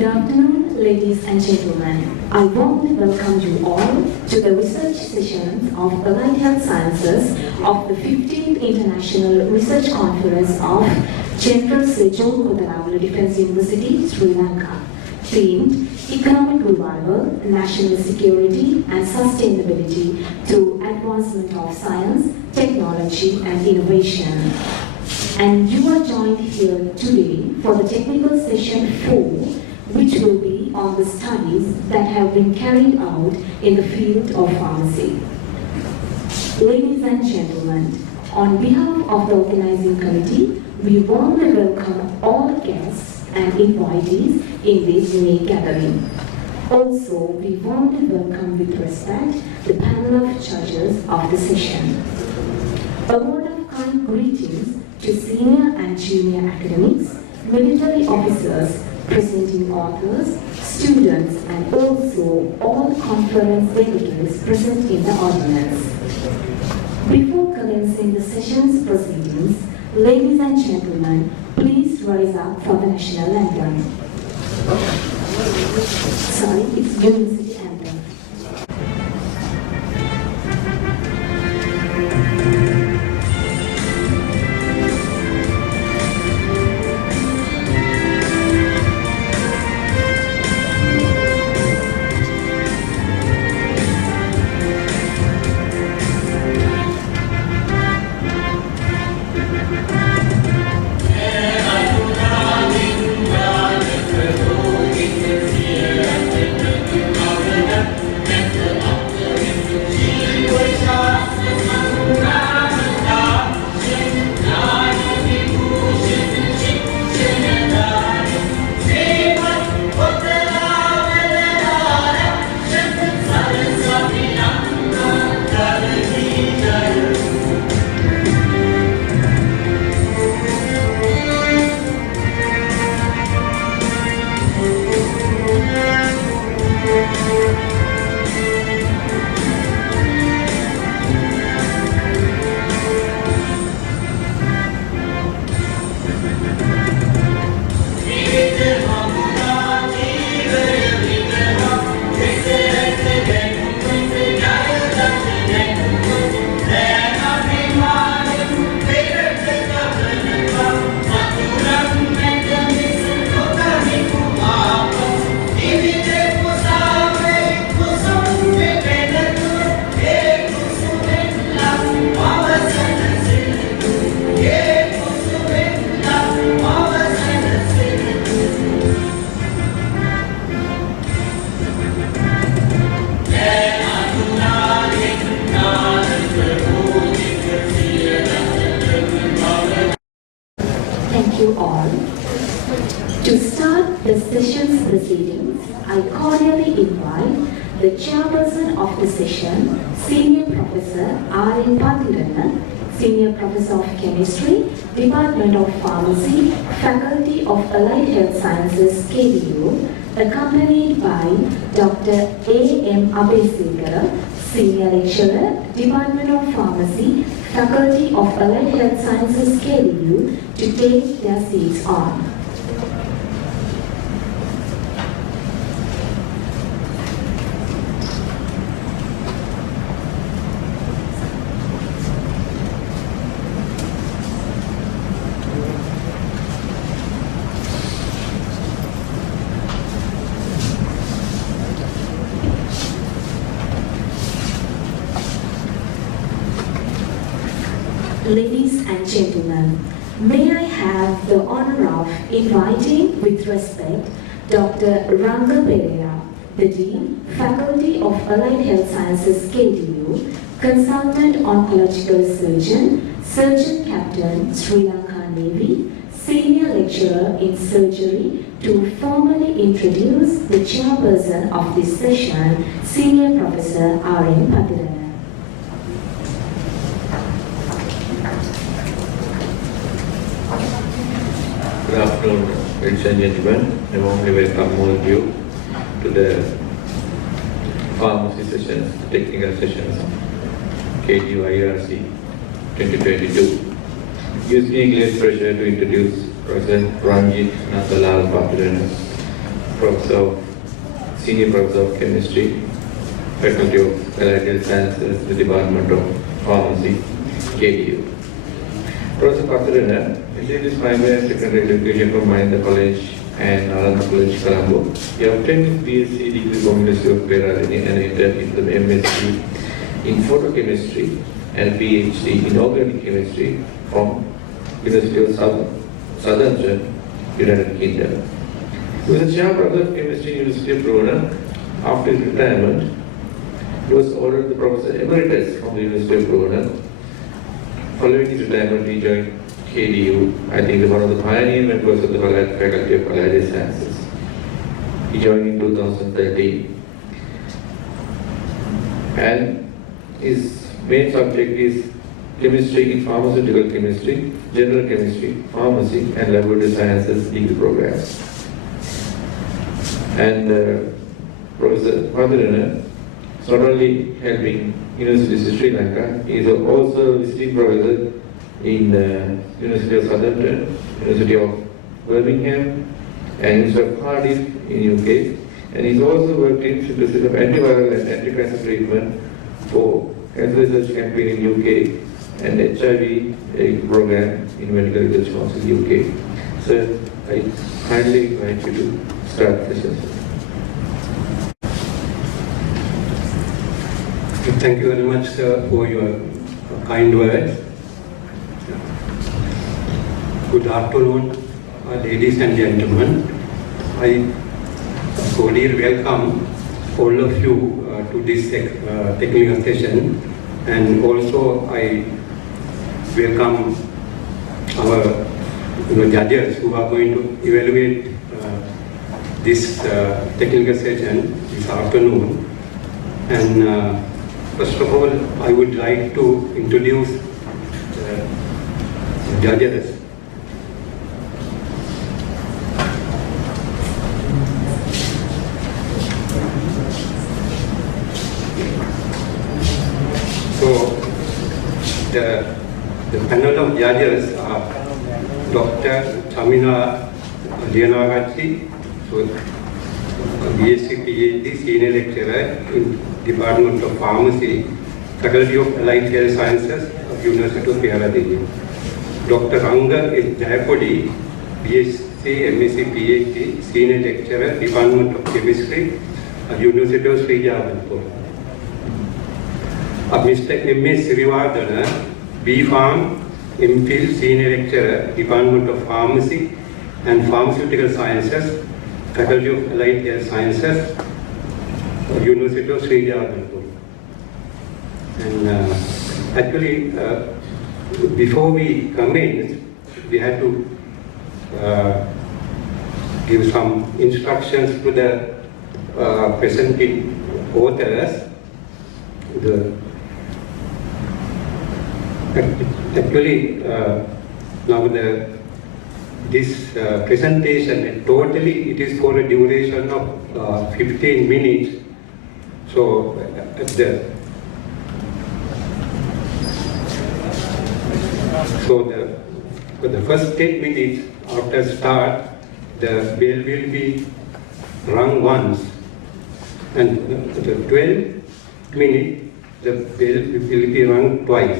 Good afternoon, ladies and gentlemen. I warmly welcome you all to the research sessions of Allied Health Sciences of the 15th International Research Conference of Chairperson Kotelawala Defence University, Sri Lanka, themed Economic Revival, National Security and Sustainability through Advancement of Science, Technology and Innovation. And you are joined here today for the technical session 4, which will be on the studies that have been carried out in the field of pharmacy. Ladies and gentlemen, on behalf of the organizing committee, we warmly welcome all guests and invitees in this May gathering. Also, we warmly welcome with respect the panel of judges of the session. A word of kind greetings to senior and junior academics, military officers, presenting authors, students, and also all conference delegates present in the audience. Before commencing the session's proceedings, ladies and gentlemen, please rise up for the national anthem. Sorry, it's University anthem. I cordially invite the Chairperson of the session, Senior Professor R.N. Pathirana, Senior Professor of Chemistry, Department of Pharmacy, Faculty of Allied Health Sciences, KDU, accompanied by Dr. A.M. Abesegara, Senior Lecturer, Department of Pharmacy, Faculty of Allied Health Sciences, KDU, to take their seats on. Ladies and gentlemen, may I have the honor of inviting with respect Dr. Ranga Pereira, the Dean, Faculty of Allied Health Sciences, KDU, Consultant Oncological Surgeon, Surgeon Captain, Sri Lanka Navy, Senior Lecturer in Surgery, to formally introduce the Chairperson of this session, Senior Professor R.N. Pathirana. Good afternoon, ladies and gentlemen. I warmly welcome all of you to the pharmacy sessions, technical sessions, KDU IRC 2022. It gives me great pleasure to introduce President Ranjit Nathalal Pathirana, Senior Professor of Chemistry, Faculty of Analytical Sciences, the Department of Pharmacy, KDU. Professor Pathirana received his primary and secondary education from Mahindra College and Nalanda College, Colombo. He obtained his BSc degree from University of Kerala and entered into the MSc in Photochemistry and PhD in Organic Chemistry from University of Southern United Kingdom. He was a Chairperson of Chemistry in University of Verona. After his retirement, he was ordered the Professor Emeritus from the University of Verona. Following his retirement, he joined KDU, I think one of the pioneer members of the Faculty of Applied Sciences. He joined in 2013. And his main subject is chemistry in pharmaceutical chemistry, general chemistry, pharmacy, and laboratory sciences degree programs. And Professor Pathirana is not only helping University of Sri Lanka, he is also a visiting professor in University of Southern, University of Birmingham, and University of Cardiff in UK. And he's also worked in synthesis of antiviral and anti-cancer treatment for cancer research campaign in UK and HIV program in Medical Research Council UK. So I kindly invite you to start the session. Thank you very much, sir, for your kind words. Good afternoon, ladies and gentlemen. I cordially welcome all of you to this technical session, and also I welcome our judges who are going to evaluate this technical session this afternoon. And first of all, I would like to introduce the judges. So, the panel of judges are Dr. Chamina Lianagachi, so BSc PhD, Senior Lecturer in Department of Pharmacy, Faculty of Allied Health Sciences of University of Herath. Dr. Anga S. Jayapodi, BSc, MSc, PhD, Senior Lecturer, Department of Chemistry of University of Sri Mr. M.S. Sirivardhana, B.Pharm, MPhil, Senior Lecturer, Department of Pharmacy and Pharmaceutical Sciences, Faculty of Allied Health Sciences, University of Sri And actually, before we commence, we had to give some instructions to the presenting authors. Actually, now this presentation, totally it is for a duration of 15 minutes. So, for the first 10 minutes after start, the bell will be rung once, and the 12 minutes, the bell will be rung twice.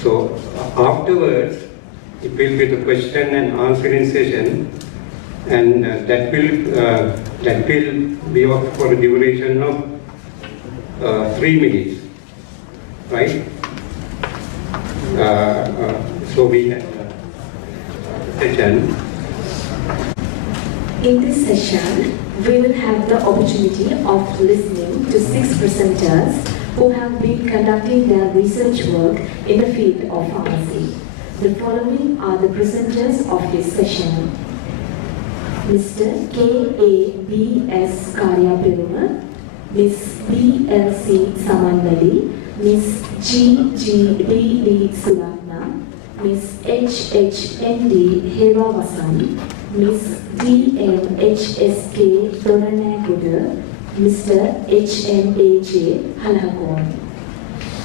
So afterwards, it will be the question and answering session, and that will be for a duration of 3 minutes, right? So we have a session. In this session, we will have the opportunity of listening to 6 presenters who have been conducting their research work in the field of pharmacy. The following are the presenters of this session. Mr. KABS Kariyapperuma, Ms. BLC Samanmali, Ms. GGDD Sulakna, Ms. HMKD Herath, Ms. DMHSK Donnanaguda, Mr. HMAJ Halagon.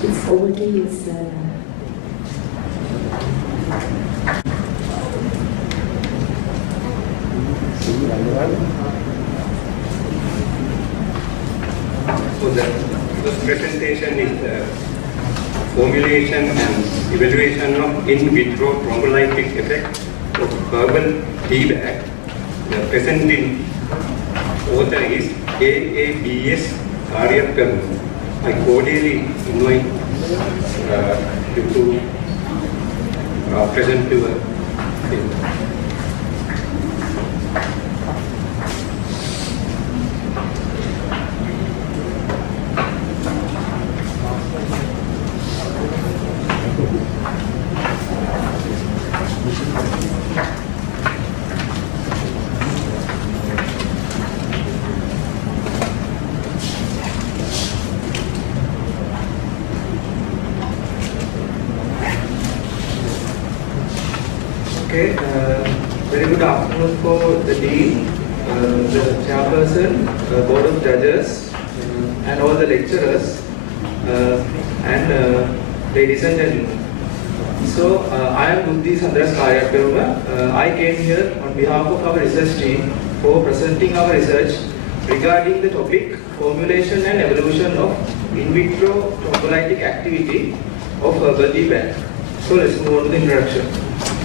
It's over to you, sir. So the presentation is the formulation and evaluation of in-vitro thrombolytic effect of herbal tea bag. The presenting author is KABS Kariyapperuma. I cordially invite you to present your thing. Okay, very good afternoon for the Dean, the Chairperson, Board of Judges, and all the lecturers, and ladies and gentlemen. So, I am Kariyapperuma. I came here on behalf of our research team for presenting our research regarding the topic formulation and evolution of in-vitro thrombolytic activity of herbal tea bag. So, let's move on to the introduction.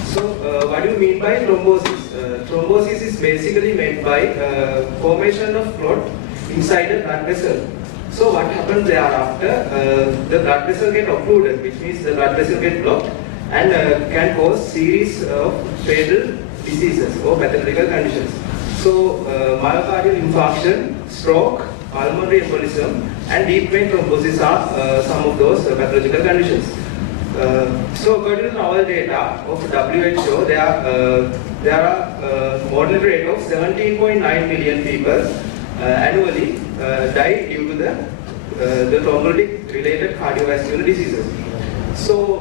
So, what do you mean by thrombosis? Thrombosis is basically made by formation of clot inside a blood vessel. So, what happens thereafter? The blood vessel get occluded, which means the blood vessel get blocked and can cause series of fatal diseases or pathological conditions. So, myocardial infarction, stroke, pulmonary embolism, and deep vein thrombosis are some of those pathological conditions. So according to our data of WHO, there are mortality rate of 17.9 million people annually die due to the thrombolytic related cardiovascular diseases. So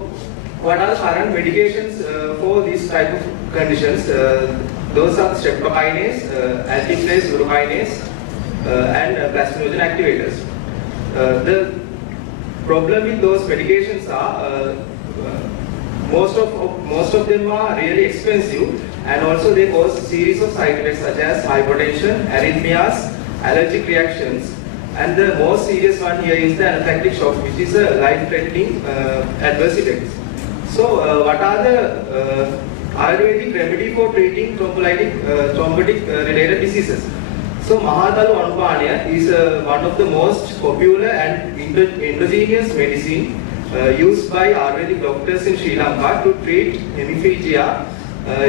what are the current medications for these type of conditions? Those are streptokinase, alteplase urokinase, and plasminogen activators. The problem with those medications are most of them are really expensive, and also they cause a series of side effects such as hypertension, arrhythmias, allergic reactions, and the most serious one here is the anaphylactic shock, which is a life-threatening adverse effects. So, what are the Ayurvedic remedy for treating thrombotic related diseases? So, Mahatalu Anupaniya is one of the most popular and endogenous medicine used by Ayurvedic doctors in Sri Lanka to treat hemiplegia,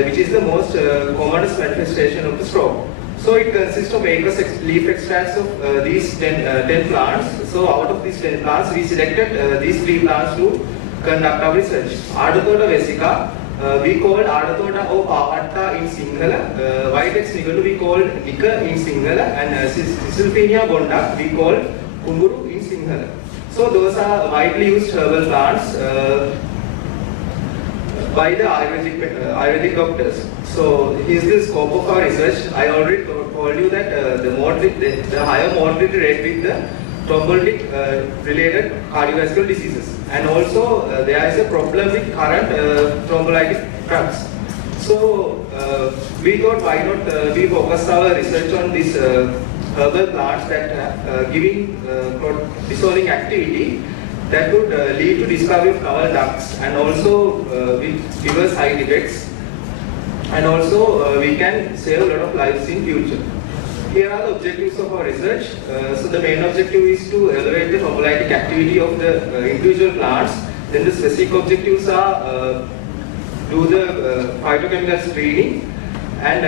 which is the most commonest manifestation of the stroke. So it consists of leaf extracts of these 10 plants. So out of these 10 plants, we selected these 3 plants to conduct our research. Adathoda vesica, we called Adathoda or Pavatta in Sinhala, Whitex nigadu we called Nika in Sinhala, and Cisalpinia bonda we called Kumburu in Sinhala. So those are widely used herbal plants by the Ayurvedic doctors. So here's the scope of our research. I already told you that the higher mortality rate with the thrombolytic related cardiovascular diseases, and also there is a problem with current thrombolytic drugs. So we thought, why not we focus our research on this herbal plants that giving dissolving activity that would lead to discovery of novel drugs, and also with fewer side effects, and also we can save a lot of lives in future. Here are the objectives of our research. So the main objective is to evaluate the thrombolytic activity of the individual plants. Then the specific objectives are do the phytochemical screening and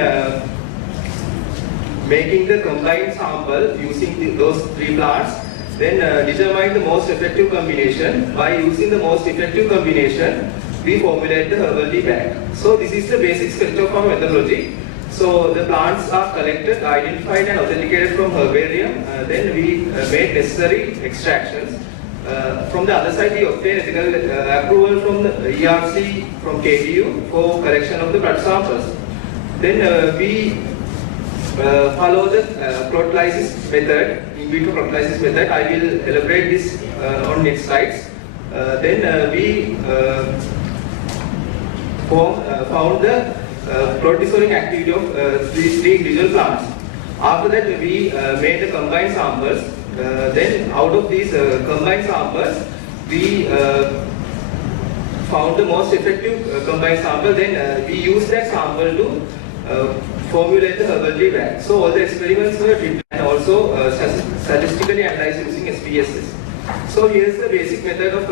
making the combined sample using those 3 plants. Then determine the most effective combination. By using the most effective combination, we formulate the herbal tea bag. So this is the basic structure of our methodology. So the plants are collected, identified and authenticated from herbarium. Then we made necessary extractions. From the other side, we obtain ethical approval from the ERC, from KDU for collection of the blood samples. Then we follow the proteolysis method, in-vitro proteolysis method. I will elaborate this on next slides. Then we found the chloride dissolving activity of these three individual plants. After that, we made the combined samples. Then out of these combined samples, we found the most effective combined sample. Then we used that sample to formulate the herbal tea bag. So all the experiments were done and also statistically analyzed using SPSS. So here's the basic method of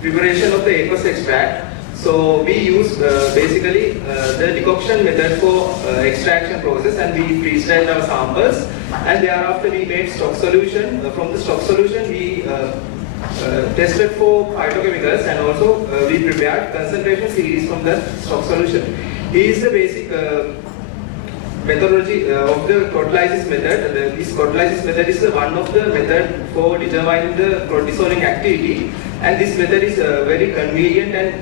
preparation of the AKDVK extract. So we use basically the decoction method for extraction process, and we freeze-dried our samples, and thereafter we made stock solution. From the stock solution we tested for phytochemicals, and also we prepared concentration series from the stock solution. Here is the basic methodology of the proteolysis method. This proteolysis method is one of the method for determining the chloride dissolving activity, and this method is very convenient and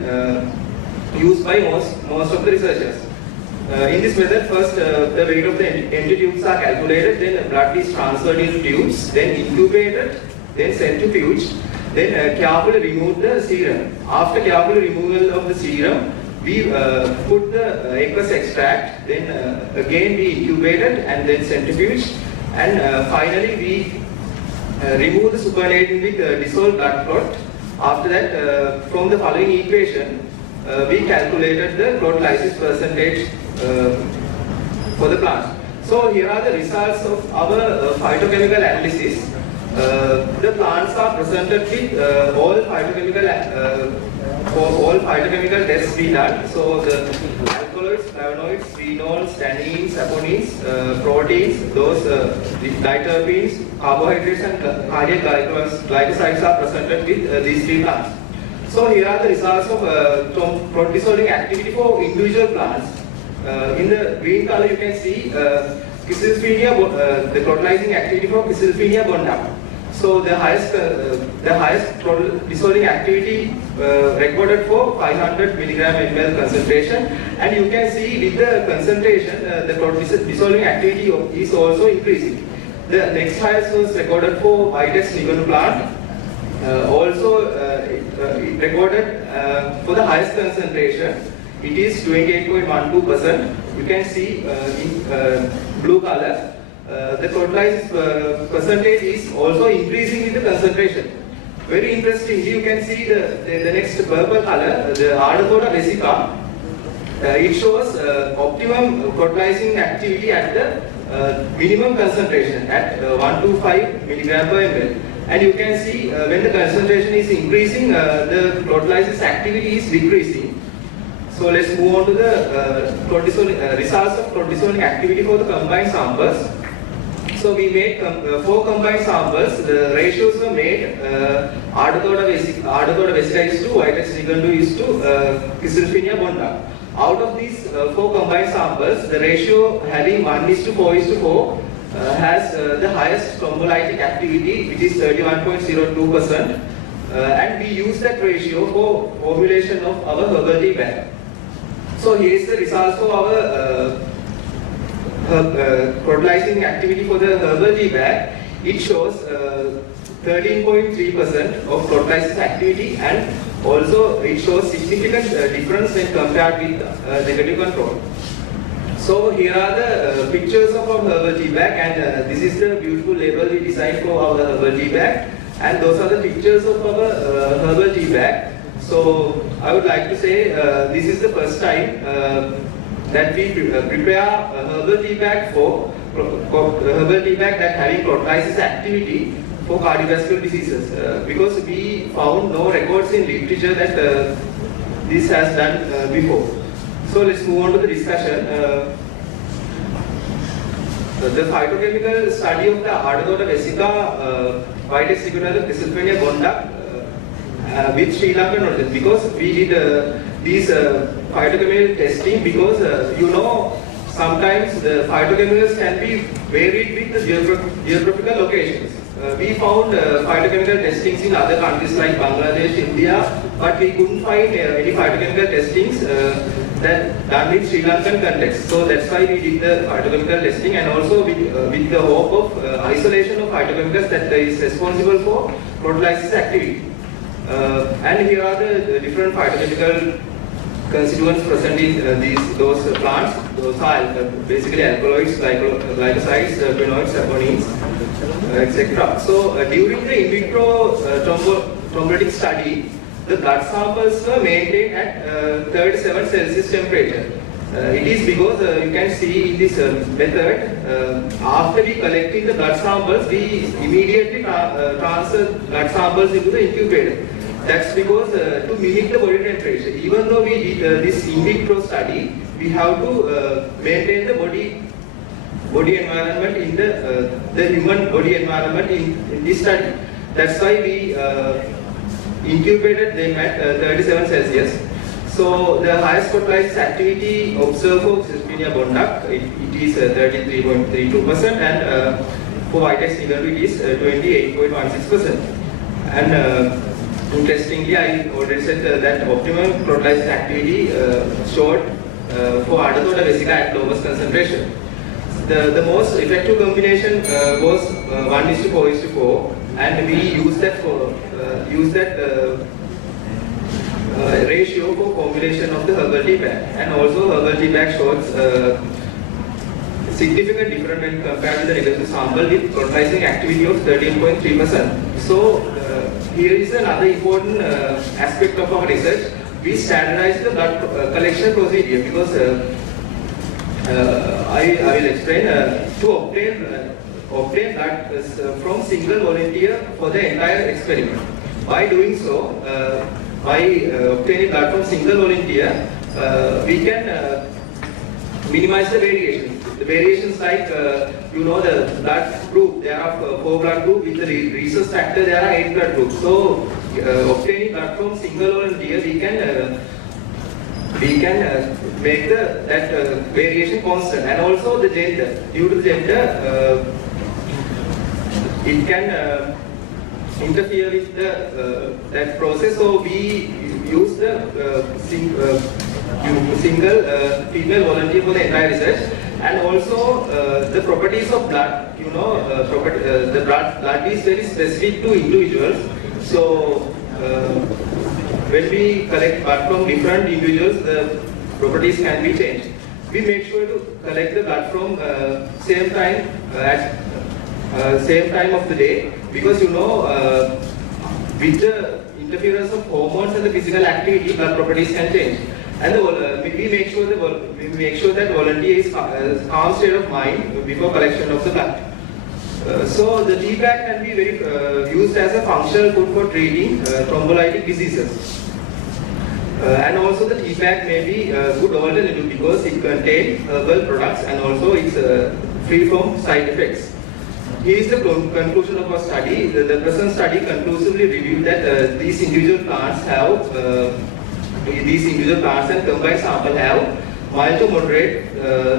used by most of the researchers. In this method, first the weight of the empty tubes are calculated, then blood is transferred into tubes, then incubated, then centrifuged, then carefully remove the serum. After careful removal of the serum, we put the aqueous extract, then again we incubated and then centrifuged, and finally we remove the supernatant with dissolved blood clot. After that, from the following equation, we calculated the clot lysis percentage for the plant. So here are the results of our phytochemical analysis. The plants are presented with all phytochemical tests we done. So the alkaloids, flavonoids, phenols, tannins, saponins, proteins, those diterpenes, carbohydrates and cardiac glycosides are presented with these three plants. So here are the results of chloride dissolving activity for individual plants. In the green color you can see the chloride activity for Chrysophinia bonda. So the highest dissolving activity recorded for 500 milligram ml concentration, and you can see with the concentration the dissolving activity is also increasing. The next highest was recorded for Vitex Niganu plant. Also it recorded for the highest concentration. It is 28.12%. You can see in blue color. The chloride percentage is also increasing with the concentration. Very interesting. You can see the next purple color, the Ardatoda vesica. It shows optimum chloride activity at the minimum concentration at 125 milligram per ml. And you can see when the concentration is increasing, the chloride activity is decreasing. So let's move on to the results of chloride dissolving activity for the combined samples. So we made 4 combined samples. The ratios were made Ardatoda vesica is to Vitex Niganu is to Chrysophinia bonda. Out of these 4 combined samples, the ratio having 1:4:4 has the highest thrombolytic activity, which is 31.02%, and we use that ratio for formulation of our herbal tea bag. So here is the results for our chloride activity for the herbal tea bag. It shows 13.3% of chloride activity, and also it shows significant difference when compared with negative control. So here are the pictures of our herbal tea bag, and this is the beautiful label we designed for our herbal tea bag, and those are the pictures of our herbal tea bag. So I would like to say this is the first time that we prepare a herbal tea bag that having chloride activity for cardiovascular diseases, because we found no records in literature that this has done before. So let's move on to the discussion. The phytochemical study of the Ardatoda vesica, Vitex Niganu, Chrysophinia bonda with Sri Lankan origin, because we did these phytochemical testing, because sometimes the phytochemicals can be varied with the geographical locations. We found phytochemical testings in other countries like Bangladesh, India, but we couldn't find any phytochemical testings that done in Sri Lankan context. So that's why we did the phytochemical testing, and also with the hope of isolation of phytochemicals that is responsible for chloride activity. And here are the different phytochemical constituents present in those plants. Those are basically alkaloids, glycosides, phenols, saponins, etc. So during the in vitro thrombolytic study, the blood samples were maintained at 37 Celsius temperature. It is because you can see in this method, after we collecting the blood samples, we immediately transfer blood samples into the incubator. That's because to mimic the body temperature. Even though we did this in vitro study, we have to maintain the body environment in the human body environment in this study. That's why we incubated them at 37 Celsius. So the highest photolysis activity observed for Cystinia bonduc, it is 33.32%, and for Whitehead's niggardoo it is 28.16%. And interestingly, I already said that optimum photolysis activity showed for Adathoda vesica at lowest concentration. The most effective combination was 1:4:4, and we used that ratio for formulation of the herbal tea bag. And also herbal tea bag shows significant difference when compared to the negative sample with photolyzing activity of 13.3%. So here is another important aspect of our research. We standardized the blood collection procedure because I will explain to obtain blood from single volunteer for the entire experiment. By doing so, by obtaining blood from single volunteer, we can minimize the variations. The variations like, the blood group, there are 4 blood groups. With the rhesus factor, there are 8 blood groups. So, obtaining blood from single volunteer, we can make that variation constant. And also the gender. Due to the gender, it can interfere with that process. So we use the single female volunteer for the entire research. And also the properties of blood, the blood is very specific to individuals. So when we collect blood from different individuals, the properties can be changed. We make sure to collect the blood from same time at same time of the day, because with the interference of hormones and the physical activity, blood properties can change. And we make sure that volunteer is calm state of mind before collection of the blood. So the tea bag can be very used as a functional food for treating thrombolytic diseases. And also the tea bag may be a good alternative because it contains herbal products and also it's free from side effects. Here is the conclusion of our study. The present study conclusively revealed that these individual plants and combined sample have mild to moderate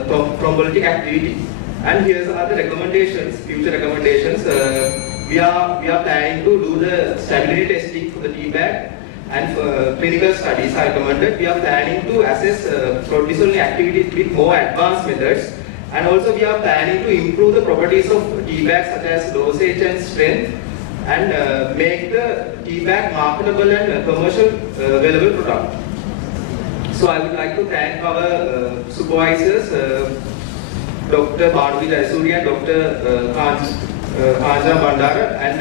thrombolytic activity. And here are the recommendations, future recommendations. We are planning to do the stability testing for the tea bag, and clinical studies are recommended. We are planning to assess cortisol activity with more advanced methods. And also we are planning to improve the properties of tea bags such as dosage and strength, and make the tea bag marketable and commercial available product. So I would like to thank our supervisors, Dr. Jayasuriya and Dr. Bandara, and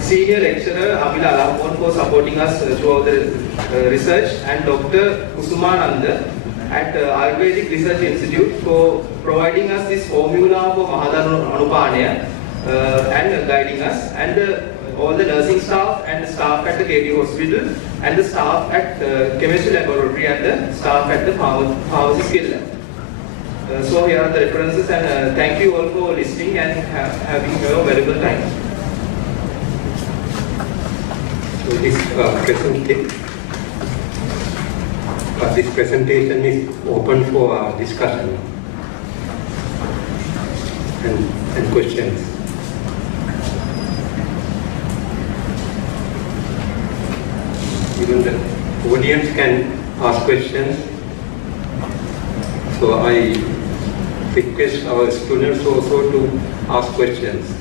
senior lecturer Amila Alahmon for supporting us throughout the research, and Dr. Kusumananda at Ayurvedic Research Institute for providing us this formula for Mahadana Anupanaya and guiding us, and all the nursing staff and the staff at the KD hospital and the staff at chemistry laboratory and the staff at the pharmacy skill lab. So here are the references, and thank you all for listening and having your valuable time. So this presentation is open for discussion and questions. Even the audience can ask questions. So I request our students also to ask questions.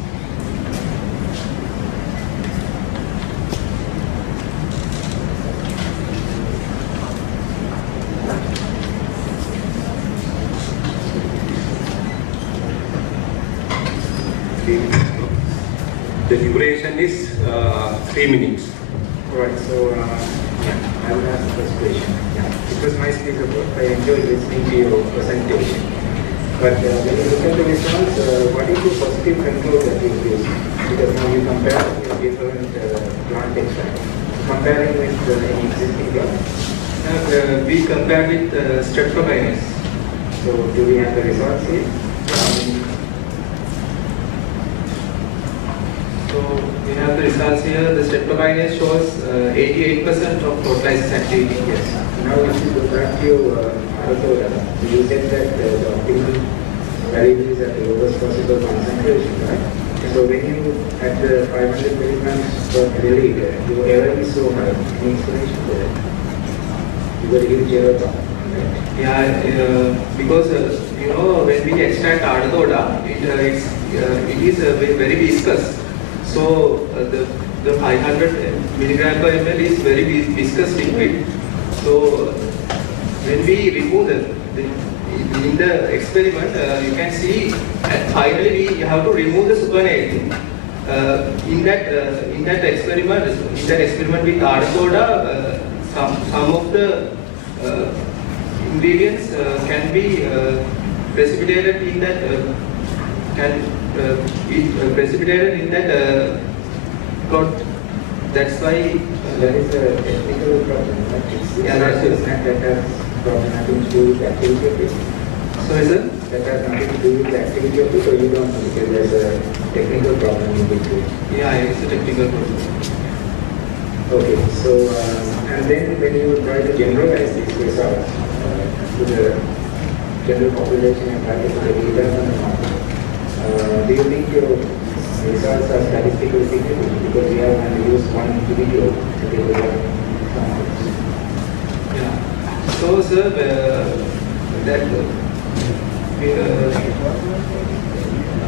3 minutes. The duration is 3 minutes. Alright, so I will ask the first question. It was nice to I enjoyed listening to your presentation. But when you look at the results, what is the positive control that you use? Because now you compare with different plant extracts. Comparing with any existing plant. We compare with streptokinase. So do we have the results here? So we have the results here. The streptokinase shows 88% of proteolysis activity. Yes. Now if you go back to your you said that the optimal value is at the lowest possible concentration, right? So when you at the 500 milligrams per milliliter, your error is so high. Any explanation for that? You got a huge error, right? Yeah, because when we extract Ardhoda, it is very viscous. So the 500 milligram per ml is very viscous liquid. So when we remove in the experiment, you can see, and finally we have to remove the supernatant. In that experiment with Ardhoda, some of the ingredients can be precipitated in that plot. That's why that is a technical problem. Right? Yeah, that's it. That has nothing to do with the activity of it. So is it? That has nothing to do with the activity of it, or you don't know because there's a technical problem in between. Yeah, it's a technical problem. Okay, so and then when you try to generalize these results to the general population and try to put the data on the market, do you think your results are statistically significant because we have only used one individual to give a lot of Yeah. So, sir,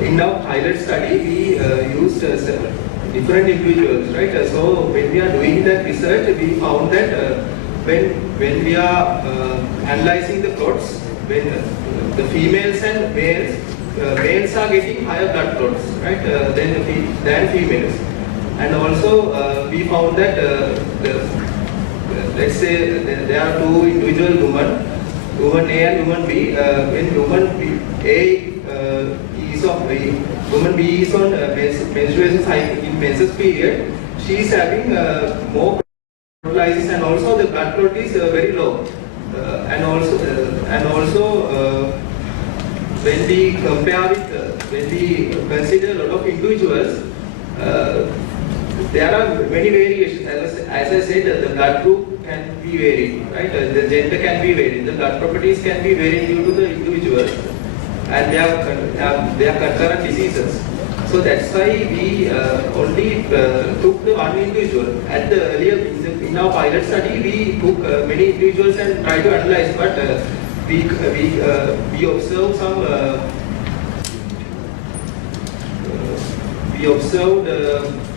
in our pilot study, we used different individuals, right? So, when we are doing that research, we found that when we are analyzing the plots, when the females and males are getting higher blood clots, right, than females. And also, we found that let's say there are two individual women A and woman B. When woman woman B is on menstruation cycle in menses period, she is having more proteolysis, and also the blood clot is very low. And also when we compare with, when we consider a lot of individuals, there are many variations. As I said, the blood group can be varied, right? The gender can be varied. The blood properties can be varied due to the individuals, and they are concurrent diseases. So that's why we only took the one individual. At the earlier in our pilot study, we took many individuals and tried to analyze, but we observed some. We observed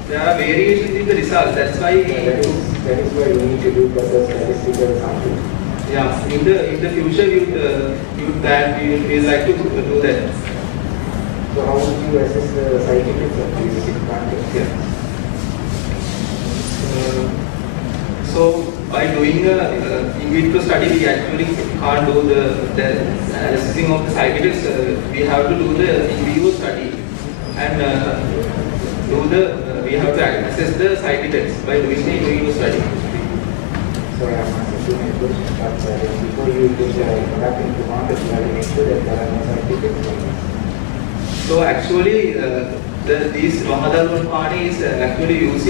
there are variations in the results. That's why that is why you need to do proper statistical sampling. Yeah, in the future we would like to do that. So how would you assess the side effects of these advantages? Yeah. So by doing a in-vitro study, we actually can't do the assessing of the side effects. We have to do the in-vivo study and we have to assess the side effects by doing the in-vivo study. Sorry, I'm asking too many questions, but before you put the product into market, you have to make sure that there are no side effects. So actually, these Mahadal Pani is actually used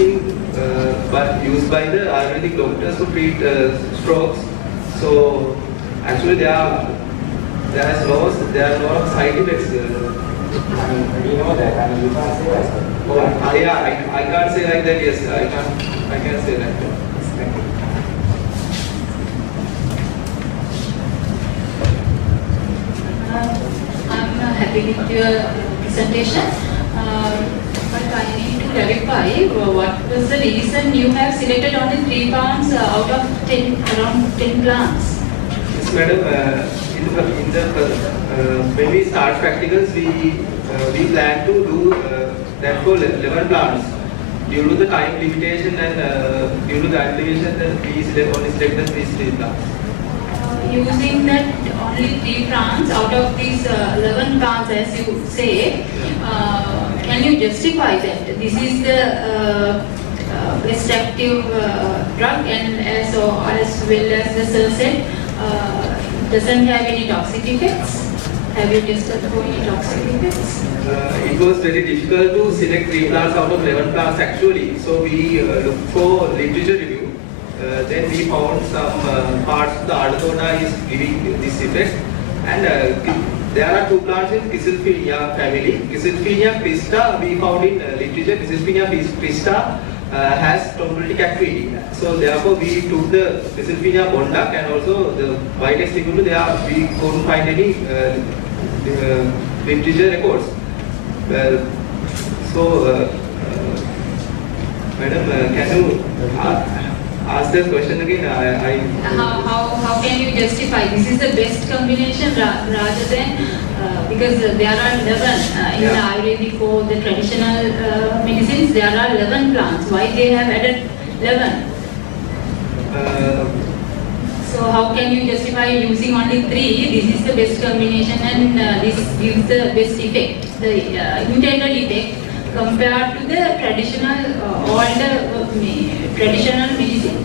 by the Ayurvedic doctors to treat strokes. So actually, there are a lot of side effects. We know that. I mean, you can't say that. Yeah, I can't say like that. Yes, I can say that. Thank you. I'm happy with your presentation, but I need to clarify what was the reason you have selected only 3 plants out of around 10 plants? Yes, madam. When we start practicals, we we plan to do that for 11 plants. Due to the time limitation and due to the time limitation, then we only select these 3 plants. Using that only 3 plants out of these 11 plants, as you say, can you justify that this is the best active drug, and as well as the cell set doesn't have any toxic effects? Have you tested for any toxic effects? It was very difficult to select 3 plants out of 11 plants actually. So we looked for literature review. Then we found some parts of the Ardona is giving this effect, and there are 2 plants in Kisilphinia family. Kisilphinia pista we found in literature. Kisilphinia pista has thrombolytic activity. So therefore we took the Kisilphinia bondac, and also the Vitex equal there we couldn't find any literature records. Well, so madam, can you ask this question again? How can you justify this is the best combination rather than because there are 11 in the Ayurvedic or the traditional medicines, there are 11 plants. Why they have added 11? So how can you justify using only 3? This is the best combination, and this gives the best effect, the intended effect compared to the traditional traditional medicine.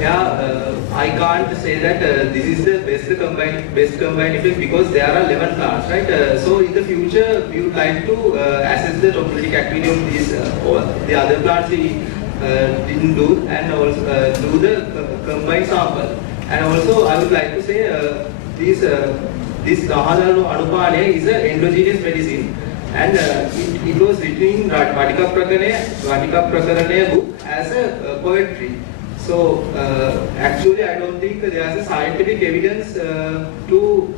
Yeah, I can't say that this is the best combined effect because there are 11 plants, right? So in the future, we would like to assess the thrombolytic activity of these or the other plants we didn't do, and also do the combined sample. And also, I would like to say this Rahadanu Anupane is an endogenous medicine, and it was written in Vatika Prakarane book as a poetry. So actually, I don't think there is a scientific evidence to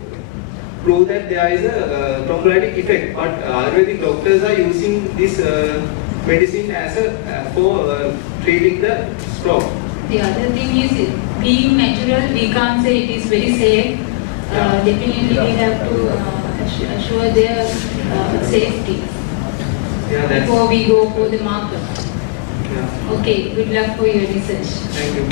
prove that there is a thrombolytic effect. But Ayurvedic doctors are using this medicine as a for treating the stroke. The other thing is, being natural, we can't say it is very safe. Definitely, we have to assure their safety before we go for the market. Yeah. Okay, good luck for your research. Thank you.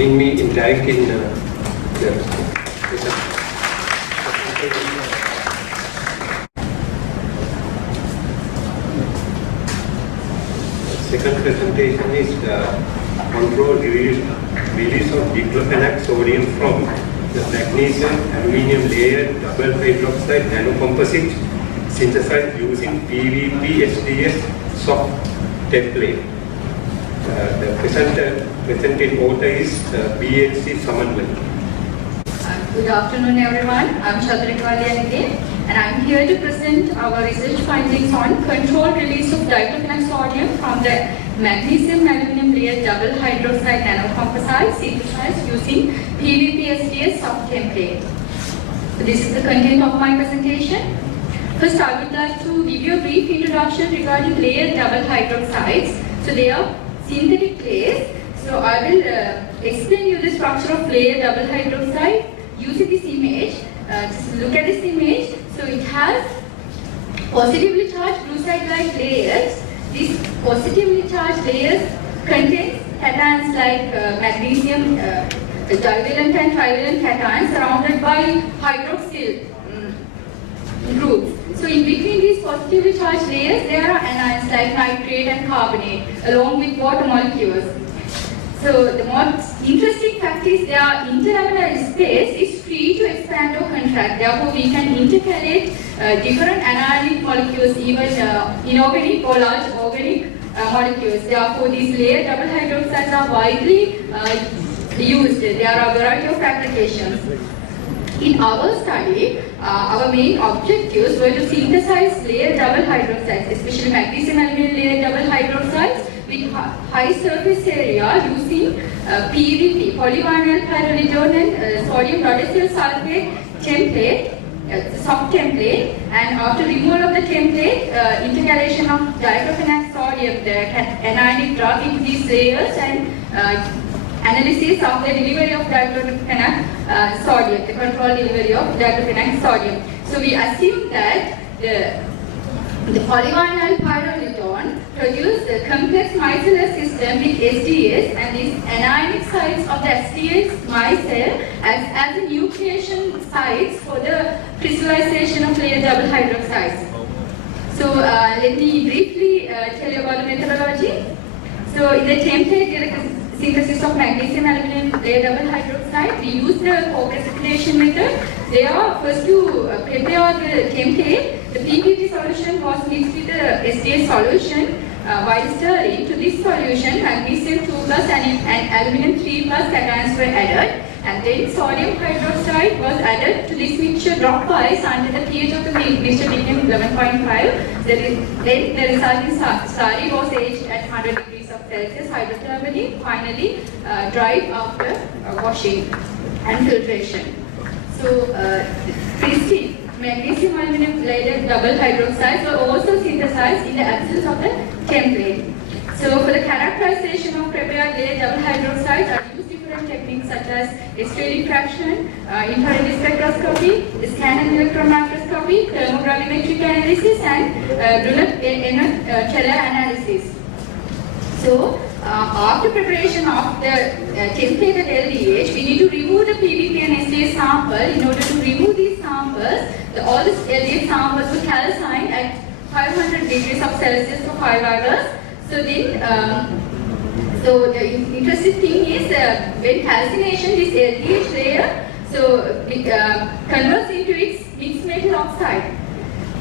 In me indirect in second presentation is control release of Diclofenac sodium from the magnesium aluminum layer double hydroxide nanocomposites synthesized using PVP SDS soft template. The presenting author is BLC Samanmali. Good afternoon everyone, I'm Chairperson again, and I'm here to present our research findings on controlled release of diclofenac sodium from the magnesium aluminum layer double hydroxide nanocomposites synthesized using PVP SDS soft template. So this is the content of my presentation. First, I would like to give you a brief introduction regarding layer double hydroxides. So they are synthetic layers. So I will explain you the structure of layer double hydroxide using this image. Just look at this image. So it has positively charged blue side-like layers. These positively charged layers contain cations like magnesium, divalent and trivalent cations surrounded by hydroxyl groups. So in between these positively charged layers, there are anions like nitrate and carbonate along with water molecules. So the most interesting fact is their interamolar space is free to expand or contract. Therefore, we can intercalate different anionic molecules, even inorganic or large organic molecules. Therefore, these layer double hydroxides are widely used. There are a variety of applications. In our study, our main objectives were to synthesize layer double hydroxides, especially magnesium aluminum layer double hydroxides with high surface area using PVP, polyvinyl pyrrolidone and sodium rhodesyl sulfate template, soft template, and after removal of the template, intercalation of diclofenac sodium sodium, the anionic drug into these layers, and analysis of the delivery of diclofenac sodium, the controlled delivery of diclofenac sodium. So we assume that the polyvinyl pyrrolidone produce a complex micellar system with SDS, and these anionic sites of the SDS micelle as the nucleation sites for the crystallization of layer double hydroxides. So let me briefly tell you about the methodology. So in the template synthesis of magnesium aluminum layer double hydroxide, we use the co-precipitation method. They are first to prepare the template. The PPT solution was mixed with the SDS solution. While stirring to this solution, magnesium 2 plus and aluminum 3 plus cations were added, and then sodium hydroxide was added to this mixture dropwise until the pH of the mixture became 11.5. Then the resulting slurry was aged at 100 degrees of Celsius hydrothermally, finally dried after washing and filtration. So, pristine magnesium aluminum layer double hydroxides were also synthesized in the absence of the template. So for the characterization of prepared layer double hydroxides are used different techniques such as X-ray diffraction, infrared spectroscopy, scan and electron microscopy, thermogravimetric analysis, and Brunner-Teller analysis. So after preparation of the templated LDH, we need to remove the PVP and SDS sample. In order to remove these samples, all the LDH samples were calcined at 500 degrees of Celsius for 5 hours. So then, so the interesting thing is when calcination, this LDH layer, so it converts into its mixed metal oxide.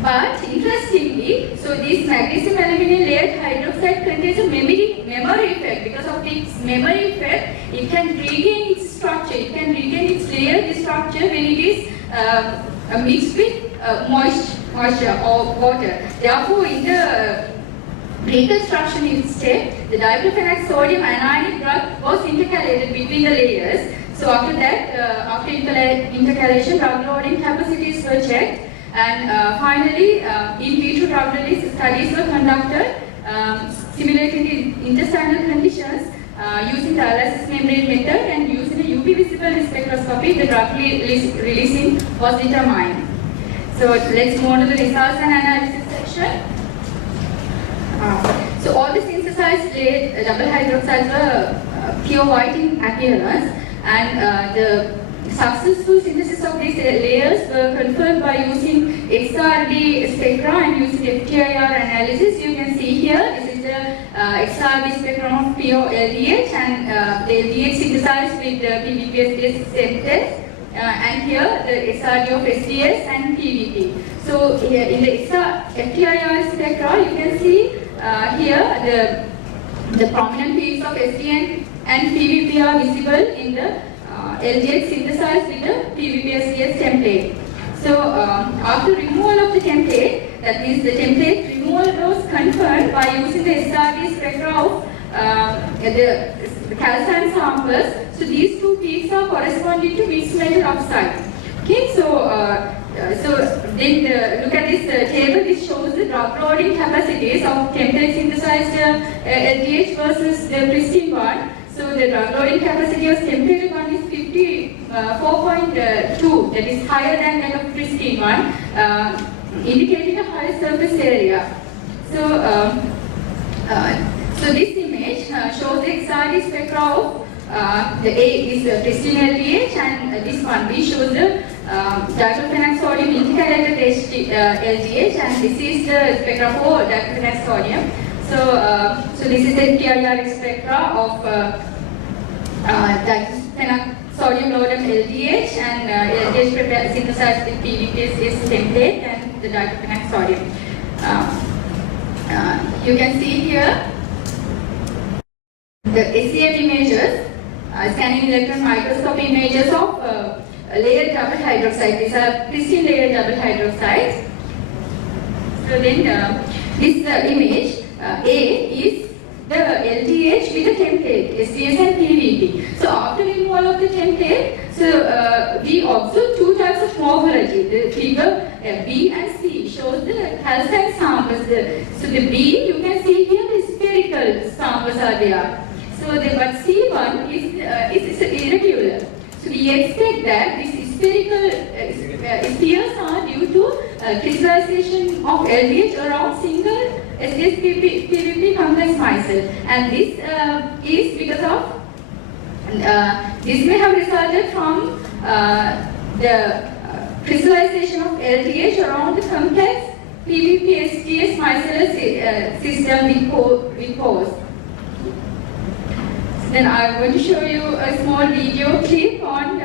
But interestingly, so this magnesium aluminum layered hydroxide contains a memory effect. Because of its memory effect, it can regain its structure. It can regain its layered structure when it is mixed with moisture or water. Therefore, in the reconstruction step, the diclofenac sodium anionic drug was intercalated between the layers. So after that, after intercalation, drug loading capacities were checked. And finally, in-vitro drug release studies were conducted, simulating the intestinal conditions using the dialysis membrane method, and using a UV visible spectroscopy, the drug releasing was determined. So let's move on to the results and analysis section. So all the synthesized layered double hydroxides were pure white in appearance, and the successful synthesis of these layers were confirmed by using XRD spectra and using FTIR analysis. You can see here, this is the XRD spectrum of pure LDH, and the LDH synthesized with the PVP-SDS template, and here the XRD of SDS and PVP. So here in the FTIR spectra, you can see here the prominent peaks of SD and PVP are visible in the LDH synthesized with the PVP-SDS template. So after removal of the template, that means the template removal was confirmed by using the SRD spectra of the calcine samples. So these two peaks are corresponding to mixed metal oxide. Okay, so then look at this table. This shows the drug loading capacities of template synthesized LDH versus the pristine one. So the drug loading capacity of templated one is 4.2, that is higher than that of pristine one, indicating a higher surface area. So, so this image shows the XRD spectra of the A is the pristine LDH, and this one B shows the diclofenac sodium intercalated LDH, and this is the spectra for diclofenac sodium. So this is the TIR spectra of diclofenac sodium loaded LDH, and LDH prepared synthesized with PVP-SDS template and the diclofenac sodium. You can see here the SEM images, scanning electron microscopy images of layered double hydroxide. These are pristine layered double hydroxides. So then this image A is the LDH with the template, SDS and PVP. So after removal of the template, so we observe two types of morphology. The figure B and C shows the calcine samples. So the B, you can see here, is spherical samples are there. So but C1 is irregular. So we expect that these spherical spheres are due to crystallization of LDH around single SDH-PVP complex micelle, and this is because of this may have resulted from the crystallization of LDH around the complex PVP-SDH micellar system we pose. Then I'm going to show you a small video clip on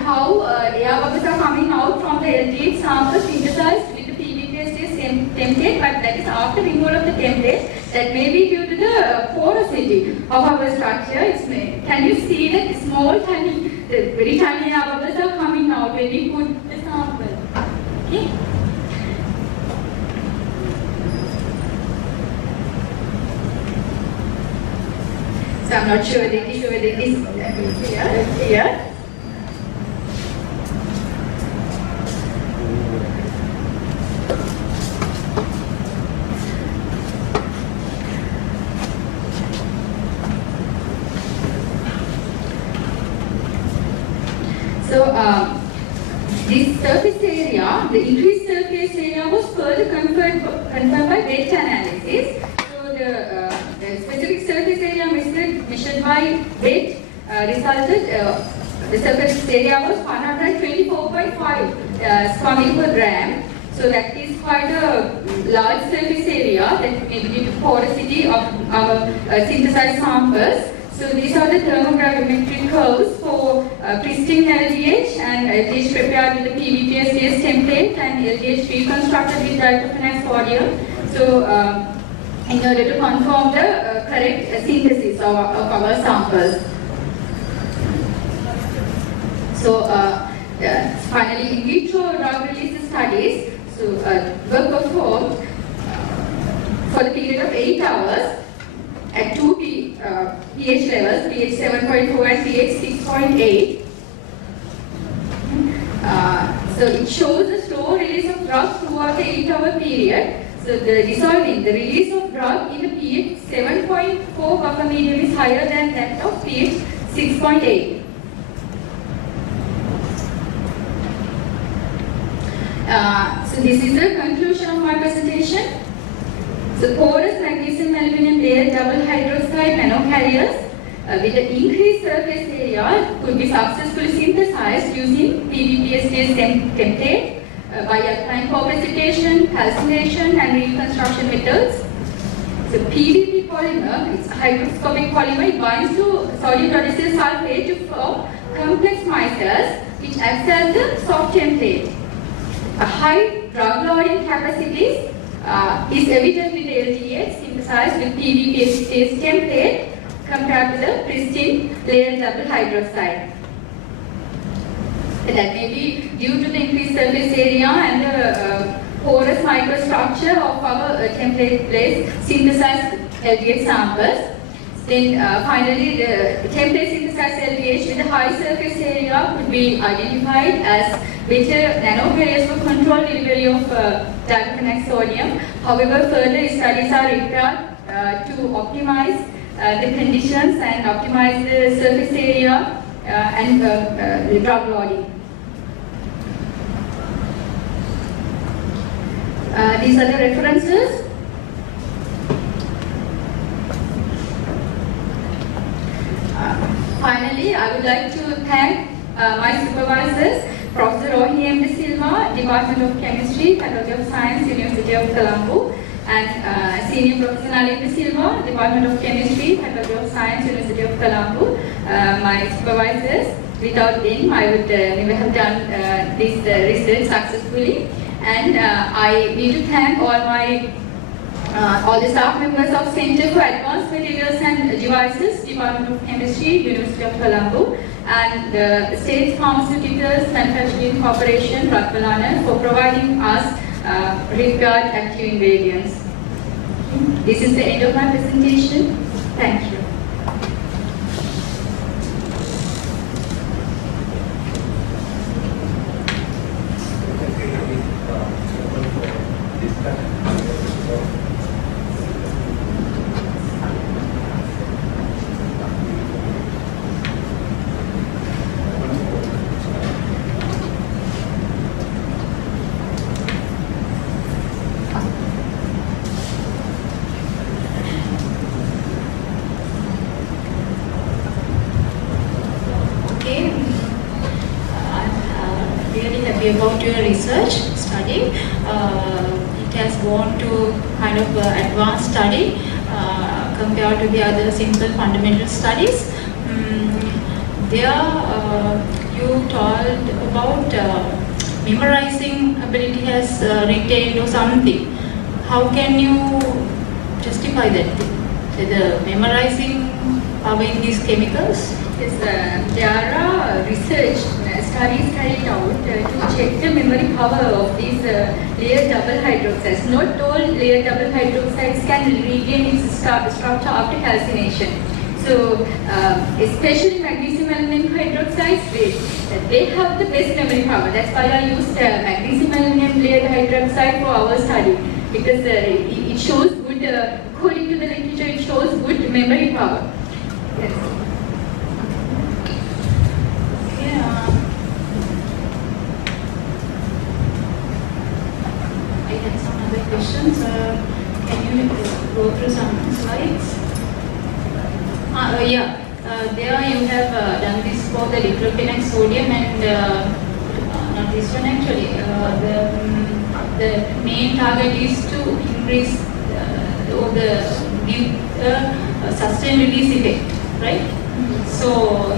how air bubbles are coming out from the LDH sample synthesized with the PVP-SDH template, but that is after removal of the template. That may be due to the porosity of our structure. Can you see that small tiny, very tiny air bubbles are coming out when we put the sample? Okay. So I'm not sure that it is here. So this surface area, the increased surface area was further confirmed by wet analysis. So the specific surface area measured by wet resulted, the surface area was 124.5 square meter per gram. So that is quite a large surface area that may be due to porosity of our synthesized samples. So these are the thermogravimetric curves for pristine LDH and LDH prepared with the PVP-SDH template and LDH reconstructed with Diclofenac sodium. So in order to confirm the correct synthesis of our samples. So finally, in vitro drug release studies were performed for the period of 8 hours at 2 pH levels, pH 7.4 and pH 6.8. So it shows the slow release of drug throughout the 8-hour period. So the release of drug in the pH 7.4 buffer medium is higher than that of pH 6.8. So this is the conclusion of my presentation. So porous magnesium aluminum layer double hydroxide nanocarriers with an increased surface area could be successfully synthesized using PVP-SDH template by alkaline co-precipitation, calcination and reconstruction methods. So PVP polymer, it's a hygroscopic polymer, it binds to sodium potassium sulfate to form complex micelles which acts as the soft template. A high drug loading capacities is evident with LDH synthesized with PVP-SDH template compared to the pristine layer double hydroxide. That may be due to the increased surface area and the porous microstructure of our template-based synthesized LDH samples. Then finally, the template synthesized LDH with a high surface area could be identified as better nanocarriers for controlled delivery of Diclofenac sodium. However, further studies are required to optimize the conditions and optimize the surface area and the drug loading. These are the references. Finally, I would like to thank my supervisors, Professor Rohini M. De Silva, Department of Chemistry, Faculty of Science, University of Colombo, and Senior Professor Nalin De Silva, Department of Chemistry, Faculty of Science, University of Colombo. My supervisors, without them, I would never have done this research successfully. And I need to thank all the staff members of Center for Advanced Materials and Devices, Department of Chemistry, University of Colombo, and the State Pharmaceuticals Manufacturing Corporation, Pathirana, for providing us required active ingredients. This is the end of my presentation. Thank you. happy about your research study. It has gone to kind of advanced study compared to the other simple fundamental studies. There you told about memorizing ability has retained or something. How can you justify that? The memorizing power in these chemicals? Yes, there are research studies carried out to check the memory power of these layer double hydroxides. Not all layer double hydroxides can regain its structure after calcination. So, especially magnesium aluminum hydroxides, they have the best memory power. That's why I used magnesium aluminum layered hydroxide for our study, because it shows good, according to the literature, it shows good memory power. Yes. I had some other questions. Can you go through some slides? There you have done this for the Diclofenac sodium and not this one actually. The main target is to increase or give a sustained release effect, right? So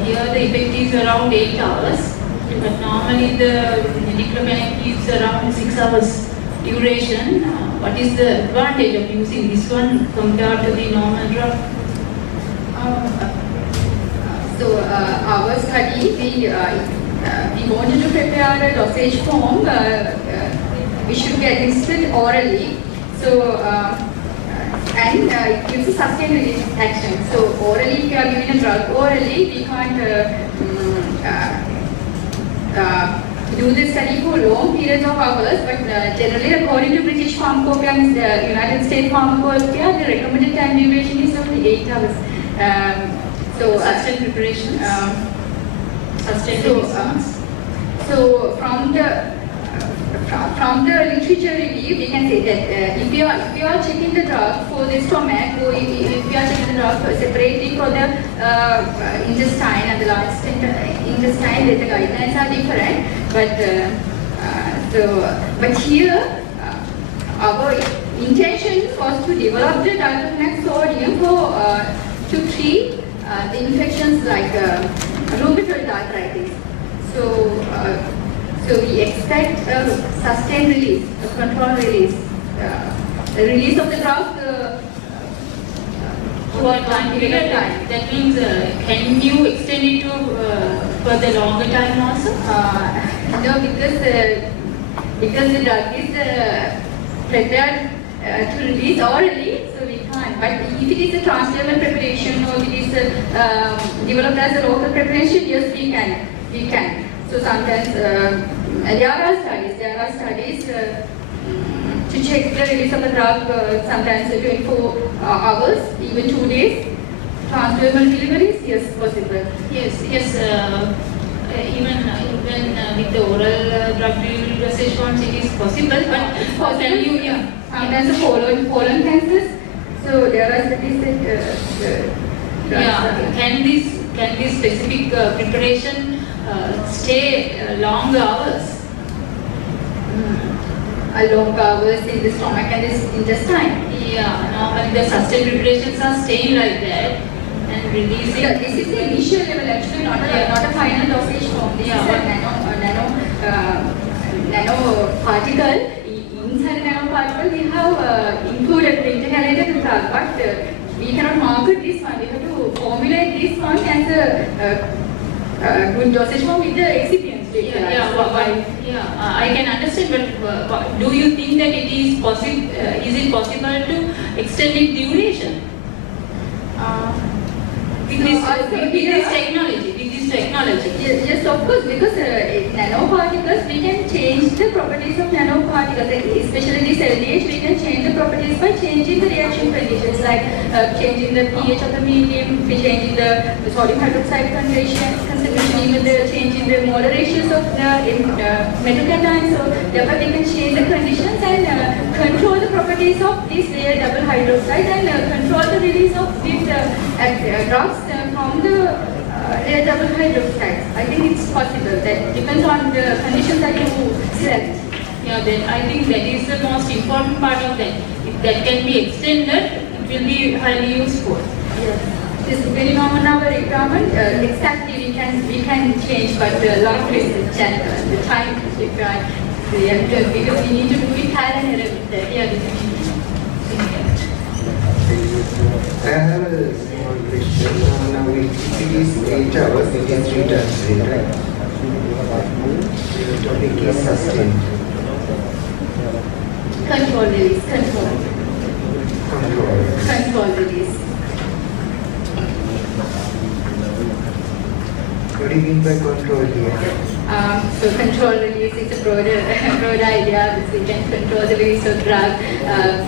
here the effect is around 8 hours, but normally the Diclofenac gives around 6 hours duration. What is the advantage of using this one compared to the normal drug? So our study, we wanted to prepare a dosage form which should be administered orally. So and it gives a sustained release action. So orally, if you are giving a drug orally, we can't do this study for long periods of hours. But generally, according to British Pharmacopoeia and the United States Pharmacopoeia, the recommended time duration is only 8 hours. So sustained preparation, sustained response. So from the literature review, we can say that if you are checking the drug for the stomach, or if you are checking the drug separately for the intestine and the large intestine, the guidelines are different. But here our intention was to develop the diclofenac sodium to treat the infections like rheumatoid arthritis. So we expect a sustained release, a controlled release, the release of the drug for a long period of time. That means, can you extend it to for the longer time also? No, because the drug is prepared to release orally, so we can't. But if it is a transdermal preparation or if it is developed as a local preparation, yes, we can. So sometimes there are studies to check the release of the drug, sometimes 24 hours, even 2 days. Transdermal deliveries, yes, possible. Yes. Even with the oral drug delivery dosage forms, it is possible. But can you, sometimes the colon cancers. So there are studies that can this specific preparation stay long hours? Long hours in the stomach and the intestine. Yeah, normally the sustained preparations are staying like that and releasing. Yeah, this is the initial level actually, not a final dosage form. This is a nano particle. Inside the nanoparticle, we have included the intercalated drug, but we cannot market this one. We have to formulate this one as a good dosage form with the excipients. I can understand, but do you think that it is possible? Is it possible to extend its duration with this technology? Yes, of course, because nanoparticles, we can change the properties of nanoparticles, especially this LDH, we can change the properties by changing the reaction conditions, like changing the pH of the medium, changing the sodium hydroxide concentration, even changing the molar ratios of the metal cations. So therefore we can change the conditions and control the properties of this layer double hydroxide and control the release of these drugs from the rare double hydroxides. I think it's possible. That depends on the conditions that you select. Yeah, then I think that is the most important part of that. If that can be extended, it will be highly useful. Yes. This is very normal our requirement. Exactly we can change, but a lot of research and the time is required. Because we need to do it trial and error with that. Yeah, I have a small question. Now, if it is 8 hours, it is 3 times 3, right? The topic is sustained. control release, control release. What do you mean by control here? So control release is a broad idea. We can control the release of drug.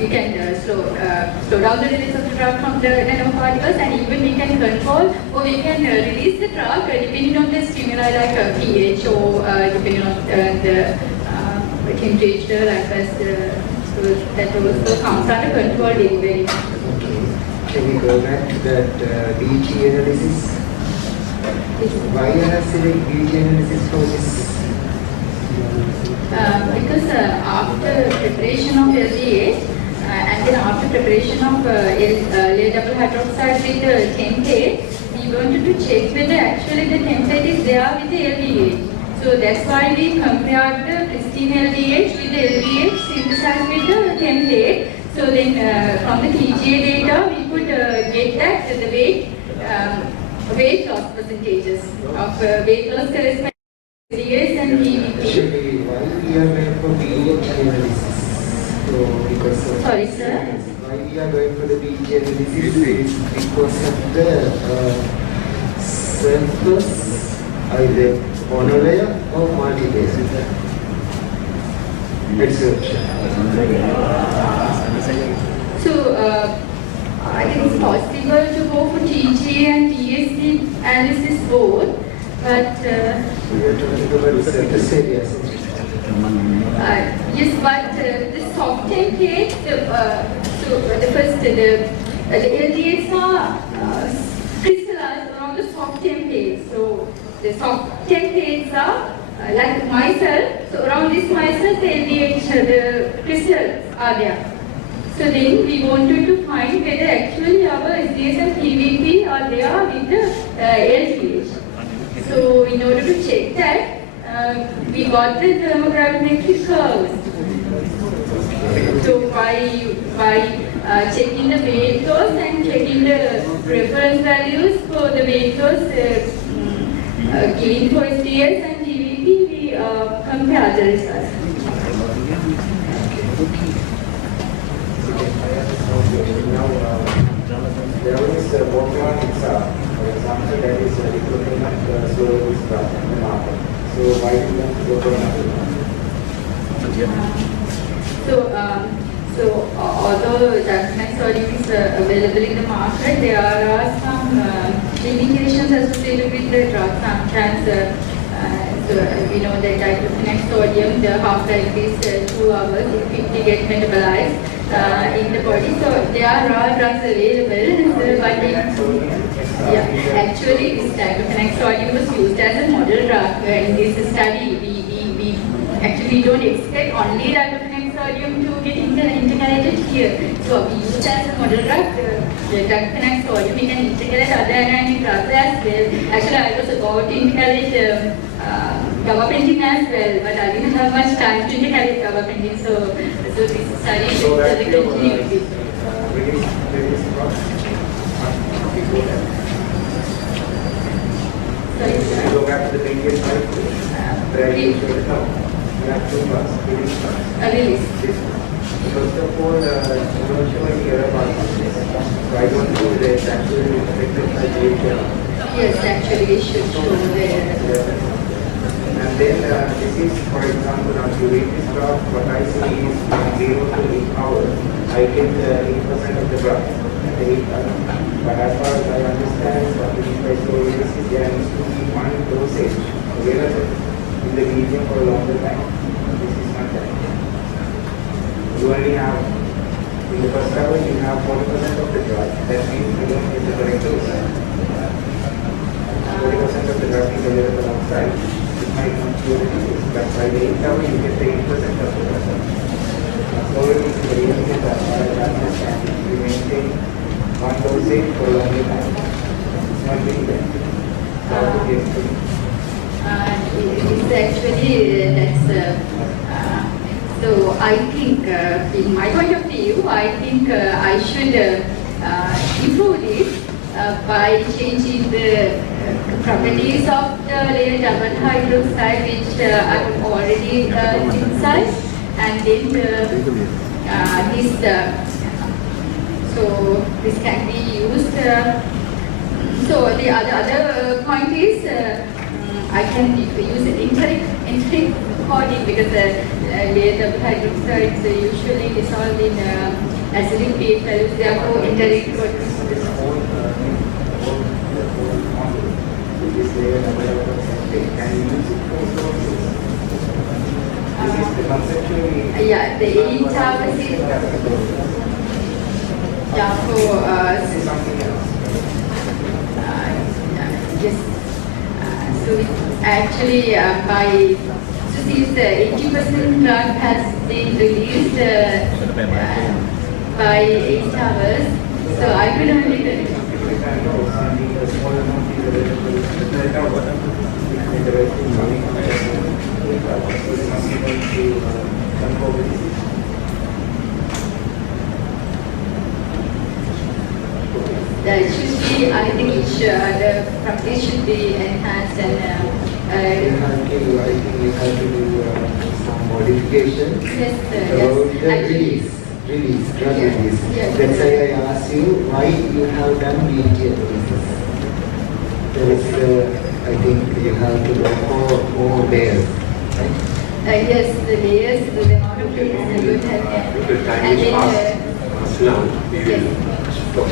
We can slow down the release of the drug from the nanoparticles, and even we can control or we can release the drug depending on the stimuli like pH or depending on the temperature, like so that also comes under control delivery. Okay. Can we go back to that BG analysis? Why you have selected BG analysis for this? Because after preparation of LDH and then after preparation of layer double hydroxide with template, we wanted to check whether actually the template is there with the LDH. So that's why we compared the pristine LDH with the LDH synthesized with the template. So then from the TGA data we could get that the weight loss percentages of weight loss corresponding to LDH and TVP. Actually, why we are going for BG analysis? So because of Sorry, sir? Why we are going for the BG analysis is because of the surface either monolayer or multilayer absorption. So I think it's possible to go for TGA and TSD analysis both, but We are talking about the surface area. yes, but the soft template, so the first, the LDHs are crystallized around the soft template. So the soft templates are like micelle. So around this micelle, the LDH, the crystals are there. So then we wanted to find whether actually our SDS and PVP are there with the LDH. So in order to check that, we got the thermogravimetric curves. So by checking the weight loss and checking the reference values for the weight loss given for SDS and PVP, we compare the results. Now, there is one example, for example, that is Diclofenac, so is in the market. So why do you want to go for another? So although Diclofenac sodium is available in the market, there are some limitations associated with the drug. Sometimes, so we know that Diclofenac sodium, the half-life is 2 hours, it quickly gets metabolized in the body. So there are drugs available, but actually this Diclofenac sodium was used as a model drug in this study. We don't expect only Diclofenac sodium to get integrated here. So we use as a model drug the Diclofenac sodium. We can integrate other anionic drugs as well. Actually, I was about to integrate gabapentin as well, but I didn't have much time to integrate gabapentin. So this study should continue with it. Sorry, sir. Go back to the previous slide, please. We have 2 parts, release parts. Release. First of all, you don't show any error particles. So I don't know whether it's actually reflected by the data. Yes, actually it should show the And then this is, for example, now to read this graph, what I see is from 0 to 8 hours, I get 8% of the graph. But as far as I understand, what we mean by slow release is there needs to be one dosage available in the medium for a longer time. This is not that. You only have, in the first hour, you have 40% of the drug. That means you don't get the correct dose. 40% of the drug is available outside, it might not cure the disease, but by the 8th hour you get the 8% of the drug. So it is very easy to understand if we maintain one dosage for a longer time. It's not very bad. It's actually, so I think, in my point of view, I think I should improve this by changing the properties of the layer double hydroxide, which I've already synthesized, and then so this can be used. So the other point is I can use enteric coating because layer double hydroxide is usually dissolved in acidic pH values, therefore enteric coating. This layer double hydroxide, can you use it for sources? This is the conceptually. Yeah, the 8 hours is. Yeah, for Something else. Yes. So actually, by so since the 80% drug has been released by 8 hours, so I will only. That should be, I think the practice should be enhanced and I think you have to do some modification about the actually, release, drug release. Yes. That's why I asked you why you have done BT analysis. There is, I think you have to go more layers, right? yes, the layers, the amount of layers you would have. The time is fast now. We will stop.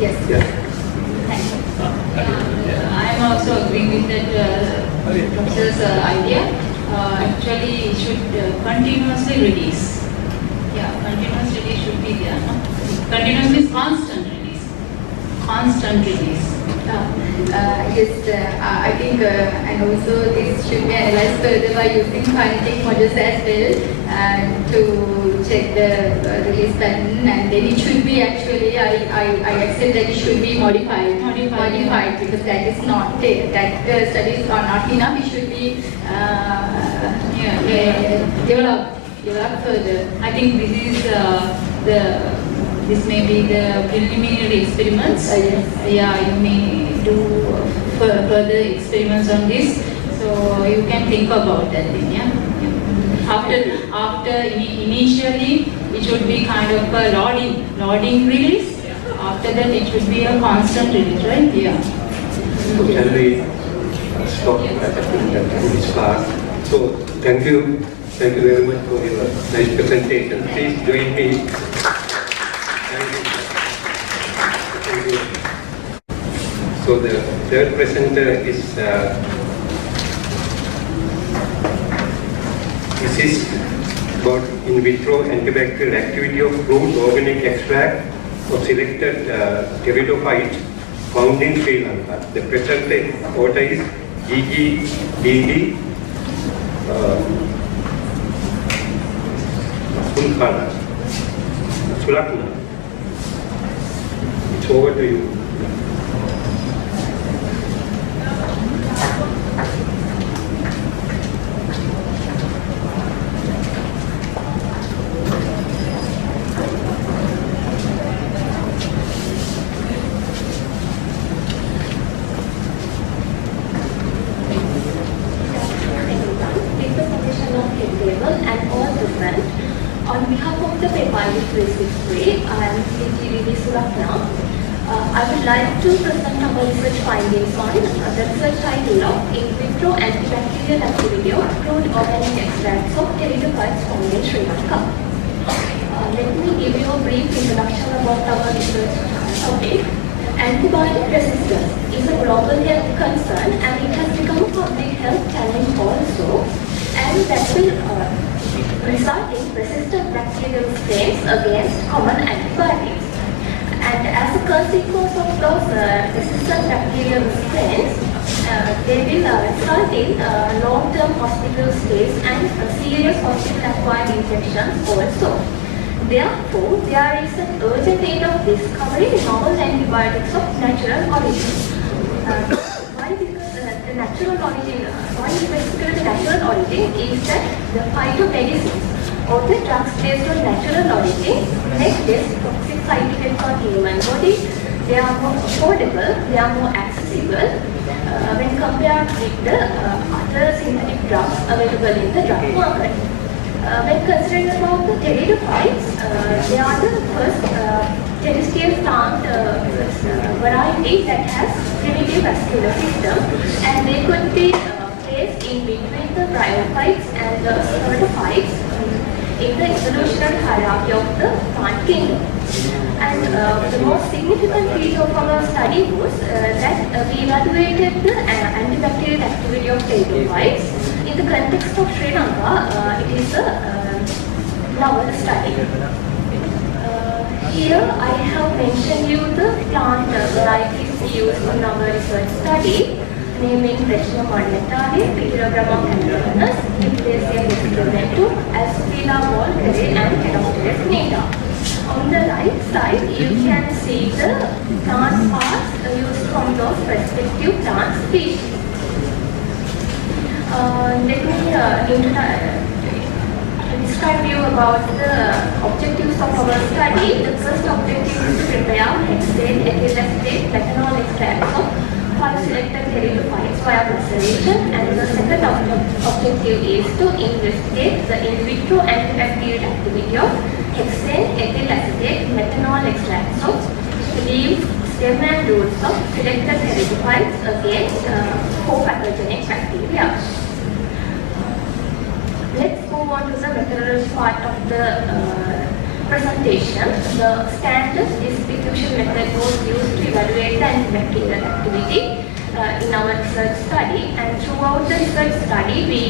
Yes. Yeah. Thank you. I am also agreeing with that professor's idea. Actually, it should continuously release. Yeah, continuous release should be there. No? Continuous means constant release. Constant release. Yes, I think, and also this should be analyzed further by using kinetic models as well to check the release pattern, and then it should be actually, I accept that it should be modified because that is not there. That studies are not enough. It should be developed further. I think this is this may be the preliminary experiments. Yes. Yeah, you may do further experiments on this, so you can think about that thing. Yeah. After initially it should be kind of a loading release. After that it should be a constant release, right? Yeah. So can we stop at this class? So thank you very much for your nice presentation. Please join me. Thank you. So the third presenter is this is about in vitro antibacterial activity of crude organic extract of selected Pteridophytes found in Sri Lanka. The present author is GGDD Sulakna. It's over to you. On behalf of the paper 363, I am GGDD Sulakna. I would like to present our research findings on the research title of In-Vitro Antibacterial Activity of Crude Organic Extracts of Pteridophytes found in Sri Lanka. Let me give you a brief introduction about our research topic. Antibiotic resistance is a global health concern and it has become a public health challenge also, and that will result in resistant bacterial strains against common antibiotics. And as a consequence of those resistant bacterial strains, they will result in long-term hospital stays and serious hospital-acquired infections also. Therefore, there is an urgent need of discovering novel antibiotics of natural origin. Why? Because the natural origin, why specifically the natural origin is that the phytomedicines or the drugs based on natural origin make less toxic side effects on human body. They are more affordable, they are more accessible when compared with the other synthetic drugs available in the drug market. When considering about the pteridophytes, they are the first terrestrial plant variety that has primitive vascular system, and they could be placed in between the bryophytes and the pteridophytes in the evolutionary hierarchy of the plant kingdom. And the most significant feature of our study was that we evaluated the antibacterial activity of pteridophytes. In the context of Sri Lanka, it is a novel study. Here I have mentioned you the plant varieties we used in our research study, naming Rechina monumentale, Pathirana cantonus, Diclofenac vesiculatum, Aspergilla vol, and Herath. On the right side, you can see the plant parts used from those respective plant species. Let me describe you about the objectives of our study. The first objective is to prepare hexane, ethyl acetate, methanol extracts of 5 selected pteridophytes via maceration, and the second objective is to investigate the in vitro antibacterial activity of hexane, ethyl acetate, methanol extracts of leaves, stem and roots of selected pteridophytes against co-pathogenic bacteria. Let's move on to the methodology part of the presentation. The standard distribution method was used to evaluate the antibacterial activity in our research study, and throughout the research study we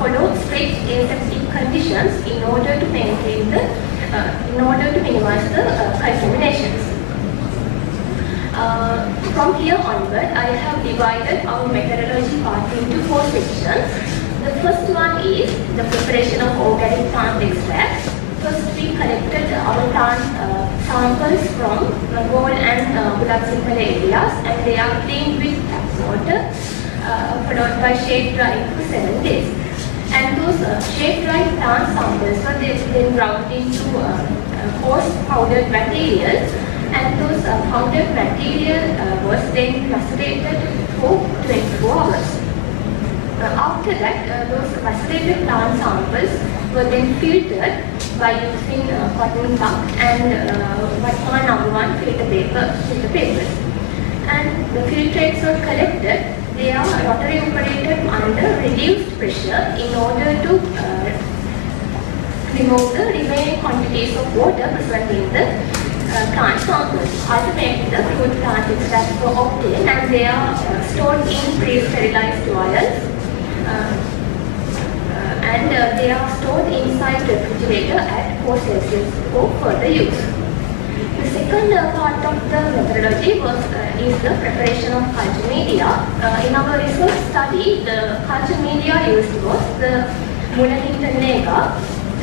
followed strict aseptic conditions in order to maintain the minimize the contaminations. From here onward, I have divided our methodology part into 4 sections. The first one is the preparation of organic plant extracts. First, we collected our plant samples from Herbal and Gunathilaka areas, and they are cleaned with tap water, followed by shade drying for 7 days. And those shade dried plant samples were then ground into coarse powdered material, and those powdered material was then macerated for 24 hours. After that, those macerated plant samples were then filtered by using cotton duck and #1 filter papers. And the filtrates were collected. They are rotary operated under reduced pressure in order to remove the remaining quantities of water present in the plant samples. Ultimately, the food plant extracts were obtained, and they are stored in pre-sterilized vials. And they are stored inside the refrigerator at 4 Celsius for further use. The second part of the methodology is the preparation of culture media. In our research study, the culture media used was the Mullahinton agar,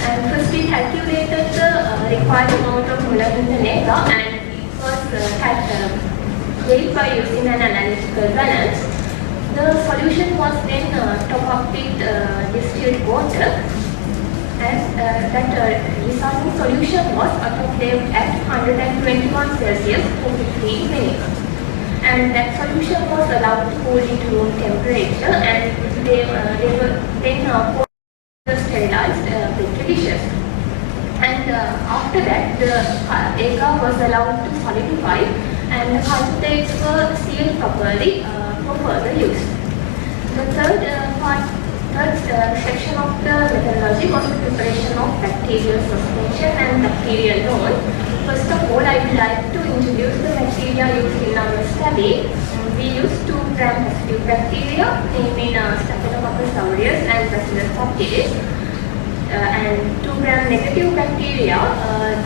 and first we calculated the required amount of Mullahinton agar, and it was weighed by using an analytical balance. The solution was then topped up with distilled water, and that resulting solution was autoclaved at 121 Celsius for 15 minutes. And that solution was allowed to cool into room temperature, and they were then poured in the sterilized petri dishes. And after that, the agar was allowed to solidify, and the cultivates were sealed properly for further use. The third section of the methodology was the preparation of bacterial suspension and bacterial load. First of all, I would like to introduce the bacteria used in our study. We used 2 gram-positive bacteria, namely Staphylococcus aureus and Bacillus subtilis. and 2 gram negative bacteria,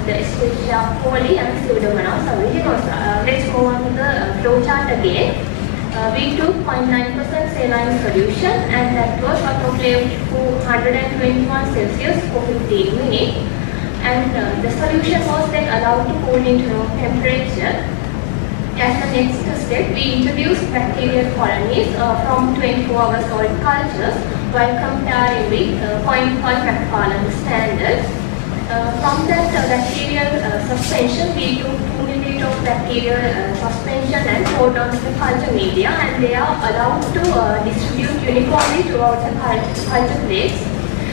the Escherichia coli and Pseudomonas aeruginosa. Let's move on to the flow chart again. We took 0.9% saline solution and that was autoclaved to 121 Celsius for 15 minutes. And the solution was then allowed to cool into room temperature. As the next step, we introduced bacterial colonies from 24-hour salt cultures while comparing with 0.1 McFarland standards. From that bacterial suspension, we took 2 ml of bacterial suspension and poured onto the culture media, and they are allowed to distribute uniformly throughout the culture plates,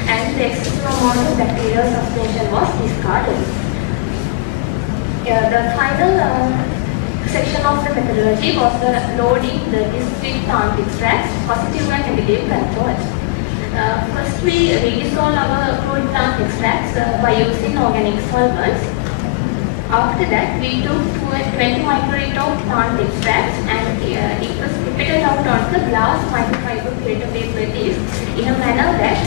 and the excessive amount of bacterial suspension was discarded. The final section of the methodology was the loading the discrete plant extracts, positive and negative controls. First, we redissolve our crude plant extracts by using organic solvents. After that, we took 20 microliter of plant extracts and it was pipetted out on the glass microfiber filter paper in a manner that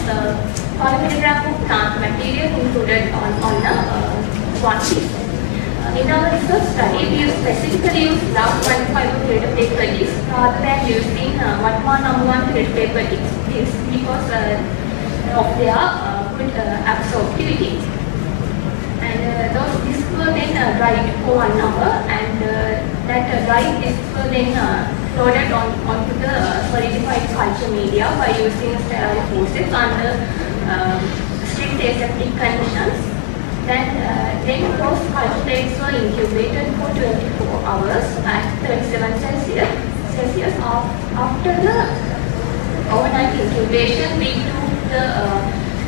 5 milligram of plant material included on the one piece. In our research study, we specifically used glass microfiber filter paper discs rather than using 1:1 filter paper discs because of their good absorptivity. And those discs were then dried for 1 hour, and that dried discs were then loaded onto the solidified culture media by using sterile forceps under strict aseptic conditions. Then those culture plates were incubated for 24 hours at 37 Celsius. After the overnight incubation, we took the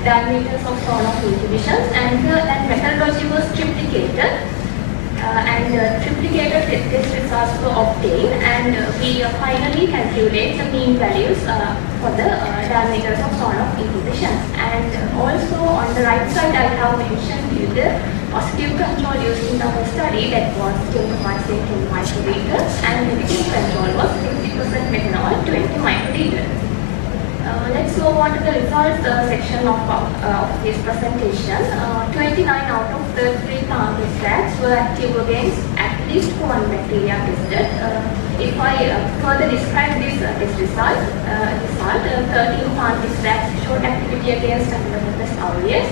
diameters of zone of incubations, and that methodology was triplicated. Triplicated test results were obtained, and we finally calculate the mean values for the diameters of zone of incubation. And also on the right side, I have mentioned you the positive control used in our study, that was 10 microliters, and negative control was 50% methanol, 20 microliters. Let's move on to the results section of this presentation. 29 out of 33 plant extracts were active against at least 1 bacteria tested. If I further describe this test result, 13 plant extracts showed activity against Staphylococcus aureus,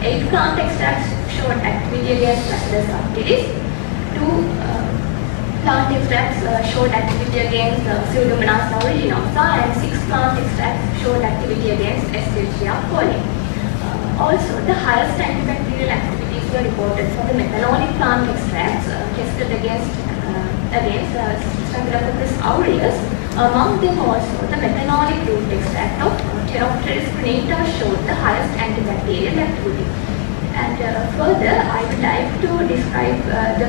8 plant extracts showed activity against Bacillus subtilis, 2 plant extracts showed activity against Pseudomonas aeruginosa, and 6 plant extracts showed activity against Escherichia coli. Also, the highest antibacterial activities were reported for the methanolic plant extracts tested against Staphylococcus aureus. Among them also, the methanolic root extract of Pteridophytes spinata showed the highest antibacterial activity. And further, I would like to describe the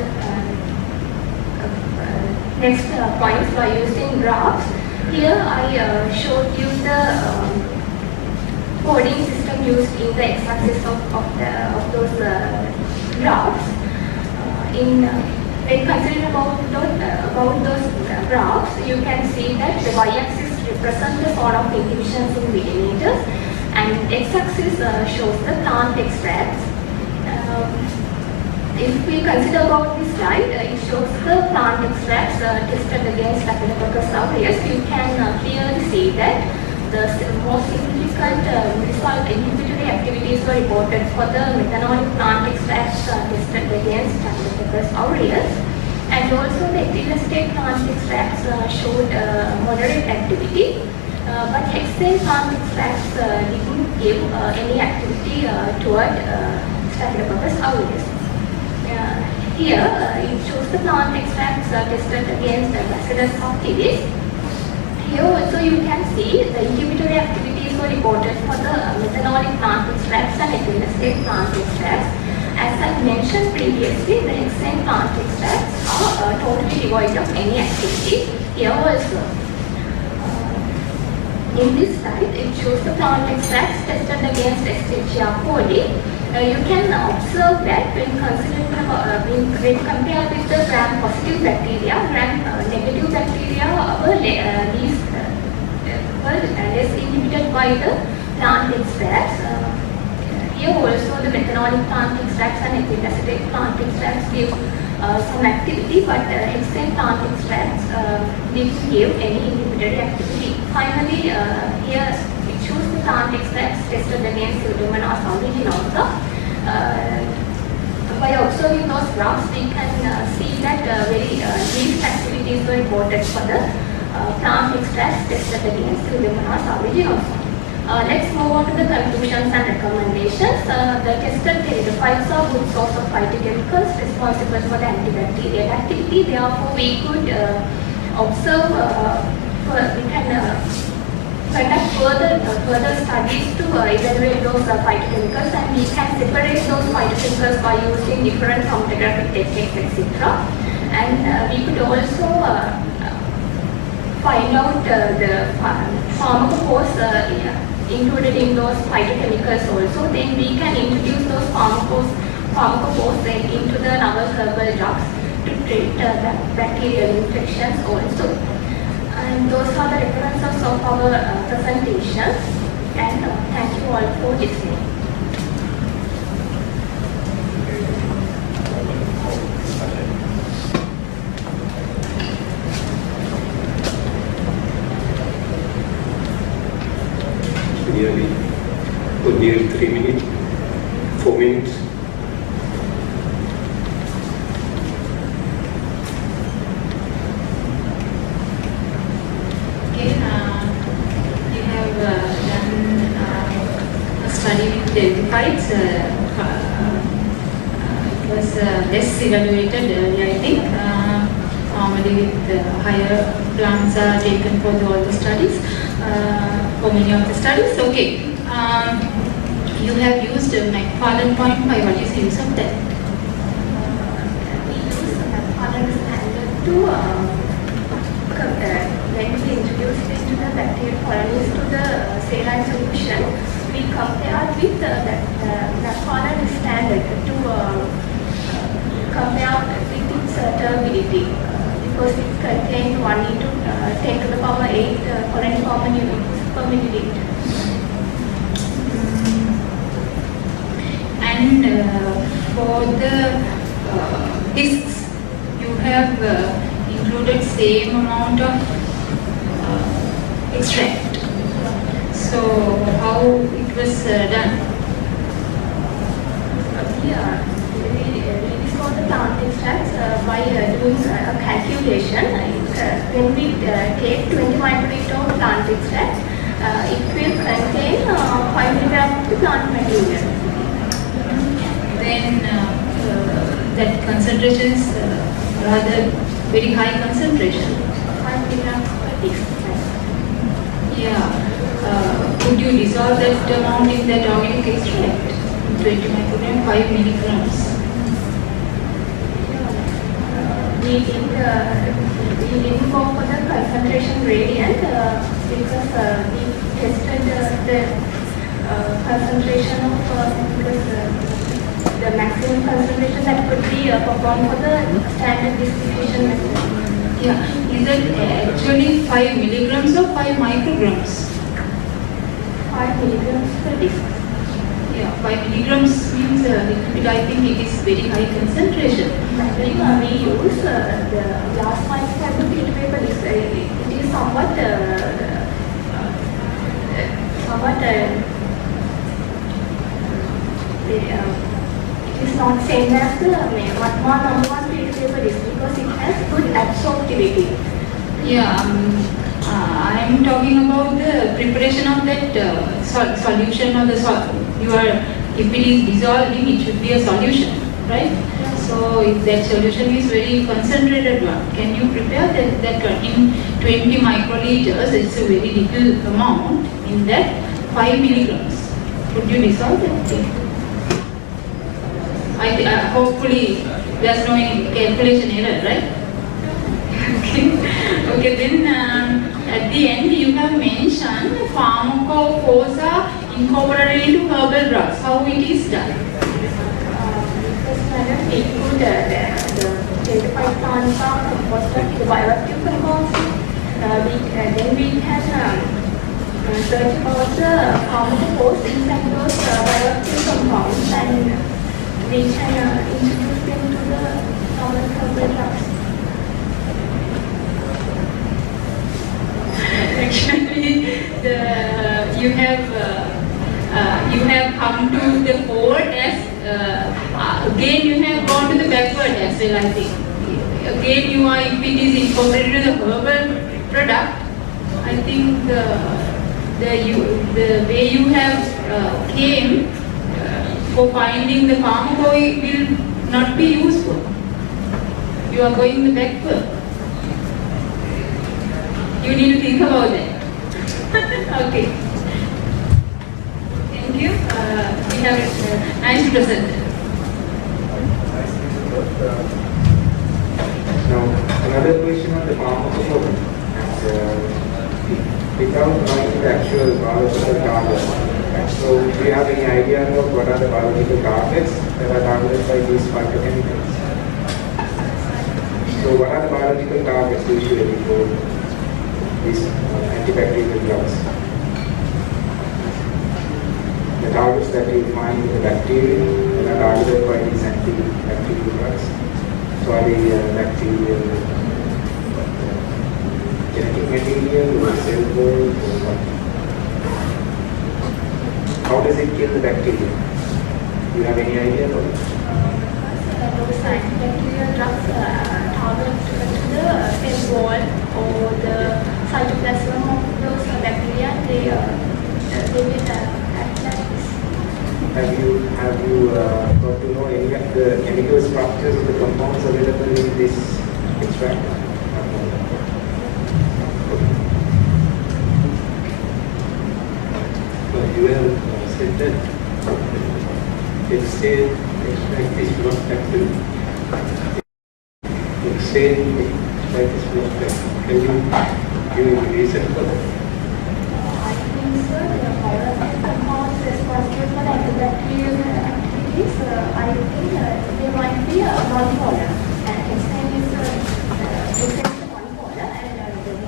next points by using graphs. Here I showed you the coding system used in the x-axis of those graphs. When considering about those graphs, you can see that the y-axis represents the zone of inhibitions in millimeters, and x-axis shows the plant extracts. If we consider about this slide, it shows the plant extracts tested against Staphylococcus aureus. You can clearly see that the most significant inhibitory activities were reported for the methanolic plant extracts tested against Staphylococcus aureus, and also the ethyl acetate plant extracts showed moderate activity, but hexane plant extracts didn't give any activity toward Staphylococcus aureus. Here it shows the plant extracts tested against Bacillus subtilis. Here also you can see the inhibitory activities were reported for the methanolic plant extracts and ethyl acetate plant extracts. As I mentioned previously, the hexane plant extracts are totally devoid of any activity. Here also. In this slide, it shows the plant extracts tested against Escherichia coli. You can observe that when compared with the gram-positive bacteria, gram-negative bacteria were less inhibited by the plant extracts. Here also the methanolic plant extracts and ethyl acetate plant extracts give some activity, but hexane plant extracts didn't give any inhibitory activity. Finally, here it shows the plant extracts tested against Pseudomonas aeruginosa. By observing those graphs, we can see that very least activities were reported for the plant extracts tested against Pseudomonas aeruginosa. Let's move on to the conclusions and recommendations. The tested Pteridophytes are good source of phytochemicals responsible for the antibacterial activity. Therefore, we could observe, we can conduct further studies to evaluate those phytochemicals, and we can separate those phytochemicals by using different chromatographic techniques, etc. And we could also find out the pharmacophores included in those phytochemicals also. Then we can introduce those pharmacophores into the novel herbal drugs to treat bacterial infections also. And those are the references of our presentations. And thank you all for listening. Nearly 3 minutes, 4 minutes. Okay, you have done a study with Pteridophytes. It was less evaluated earlier, I think. Normally with higher plants are taken for all the studies. For many of the studies. Okay. You have used McFarlane point 5. What is the use of that? We use McFarlane standard to when we introduced into the bacterial colonies to the saline solution, we compared with the McFarlane standard to compare with its turbidity, because it contained 1 into 10 to the power 8 colony common units per milliliter. And for the discs, you have included same amount of extract. So how it was done? Yeah, we saw the plant extracts by doing a calculation. When we take 20 microliter of plant extract, it will contain 5 milligrams of plant material. Then that concentration is rather very high concentration. 5 milligrams per disc. Yeah. Could you dissolve that amount in that organic extract? 20 micrograms, 5 milligrams. We didn't go for the concentration gradient because we tested the concentration of the maximum concentration that could be performed for the standard distribution method. Yeah. Is it actually 5 milligrams or 5 micrograms? 5 milligrams per disc. Yeah, 5 milligrams means I think it is very high concentration. We use the glass microscopic paper. It is somewhat it is not same as the number 1 paper disc because it has good absorptivity. Yeah, I am talking about the preparation of that solution or the if it is dissolving, it should be a solution, right? So if that solution is very concentrated one, can you prepare that one? In 20 microliters, it's a very little amount. In that, 5 milligrams. Could you dissolve that thing? Hopefully, there's no any calculation error, right? Okay, then at the end you have mentioned pharmacophores are incorporated into herbal drugs. How it is done? We put the certified plants are composed of the bioactive compounds. Then we can research about the pharmacopause inside those bioactive compounds, and we can introduce them to the normal herbal drugs. Actually, you have come to the forward as again you have gone to the backward as well. I think again you are, if it is incorporated to the herbal product, I think the way you have came for finding the pharmacopoeia will not be useful. You are going the backward. You need to think about that. Okay. Thank you. We have a nice presenter. Now, another question on the pharmacopoeia. Without knowing the actual biological target, so do you have any idea of what are the biological targets that are targeted by these phytochemicals? So what are the biological targets usually for these antibacterial drugs? The targets that you find in the bacteria that are targeted by these antibacterial drugs. So are they bacterial genetic material or cell walls or what? How does it kill the bacteria? Do you have any idea about it? Those antibacterial drugs target to the cell wall or the cytoplasm of those bacteria. They will act like this. Have you got to know any of the chemical structures of the compounds available in this extract? You have said that exhale extract is not active. Exhale extract is not active. Can you give a reason for that? I think, sir, the bioactive compounds responsible for antibacterial activities, I think they might be non-polar. And hexane is non-polar, and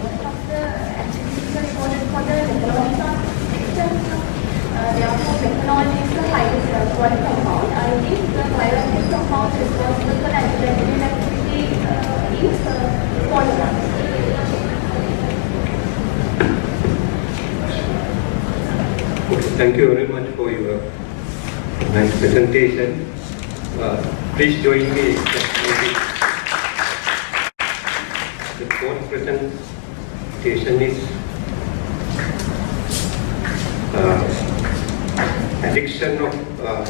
most of the activities are reported for the methanol substance. Therefore, methanol is the highest polar compound. I think the bioactive compound responsible for antibacterial activity is polar. Okay, thank you very much for your nice presentation. Please join me. The fourth presentation is addiction of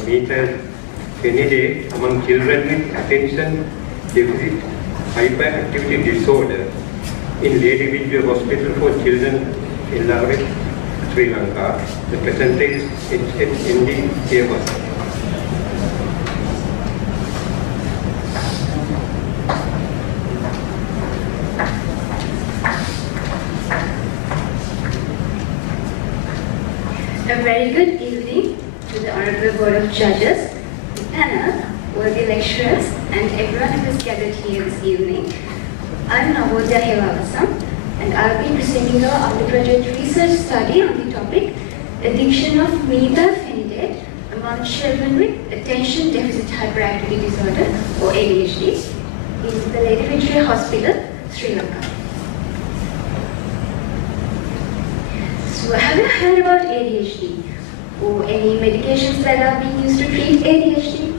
methylphenidate among children with attention deficit hyperactivity disorder in Lady Vidya Hospital for Children in Sri Lanka. The presenter is HMKD Chairperson. A very good evening to the Honorable Board of Judges, the panel, worthy lecturers, and everyone who is gathered here this evening. I am Navodaya Herath, and I will be presenting our undergraduate research study on the topic addiction of methylphenidate among children with attention deficit hyperactivity disorder or ADHD in the Lady Victoria Hospital, Sri Lanka. So have you heard about ADHD or any medications that are being used to treat ADHD?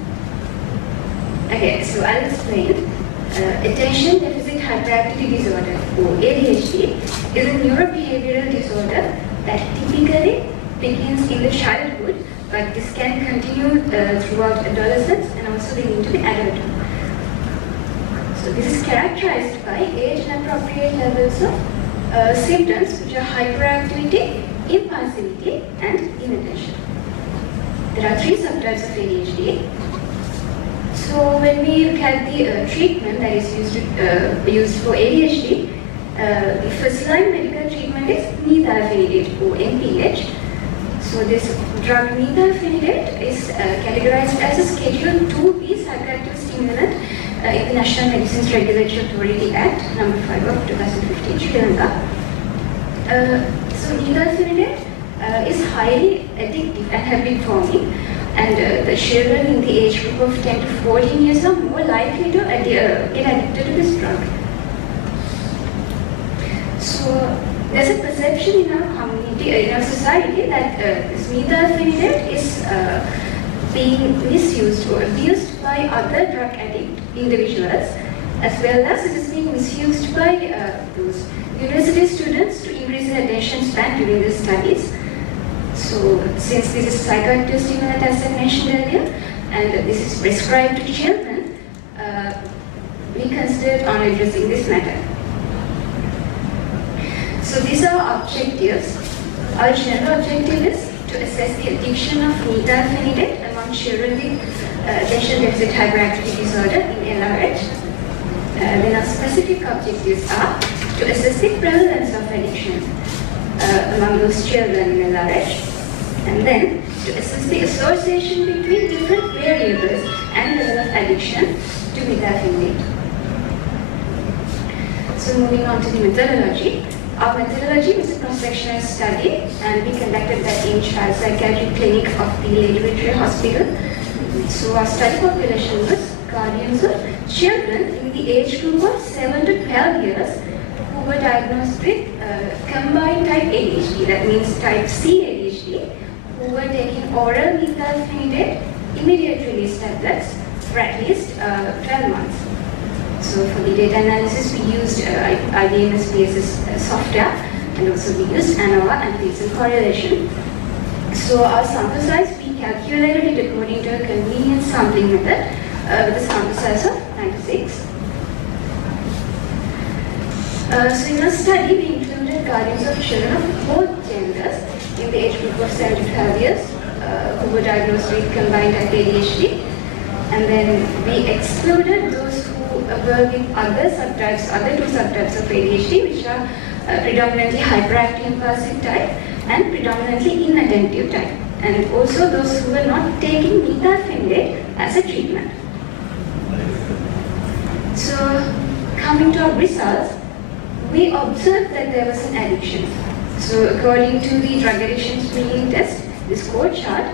Okay, so I'll explain. Attention deficit hyperactivity disorder or ADHD is a neurobehavioral disorder that typically begins in the childhood, but this can continue throughout adolescence and also lead into the adulthood. So this is characterized by age-appropriate levels of symptoms which are hyperactivity, impulsivity, and inattention. There are three subtypes of ADHD. So when we look at the treatment that is used for ADHD, the first line medical treatment is methylphenidate or MPH. So this drug methylphenidate is categorized as a Schedule 2B psychoactive stimulant in the National Medicines Regulatory Authority Act, number 5 of 2015, Sri Lanka. So methylphenidate is highly addictive and habit-forming, and the children in the age group of 10 to 14 years are more likely to get addicted to this drug. So there's a perception in our community, in our society, that this methylphenidate is being misused or abused by other drug addict individuals, as well as it is being misused by those university students to increase their attention span during their studies. So since this is psychoactive stimulant, as I mentioned earlier, and this is prescribed to children, we considered on addressing this matter. So these are our objectives. Our general objective is to assess the addiction of methylphenidate among children with attention deficit hyperactivity disorder in LRH. Then our specific objectives are to assess the prevalence of addiction among those children in LRH, and then to assess the association between different variables and level of addiction to methylphenidate. So moving on to the methodology. Our methodology was a cross-sectional study, and we conducted that in Child Psychiatric Clinic of the In-Vitro Hospital. So our study population was guardians of children in the age group of 7 to 12 years who were diagnosed with combined type ADHD, that means type C ADHD, who were taking oral methylphenidate immediate release tablets for at least 12 months. So for the data analysis, we used IBM SPSS software, and also we used ANOVA and Pearson correlation. So our sample size, we calculated it according to a convenient sampling method with a sample size of 96. So in our study, we included guardians of children of both genders in the age group of 7 to 12 years who were diagnosed with combined type ADHD, and then we excluded those who were with other two subtypes of ADHD, which are predominantly hyperactive impulsive type and predominantly inattentive type, and also those who were not taking methylphenidate as a treatment. So coming to our results, we observed that there was an addiction. So according to the drug addiction screening test, this score chart,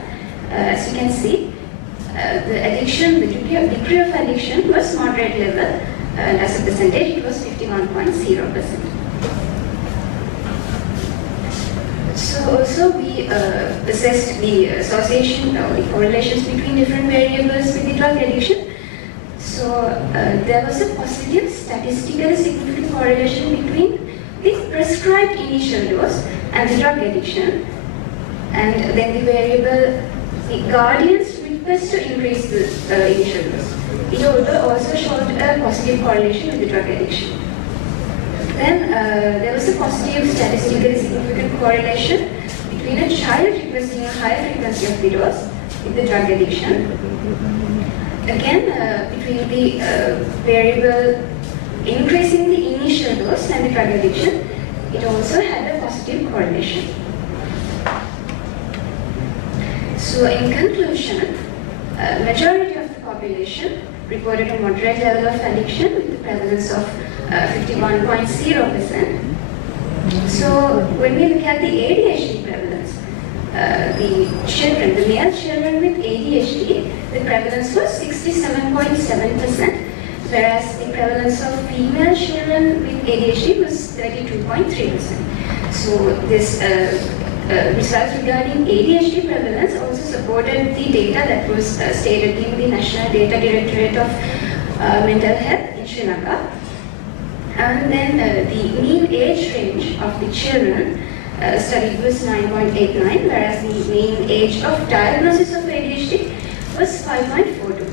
as you can see, the addiction, the degree of addiction was moderate level, and as a percentage it was 51.0%. So also we assessed the association or the correlations between different variables with the drug addiction. So there was a positive statistically significant correlation between the prescribed initial dose and the drug addiction, and then the variable, the guardian's request to increase the initial dose. It also showed a positive correlation with the drug addiction. Then there was a positive statistically significant correlation between a child requesting a higher frequency of the dose with the drug addiction. Again, between the variable increasing the initial dose and the drug addiction, it also had a positive correlation. So in conclusion, majority of the population reported a moderate level of addiction with the prevalence of 51.0%. So when we look at the ADHD prevalence, the male children with ADHD, the prevalence was 67.7%, whereas the prevalence of female children with ADHD was 32.3%. So this results regarding ADHD prevalence also supported the data that was stated in the National Data Directorate of Mental Health in Sri Lanka. And then the mean age range of the children studied was 9.89, whereas the mean age of diagnosis of ADHD was 5.42.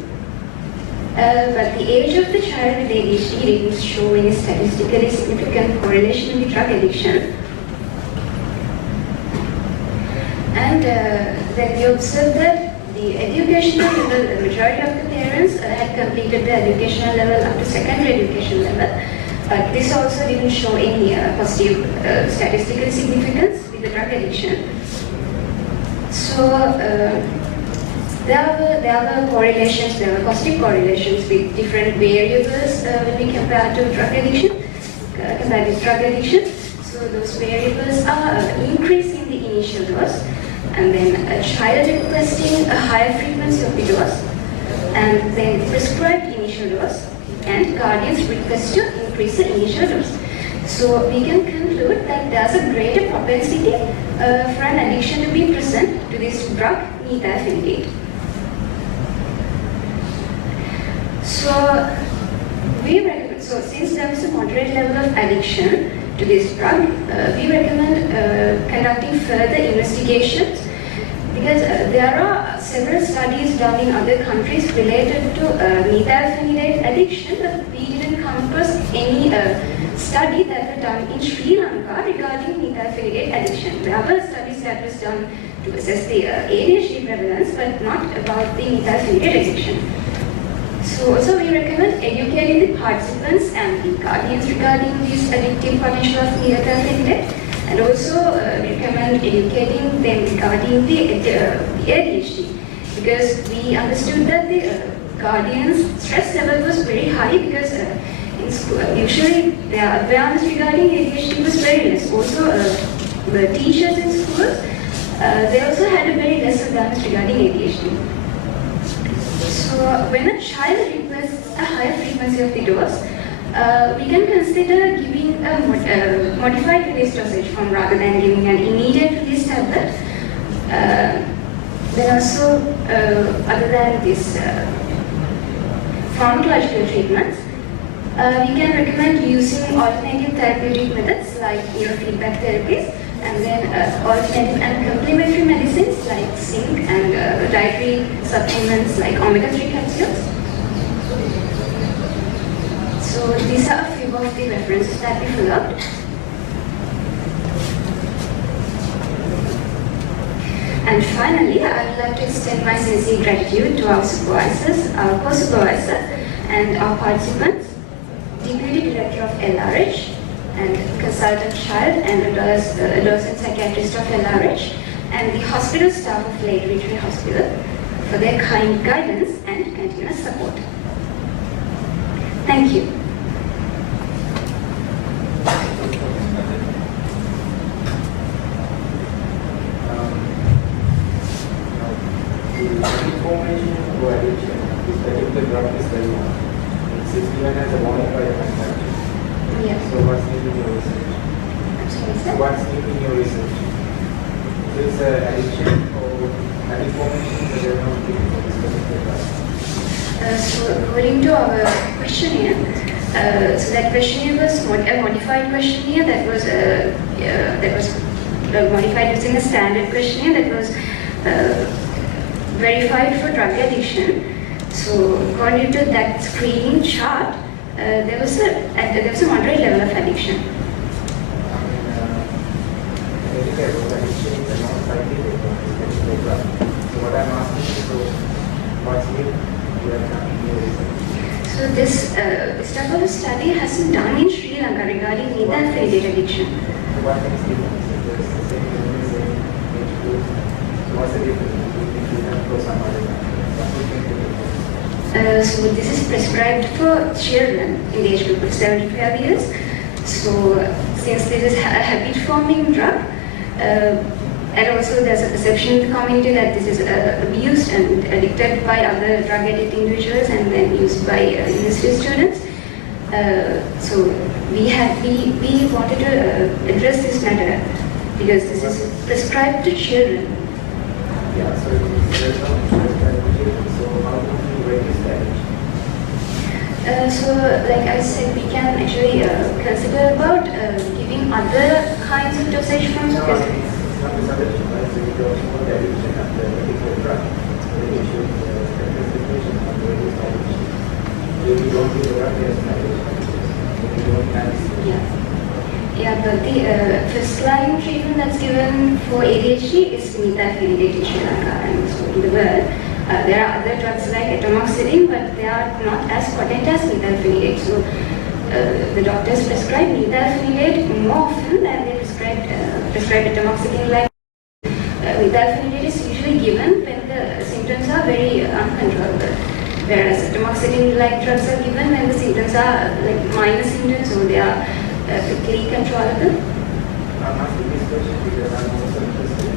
But the age of the child with ADHD didn't show any statistically significant correlation with drug addiction. And then we observed that the educational level, the majority of the parents had completed the educational level up to secondary education level. But this also didn't show any positive statistical significance with the drug addiction. So there were correlations, there were positive correlations with different variables when we compare to drug addiction, compared with drug addiction. So those variables are increase in the initial dose, and then a child requesting a higher frequency of the dose, and then prescribed initial dose, and guardians request to increase the initial dose. So we can conclude that there's a greater propensity for an addiction to be present to this drug, methylphenidate. So since there is a moderate level of addiction to this drug, we recommend conducting further investigations, because there are several studies done in other countries related to methylphenidate addiction, but we didn't come across any study that was done in Sri Lanka regarding methylphenidate addiction. There were studies that was done to assess the ADHD prevalence, but not about the methylphenidate addiction. So also we recommend educating the participants and the guardians regarding this addictive potential of methylphenidate, and also recommend educating them regarding the ADHD, because we understood that the guardians' stress level was very high, because in school, usually their awareness regarding ADHD was very less. Also, the teachers in schools, they also had a very less awareness regarding ADHD. So when a child requests a higher frequency of the dose, we can consider giving a modified release dosage form rather than giving an immediate release tablet. Then also, other than this pharmacological treatments, we can recommend using alternative therapeutic methods like neurofeedback therapies, and then alternative and complementary medicines like zinc, and dietary supplements like omega-3 capsules. So these are a few of the references that we followed. And finally, I would like to extend my sincere gratitude to our supervisors, our co-supervisor, and our participants, Deputy Director of LRH, and Consultant Child and Adolescent Psychiatrist of LRH, and the hospital staff of Lake Retreat Hospital for their kind guidance and continuous support. Thank you. The information to addiction, this particular drug is very long. It's given as a modifier manufacturer. Yes. So what's new in your research? I'm sorry, sir? What's new in your research? So it's addiction or information that are not given for this particular drug. So according to our questionnaire, so that questionnaire was a modified questionnaire that was modified using a standard questionnaire that was verified for drug addiction. So according to that screening chart, there was a moderate level of addiction. So what I'm asking is, what's new? So this type of a study has been done in Sri Lanka regarding methylphenidate addiction. What is different? It's the same age group. So what's the difference between that or some other? So this is prescribed for children in the age group of 7 to 12 years. So since this is a habit-forming drug, and also there's a perception in the community that this is abused and addicted by other drug-addict individuals and then used by university students. So we wanted to address this matter because this is prescribed to children. Yeah, so there's no so how do you reduce that? So like I said, we can actually consider about giving other kinds of dosage forms. No, it's not misunderstood, right? So you don't want the addiction of the particular drug. Then you should specification of the reduced addiction. If you don't do the drug, there's an addiction. If you don't have Yeah, but the first line treatment that's given for ADHD is methylphenidate in Sri Lanka and so in the world. There are other drugs like atomoxetine, but they are not as potent as methylphenidate. So the doctors prescribe methylphenidate more often than they prescribe atomoxetine. Like methylphenidate is usually given when the symptoms are very uncontrollable, whereas atomoxetine-like drugs are given when the symptoms are like minor symptoms, so they are quickly controllable. I'm asking this question because I'm also interested in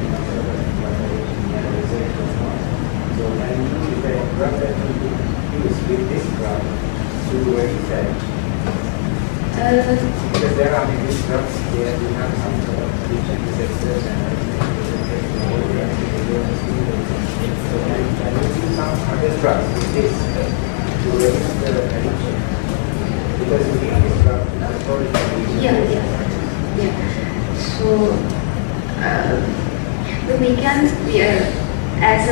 research. So can you use the drug that you use with this drug to research? Because there are many drugs where you have some sort of addiction receptors and so can you use some other drugs with this to reduce the addiction? Because you need this drug to control the addiction. Yeah. So we can, as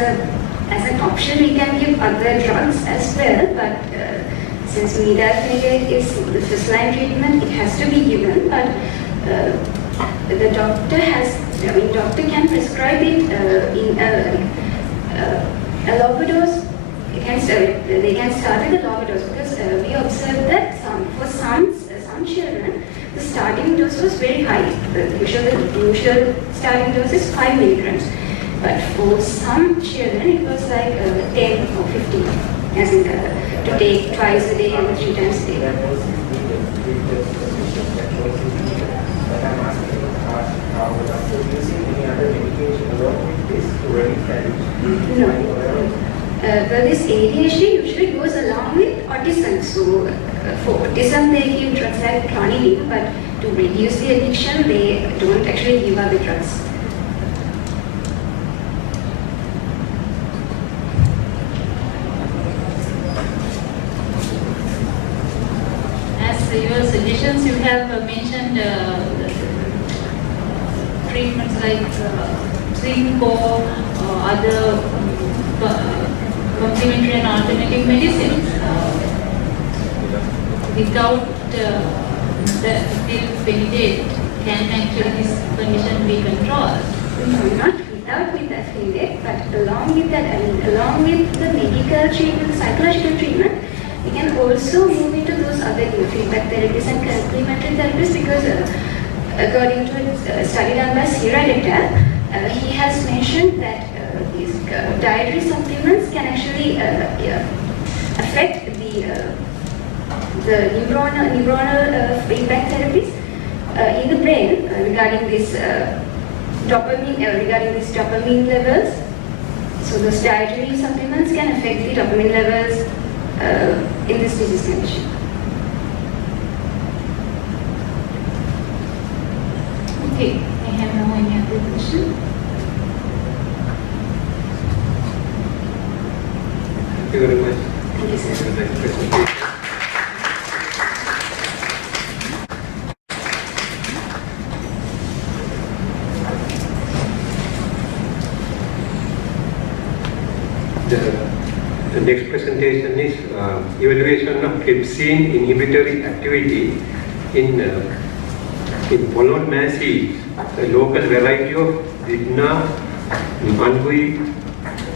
an option, we can give other drugs as well, but since Midafenilate is the first line treatment, it has to be given, but the doctor can prescribe it in a lower dose. They can start with a lower dose because we observed that for some children, the starting dose was very high. The usual starting dose is 5 milligrams. But for some children, it was like 10 or 15, as in to take twice a day and 3 times a day. But I'm asking how the doctor using any other medication along with this to reduce addiction? No. Well, this ADHD usually goes along with autism. So for autism, they give drugs like clonidine, but to reduce the addiction, they don't actually give other drugs. As your suggestions, you have mentioned treatments like zinc or other complementary and alternative medicines. Without the Diclofenac, can actually this condition be controlled? No, not without Diclofenac, but along with that, along with the medical treatment, psychological treatment, we can also move into those other feedback therapies and complementary therapies because according to a study done by Herath, he has mentioned that these dietary supplements can actually affect the neuronal feedback therapies in the brain regarding this dopamine levels. So those dietary supplements can affect the dopamine levels in this disease condition. Okay, I have no any other question. Thank you very much. Thank you, sir. For the next presentation. The next presentation is evaluation of trypsin inhibitory activity in pollen masses, a local variety of Vigna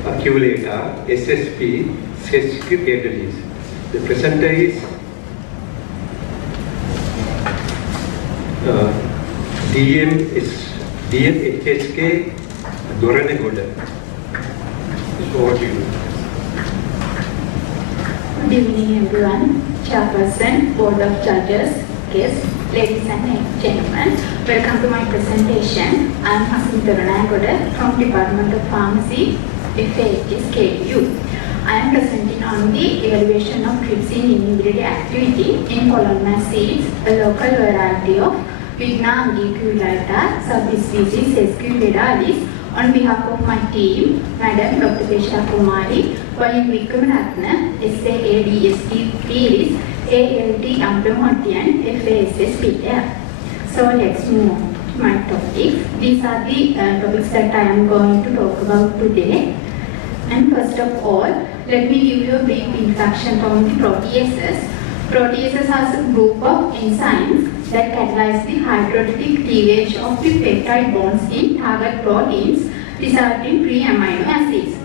aculeata SSP sesquipedales. The presenter is DMHSK Doranegoda. So what do you do? Good evening everyone, Chairperson, Board of Judges, guests, ladies and gentlemen. Welcome to my presentation. I am Pathirana from Department of Pharmacy, FAHS KU. I am presenting on the evaluation of trypsin inhibitory activity in pollen seeds, a local variety of Vigna aculeata subspecies sesquipedalis. On behalf of my team, Madam Dr. Jayasuriya, Wimalasiri, SAADSD theories, ALT and FASS Peter. So let's move to my topics. These are the topics that I am going to talk about today. And first of all, let me give you a brief introduction on the proteases. Proteases are a group of enzymes that catalyze the hydrolytic cleavage of the peptide bonds in target proteins, resulting free amino acids.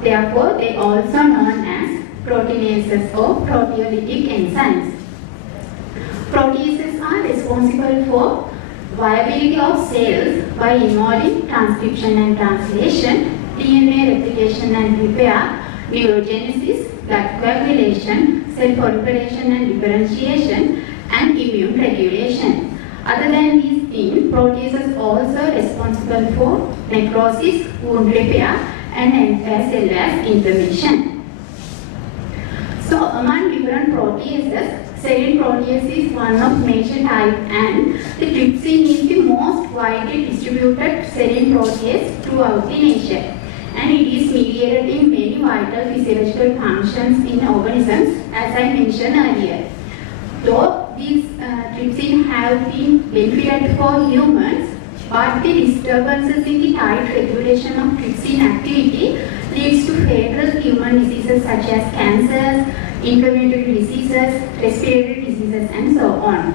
Therefore, they are also known as proteinases or proteolytic enzymes. Proteases are responsible for viability of cells by involving transcription and translation, DNA replication and repair, neurogenesis, blood coagulation, cell proliferation and differentiation, and immune regulation. Other than these things, proteases also responsible for necrosis, wound repair, and as well as inflammation. So among different proteases, serine protease is one of major type, and the trypsin is the most widely distributed serine protease throughout the nature. And it is mediated in many vital physiological functions in organisms, as I mentioned earlier. Though these trypsin have been benefited for humans, but the disturbances in the tight regulation of trypsin activity leads to fatal human diseases such as cancers, inflammatory diseases, respiratory diseases, and so on.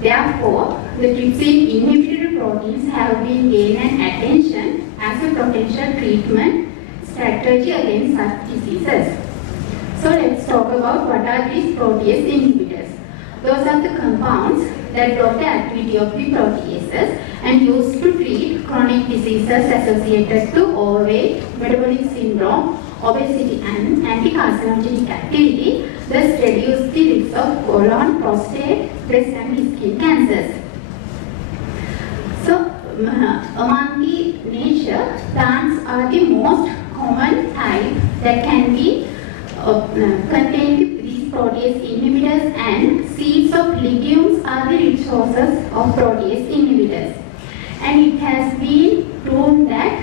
Therefore, the trypsin inhibitory proteins have been gained attention as a potential treatment strategy against such diseases. So let's talk about what are these protease inhibitors. Those are the compounds that block the activity of the proteases and used to treat chronic diseases associated to overweight, metabolic syndrome, obesity, and anti-carcinogenic activity, thus reduce the risk of colon, prostate, breast, and skin cancers. So, among the nature, plants are the most common type that can be contain these protease inhibitors, and seeds of legumes are the rich sources of protease inhibitors. And it has been proven that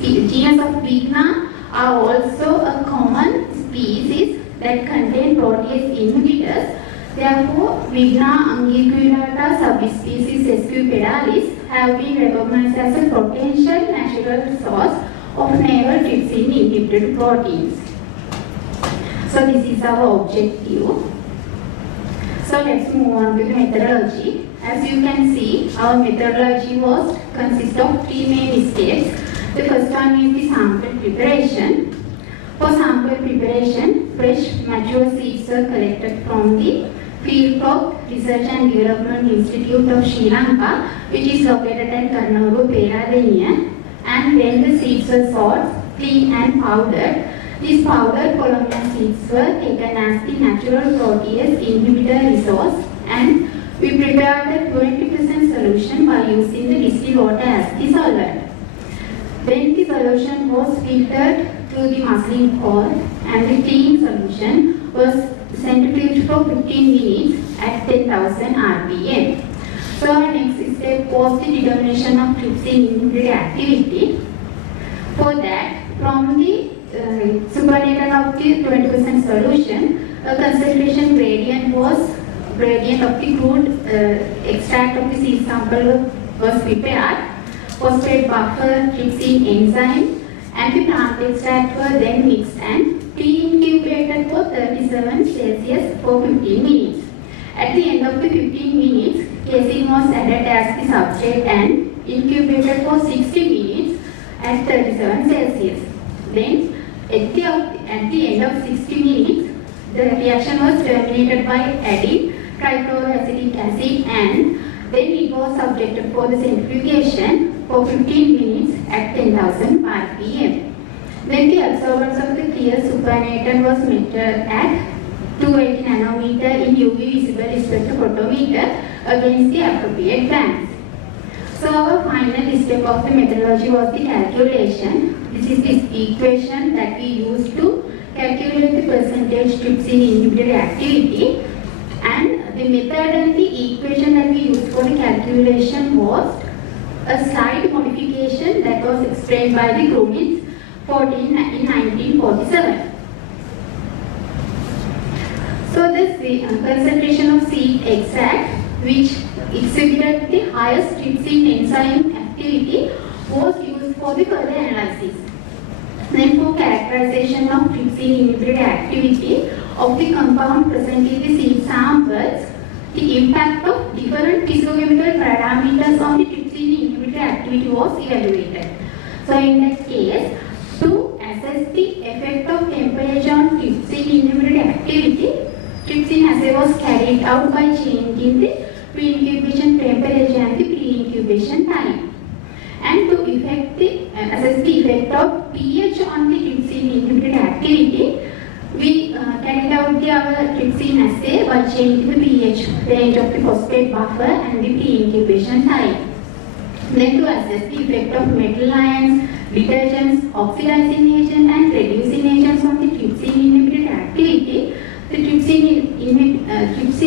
genus of Vigna are also a common species that contain protease inhibitors. Therefore, Vigna unguiculata subspecies Esquipedalis have been recognized as a potential natural source of novel trypsin inhibited proteins. So this is our objective. So let's move on to the methodology. As you can see, our methodology consists of three main steps. The first one is the sample preparation. For sample preparation, fresh mature seeds are collected from the field of Research and Development Institute of Sri Lanka, which is located at Karnuru, Peradeniya. And when the seeds were sorted, cleaned and powdered, these powdered colonial seeds were taken as the natural protease inhibitor resource, and we prepared a 20% solution by using the distilled water as the solvent. Then the solution was filtered through the muslin cloth, and the clean solution was centrifuged for 15 minutes at 10,000 rpm. So our next step was the determination of trypsin inhibitory activity. For that, from the supernatant of the 20% solution, a concentration gradient of the crude extract of the seed sample was prepared. Phosphate buffer, trypsin enzyme, and the plant extract were then mixed and pre-incubated for 37 Celsius for 15 minutes. At the end of the 15 minutes, casein was added as the substrate and incubated for 60 minutes at 37 Celsius. Then, at the end of 60 minutes, the reaction was terminated by adding trichloroacetic acid, and then it was subjected for the centrifugation for 15 minutes at 10,000 rpm. Then the absorbance of the clear supernatant was measured at 280 nanometer in UV visible spectrophotometer against the appropriate bands. So our final step of the methodology was the calculation. This is the equation that we used to calculate the percentage trypsin inhibitory activity, and the method and the equation that we used for the calculation was a slight modification that was explained by the Grumins in 1947. So the concentration of seed extract, which exhibited the highest trypsin enzyme activity, was used for the further analysis. Then for characterization of trypsin inhibitory activity of the compound present in the seed samples, the impact of different physiochemical parameters on the trypsin inhibitory activity was evaluated. So in that case, to assess the effect of temperature on trypsin inhibitory activity, trypsin assay was carried out by changing the pre-incubation temperature and the pre-incubation time. And to assess the effect of pH on the trypsin inhibitory activity, we carried out our trypsin assay by changing the pH range of the phosphate buffer and the pre-incubation time. Then to assess the effect of metal ions, detergents, oxidizing agent and reducing agents on the trypsin inhibitory activity, the trypsin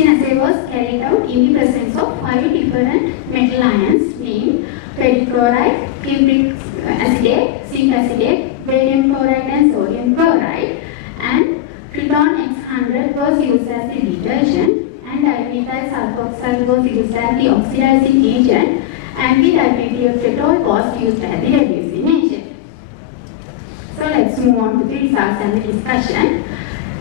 assay was carried out in the presence of 5 different metal ions named ferrichloride, cupric acetate, zinc acetate, barium chloride and sodium chloride, and Triton X100 was used as the detergent and dimethyl sulfoxide was used as the oxidizing agent and the dipenthiol was used as the reducing agent. So let's move on to the results and the discussion.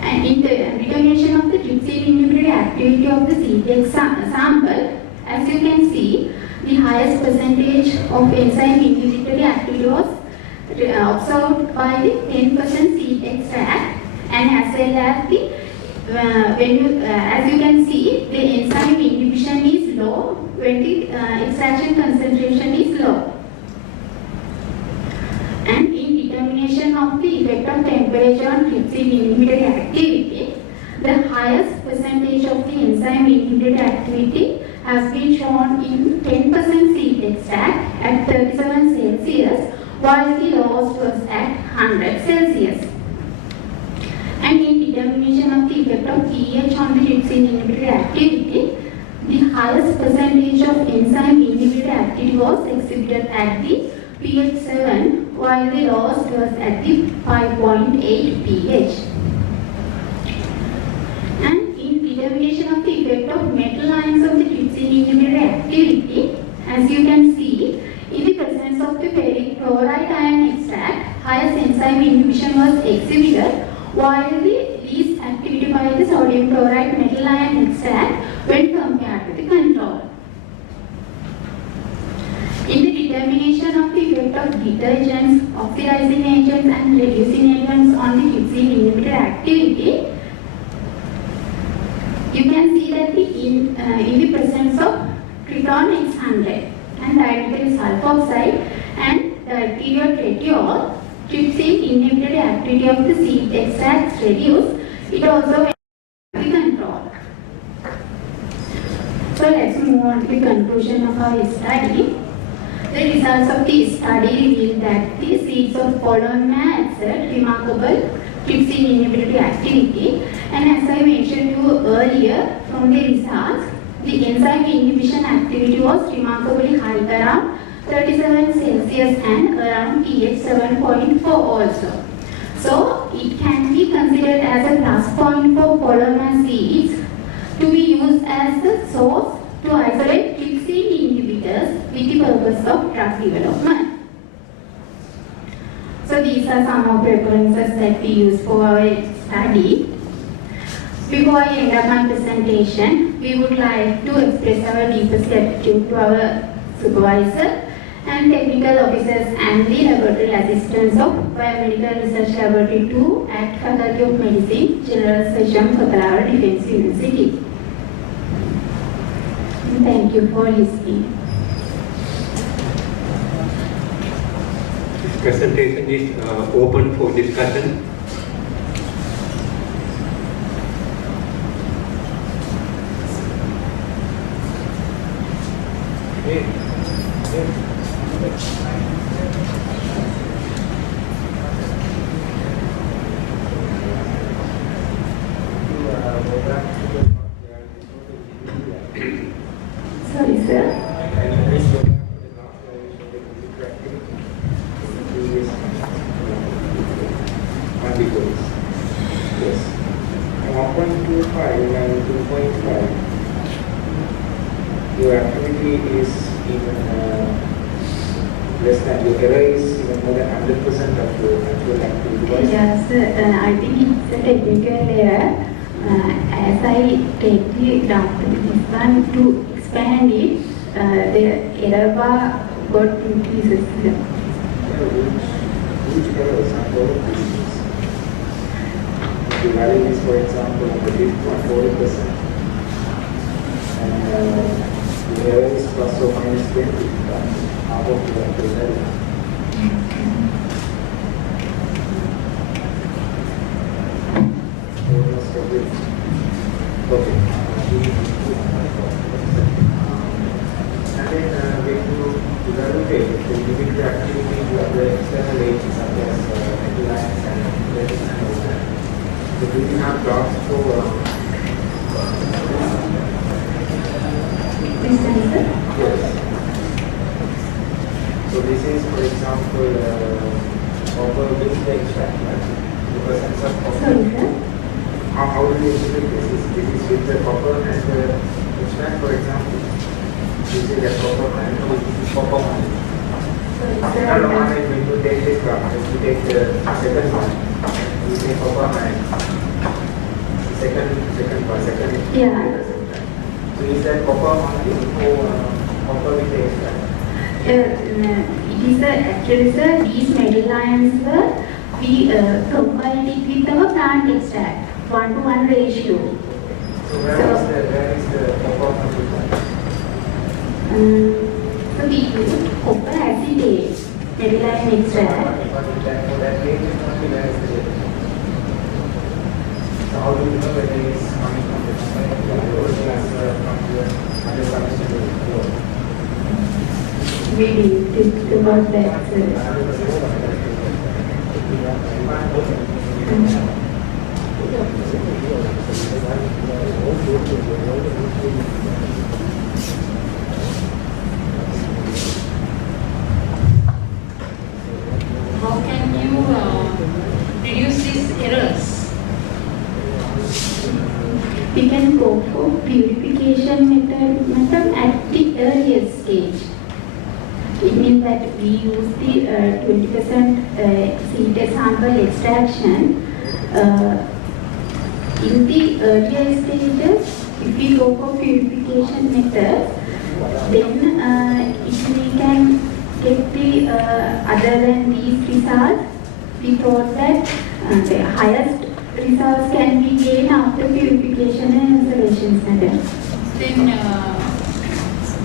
And in the determination of the trypsin inhibitory activity of the CTX sample, as you can see, the highest percentage of enzyme inhibitory activity was observed by the 10% seed extract, and as well as the as you can see, the enzyme inhibition is low when the extraction concentration is low. And in determination of the effect of temperature on trypsin inhibitory activity, the highest percentage of the enzyme inhibitory activity has been shown in 10% seed extract at 37 Celsius, while the lowest was at 100 Celsius. And in determination of the effect of pH on the trypsin inhibitory activity, the highest percentage of enzyme inhibitory activity was exhibited at the pH 7, while the lowest was at the 5.8 pH. And in determination of the effect of metal ions on the trypsin inhibitory activity, as you can see, in the presence of the ferric chloride ion extract, highest enzyme inhibition was exhibited, while the least activity by the sodium chloride metal ion extract when compared to the control. In the determination of the effect of detergents, oxidizing agents and reducing agents on the trypsin inhibitory activity, you can see that in the presence of Triton X100 and dimethyl sulfoxide and Pteridophytes, trypsin inhibitory activity of the seed extracts reduced. It also went to the control. So let's move on to the conclusion of our study. The results of the study revealed that the seeds of Pollonma exert remarkable trypsin inhibitory activity, and as I mentioned to you earlier from the results, the enzyme inhibition activity was remarkably high, around 37 Celsius and around pH 7.4 also. So it can be considered as a plus point for Pollonma seeds to be used as the source to isolate trypsin inhibitors with the purpose of drug development. So these are some of the references that we use for our study. Before I end up my presentation, we would like to express our deepest gratitude to our supervisor and technical officers and the laboratory assistants of Biomedical Research Laboratory 2 at Faculty of Medicine, General Session, Kotelawala Defense University. Thank you for listening. This presentation is open for discussion. Sorry, sir. Yes. 1.25 and 2.5. Your activity is even less than, your error is even more than 100% of your actual activity. Yes, I think it's a technical error. As I take the draft this one to expand it, the error bar got increases. Which errors are all of these? The value is, for example, 40%, and the error is plus or minus 20, half of the actual value. Almost everything. Okay. do you have plots for This sensor? yes. So this is, for example, copper with the extract, right? The presence of copper. Sorry, sir. How do you explain this? This is with the copper and the extract, for example. This is a copper ion, or this is copper ion. When you take this graph, if you take the second one, you say copper ion. Second part, second. Yeah. So is that copper only or copper with the extract? It is actually, sir, these metal ions were we combined it with our plant extract, 1:1 ratio. So where is the copper content? So we use copper acetate, metal ion extract. For that reagent only, where is the data? So how do you know whether it is coming from the We did about that, How can you reduce these errors? We can go for purification method at the earliest stage. It means that we use the 20% seed sample extraction. In the earlier stages, if we go for purification method, then if we can get the other than these results, we thought that the highest results can be gained after purification and isolation method. Then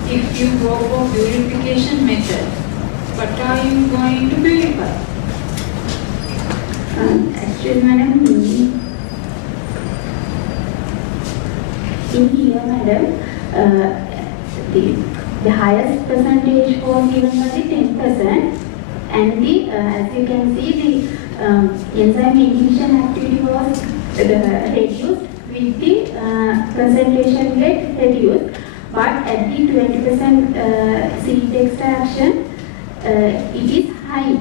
if you go for purification method, what are you going to purify? Actually, madam, in here, madam, the highest percentage was given by the 10%, and the as you can see, the enzyme inhibition activity was reduced with the concentration get reduced. But at the 20% seed extraction, it is high,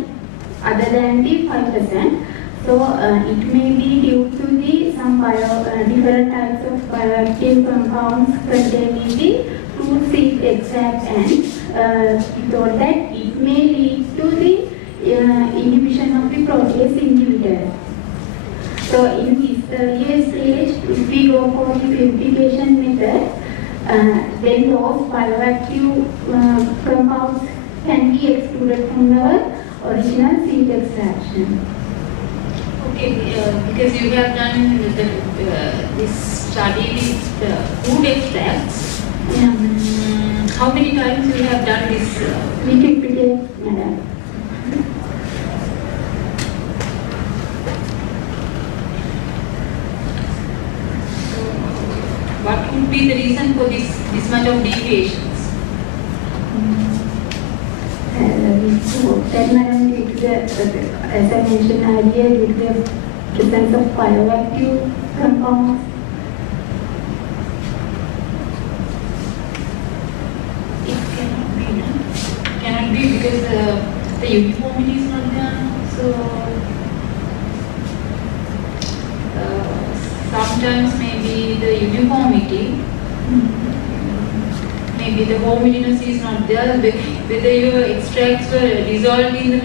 other than the 5%. So it may be due to the some different types of bioactive compounds contained in the fruit seed extract, and we thought that it may lead to the inhibition of the protease inhibitor. So in this earlier stage, if we go for the purification method, then those bioactive compounds can be excluded from our original seed extraction. Okay, because you have done this study with food extracts. Yeah. How many times you have done this? We repeat it, madam. What would be the reason for this much of deviations? That madam, due to the, as I mentioned earlier, due to the presence of bioactive compounds. It cannot be, no? Cannot be because the uniformity is not there. So sometimes maybe the uniformity, maybe the homogeneity is not there. Whether your extracts were dissolved in the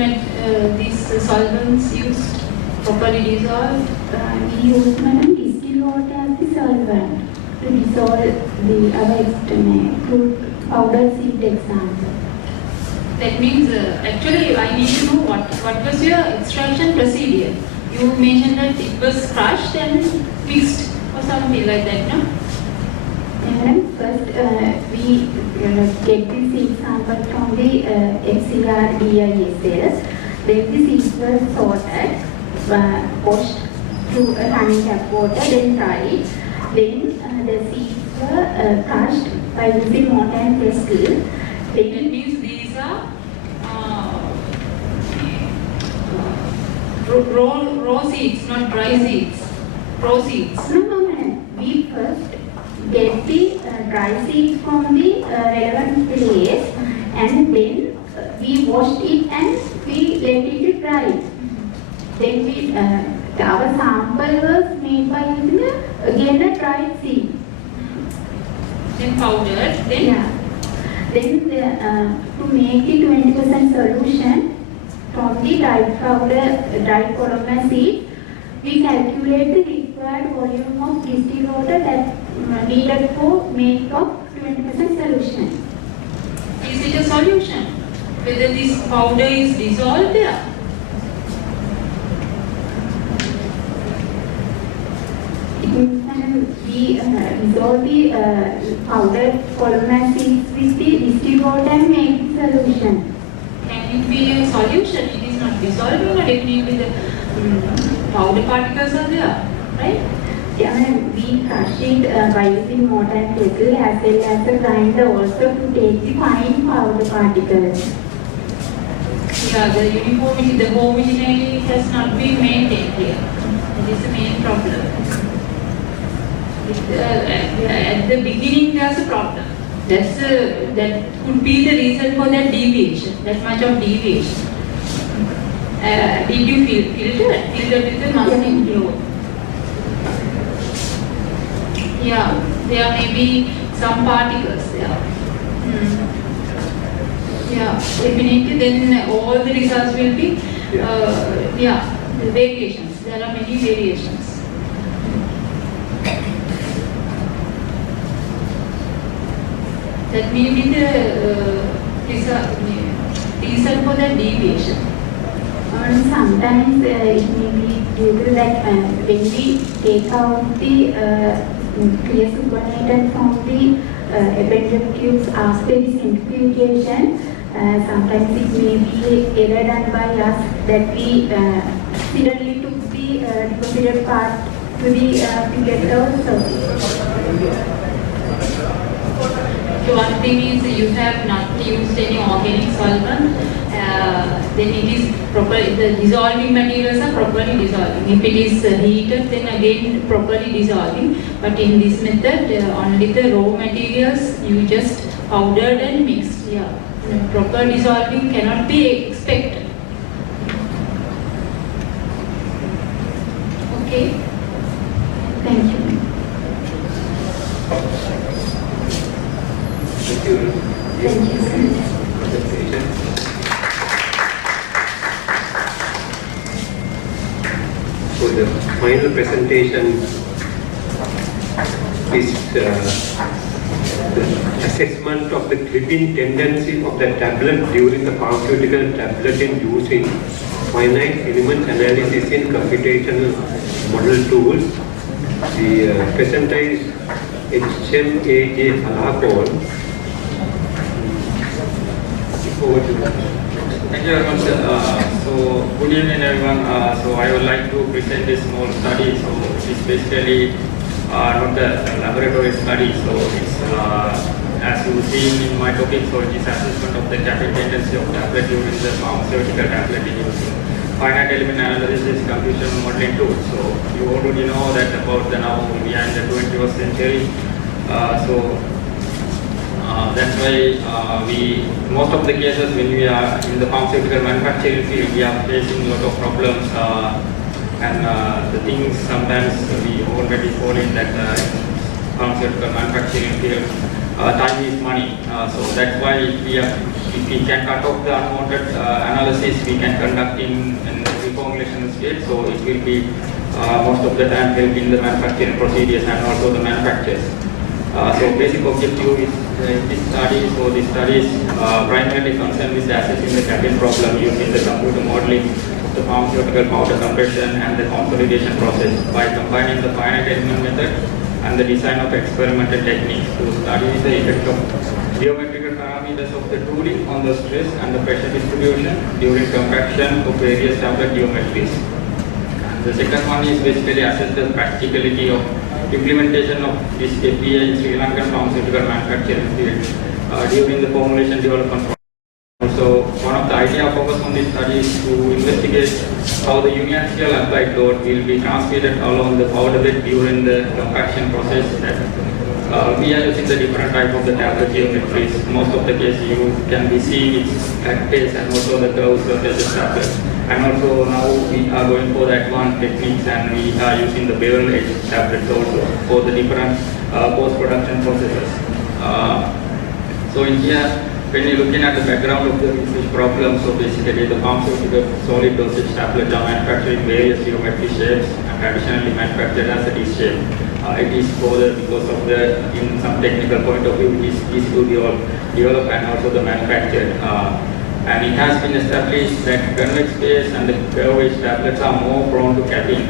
these solvents used, properly dissolved. We use madam distilled water as the solvent to dissolve our crude powder seed example. That means actually I need to know what was your extraction procedure. You mentioned that it was crushed and mixed or something like that, no? And first we get the seed sample from the FCR DISS. Then the seeds were sorted, washed through a running tap water, then dried. Then the seeds were crushed by using mortar and pestle. That means these are raw seeds, not dry seeds. proceeds? No. We first get the dry seeds from the relevant place, and then we washed it and we let it dry. Then our sample was made by using again a dried seed. Then powdered, then? Yeah. Then to make the 20% solution from the dried polymer seed, we calculate the required volume of distilled water that needed for make of 20% solution. Is it a solution? Whether this powder is dissolved there? We dissolve the powdered polymer seeds with the distilled water and make the solution. Can it be a solution? It is not dissolving, or definitely the powder particles are there, right? Yeah, we crush it by using mortar and pestle as well as a grinder also to take the fine powder particles. Yeah, the uniformity, the homogeneity has not been maintained here. It is the main problem. At the beginning there's a problem. That could be the reason for that deviation, that much of deviation. Did you filter with the masking cloth? Yeah, there may be some particles there. Yeah, definitely then all the results will be, the variations. There are many variations. That may be the reason for the deviation. Sometimes it may be due to that when we take out the clear supernatant from the appendix tubes after the centrifugation, sometimes it may be error done by us that we suddenly took the deposited part to the filter also. So one thing is you have not used any organic solvent, then it is properly, the dissolving materials are properly dissolving. If it is heated, then again properly dissolving. But in this method, only the raw materials you just powdered and mixed. Yeah, proper dissolving cannot be expected. Okay. Thank you. Thank you. Thank you. Presentation. So the final presentation is the assessment of the clipping tendency of the tablet during the pharmaceutical tablet in using finite element analysis in computational model tools. The presenter is HMKD Herath. Over to you. Thank you very much. So good evening everyone. So I would like to present this small study. So it's basically not a laboratory study. So it's as you see in my topic, so it is assessment of the capping tendency of tablet during the pharmaceutical tablet in using finite element analysis computation modeling tools. So you already know that about the now we are in the 21st century. That's why most of the cases when we are in the pharmaceutical manufacturing field, we are facing a lot of problems and the things sometimes we already fall in that pharmaceutical manufacturing field, time is money. So that's why if we can cut off the unwanted analysis, we can conduct in the reformulation stage. So it will be most of the time help in the manufacturing procedures and also the manufacturers. So basic objective is this study. So this study is primarily concerned with assessing the capping problem using the computer modeling of the pharmaceutical powder compression and the consolidation process by combining the finite element method and the design of experimental techniques to study the effect of geometrical parameters of the tooling on the stress and the pressure distribution during compaction of various tablet geometries. And the second one is basically assess the practicality of implementation of this API in Sri Lankan pharmaceutical manufacturing field during the formulation development process. So one of the idea focus on this study is to investigate investigate how the uniaxial applied load will be transmitted along the powder bed during the compaction process. We are using the different type of the tablet geometries. Most of the cases you can be seeing its lactase and also the curves of the tablet. And also now we are going for the advanced techniques and we are using the bevel edge tablets also for the different post-production processes. So in here, when you're looking at the background of the research problem, so basically the pharmaceutical solid dosage tablets are manufactured in various geometry shapes and traditionally manufactured as a dish shape. It is because of the, in some technical point of view, it is easy to develop and also the manufactured. And it has been established that convex phase and the curve edge tablets are more prone to capping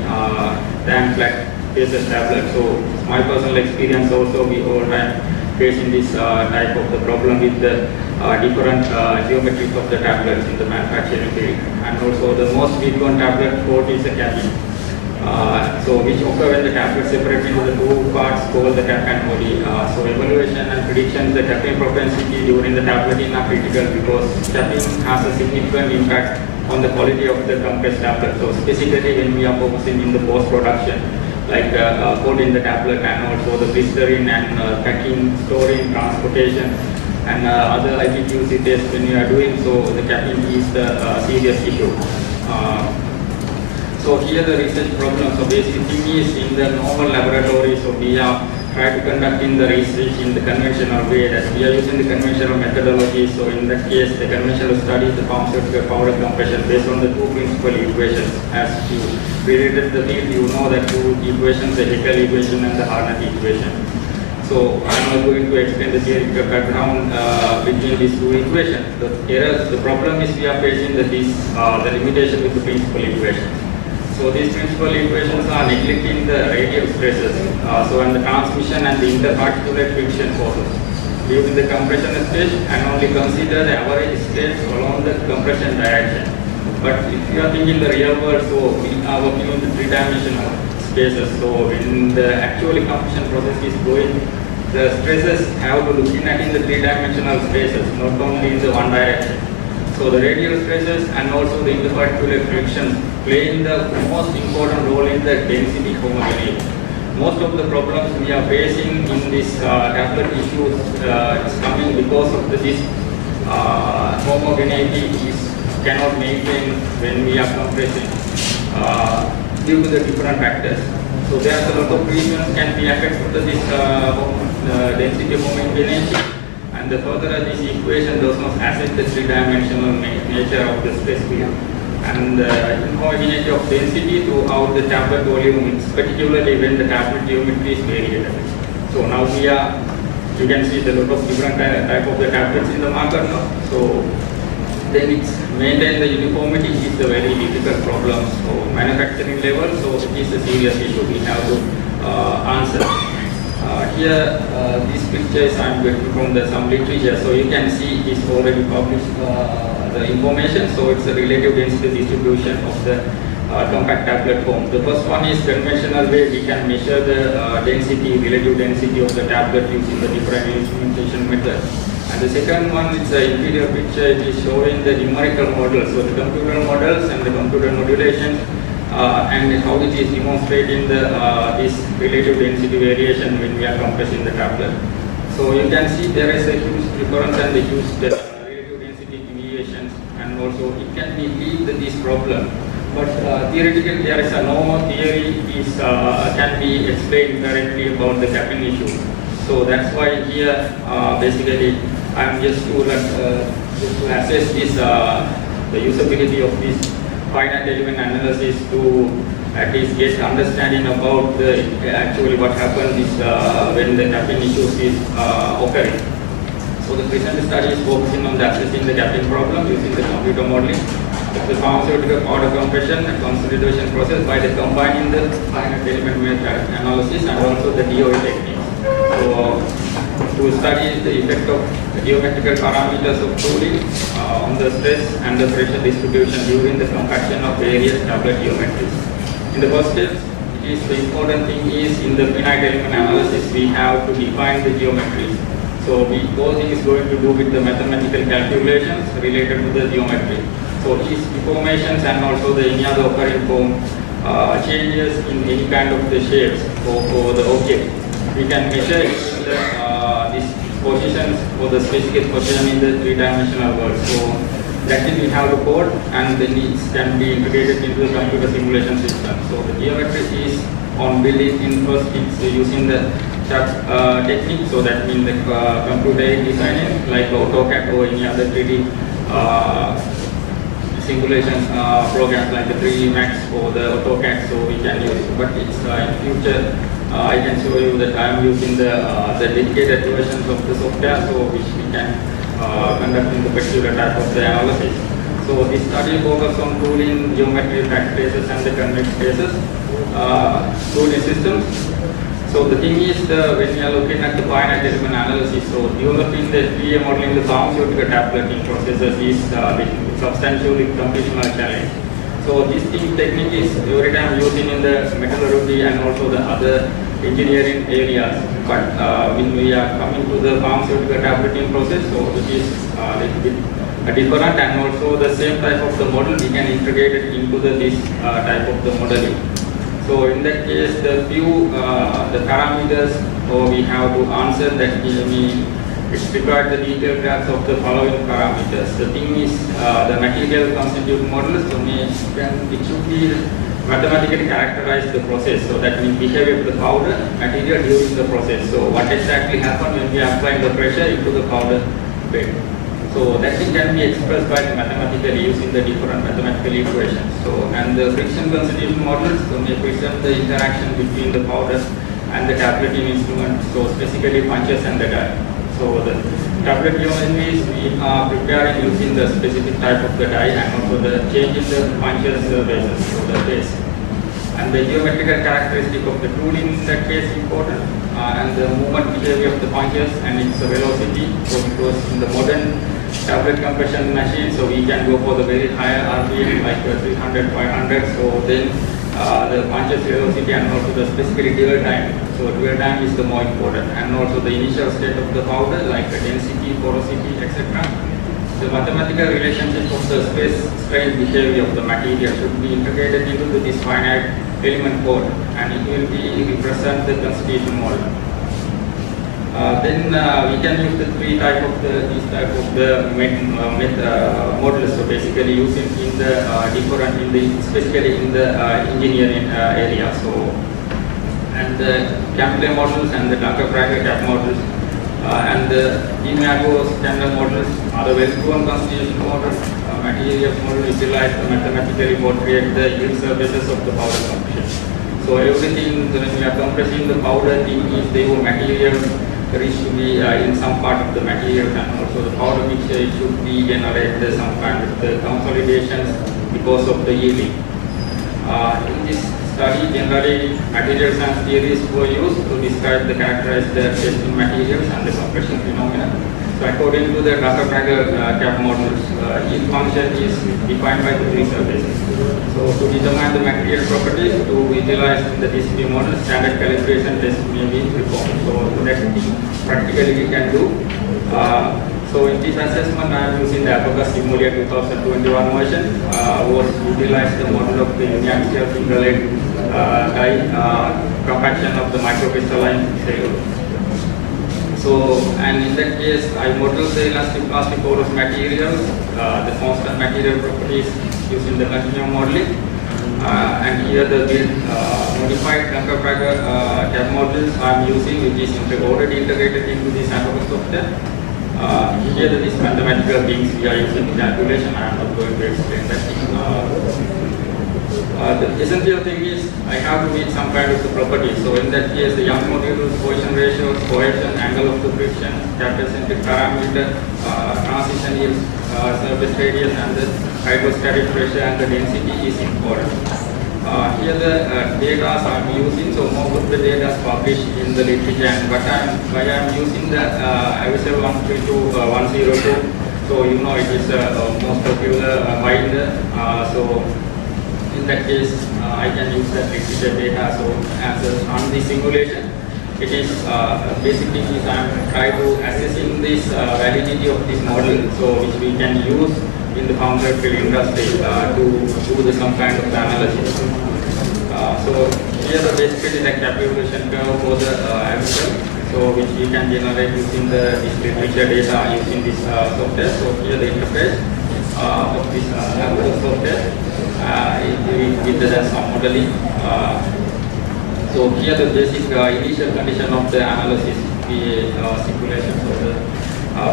than flat phases tablets. So my personal experience also, we all time facing this type of the problem with the different geometries of the tablets in the manufacturing field. And also the most frequent tablet fault is a capping. So which occur when the tablets separate into the two parts called the cap and body. So evaluation and predictions, the capping propensity during the tableting are critical because capping has a significant impact on the quality of the compressed tablet. So specifically when we are focusing in the post-production, like coating the tablet and also the blistering and packing, storing, transportation and other IPQC tests when you are doing, so the capping is the serious issue. So here the research problem, so basic thing is in the normal laboratory, so we are trying to conduct in the research in the conventional way, that we are using the conventional methodology. So in that case, the conventional study is the pharmaceutical powder compression based on the two principal equations. As you related the field, you know that two equations, the Heckel equation and the Harnett equation. So I'm not going to explain the theoretical background between these two equations. The errors, the problem is we are facing the limitation with the principal equations. So these principal equations are neglecting the radial stresses, so and the transmission and the interparticulate friction forces during the compression stage, and only consider the average stress along the compression direction. But if you are thinking the real world, so we are working in the three-dimensional spaces. So when the actual compression process is going, the stresses have to look at in the three-dimensional spaces, not only in the one direction. So the radial stresses and also the interparticulate frictions playing the most important role in the density homogeneity. Most of the problems we are facing in this tablet issues is coming because of this homogeneity cannot maintain when we are compressing due to the different factors. So there are a lot of reasons can be affected to this density homogeneity. And the further this equation does not assess the three-dimensional nature of the stress field and the inhomogeneity of density throughout the tablet volume, particularly when the tablet geometry is variable. So now you can see the lot of different type of the tablets in the market now. So then it's maintain the uniformity is a very difficult problem. So manufacturing level, so it is a serious issue we have to answer. Here, this picture is I'm getting from some literature, so you can see it is already published the information. So it's a relative density distribution of the compact tablet form. The first one is conventional way we can measure the density, relative density of the tablet using the different instrumentation method. And the second one is the inferior picture. It is showing the numerical models, so the computer models and the computer modulations. And how it is demonstrating this relative density variation when we are compressing the tablet. So you can see there is a huge difference and the huge relative density deviations, and also it can be lead this problem. But theoretically there is no theory can be explained directly about the capping issue. So that's why here basically I am just to assess this the usability of this finite element analysis to at least get understanding about actually what happens is when the capping issues is occurring. So the present study is focusing on assessing the capping problem using the computer modeling of the pharmaceutical powder compression and consolidation process by combining the finite element method analysis and also the DOE techniques. So to study the effect of the geometrical parameters of cooling on the stress and the pressure distribution during the compaction of various tablet geometries. In the first step, the important thing is in the finite element analysis we have to define the geometries. So the whole thing is going to do with the mathematical calculations related to the geometry. So So these deformations and also the any other occurring form changes in any kind of the shapes for the object. We can measure these positions for the specific position in the three-dimensional world. So that is we have the code and then it can be integrated into the computer simulation system. So the geometry is on building in first, it's using the technique, so that means the computer designing like AutoCAD or any other 3D simulation programs like the 3D Max or the AutoCAD, so we can use. But it's in future, I can show you that I am using the dedicated versions of the software, so which we can conduct in the particular type of the analysis. So this study focuses on proving geometry fact spaces and the convex spaces, proving systems. So the thing is, when we are looking at the finite element analysis, so developing the 3D modeling the pharmaceutical tableting processes is substantially computational challenge. So this technique is every time using in the metallurgy and also the other engineering areas. But when we are coming to the pharmaceutical tableting process, so it is a little bit different, and also the same type of the model we can integrate it into this type of the modeling. So in that case, the few the parameters we have to answer that it's required the detailed graphs of the following parameters. The thing is the material constitute models, so it should be mathematically characterize the process. So that means behavior of the powder material during the process. So what exactly happens when we apply the pressure into the powder bed. So that thing can be expressed by mathematically using the different mathematical equations. So and the friction constitution models, so may present the interaction between the powder and the tableting instrument, so specifically punches and the die. So the tablet geometries we are preparing using the specific type of the die and also the change in the punches bases, so the base. And the geometrical characteristic of the tool in that case is important, and the movement behavior of the punches and its velocity. So because in the modern tablet compression machine, so we can go for the very higher RPM like 300, 500. So then the punches velocity and also the specific dwell time. So dwell time is the more important, and also the initial state of the powder like the density, porosity, etc. The mathematical relationship of the strain behavior of the material should be integrated into this finite element code, and it will be represent the constitution model. Then we can use the these type of the models. So basically using in the different specifically in the engineering area. So and the Campbell models and the Lanka cap models and the IMAGO standard models are the well-proven constitution models. Materials model utilize the mathematically portray the yield surfaces of the powder compression. So everything when we are compressing the powder, the material reach to be in some part of the material, and also the powder mixture it should be generate some kind of the consolidations because of the yielding. In this study, generally material science theories were used to describe the characterize the testing materials and the compression phenomena. So according to the Diclofenac cap models, each function is defined by the three surfaces. So to determine the material properties, to utilize the DCP model, standard calibration test may be performed. So that practically we can do. So in this assessment, I am using the Abacus Simulator 2021 version. Was utilized the model of the uniaxial finger-led die compaction of the microcrystalline cellulose. So, and in that case, I modeled the elastic plastic porous materials, the constant material properties using the continuum modeling. And here the modified Diclofenac cap models I am using, which is already integrated into this Abacus software. Here these mathematical things we are using in calculation. I am not going to explain that. The essential thing is I have to meet some kind of the properties. So in that case, the Young modulus, cohesion ratios, cohesion, angle of the friction, capital-centric parameter, transition yield, surface radius, and the hydrostatic pressure and the density is important. Here the data I am using, so most of the data is published in the literature, but I am using the ISO 132.102. So you know it is most popular binder. So in that case, I can use that literature data. So as on the simulation, it is basically I am trying to assessing this validity of this model, so which we can use in the pharmaceutical industry to do some kind of analysis. So here the basically the capitalization curve for the average, so which we can generate using the literature data using this software. So here the interface of this software with the some modeling. So here the basic initial condition of the analysis, the simulation for the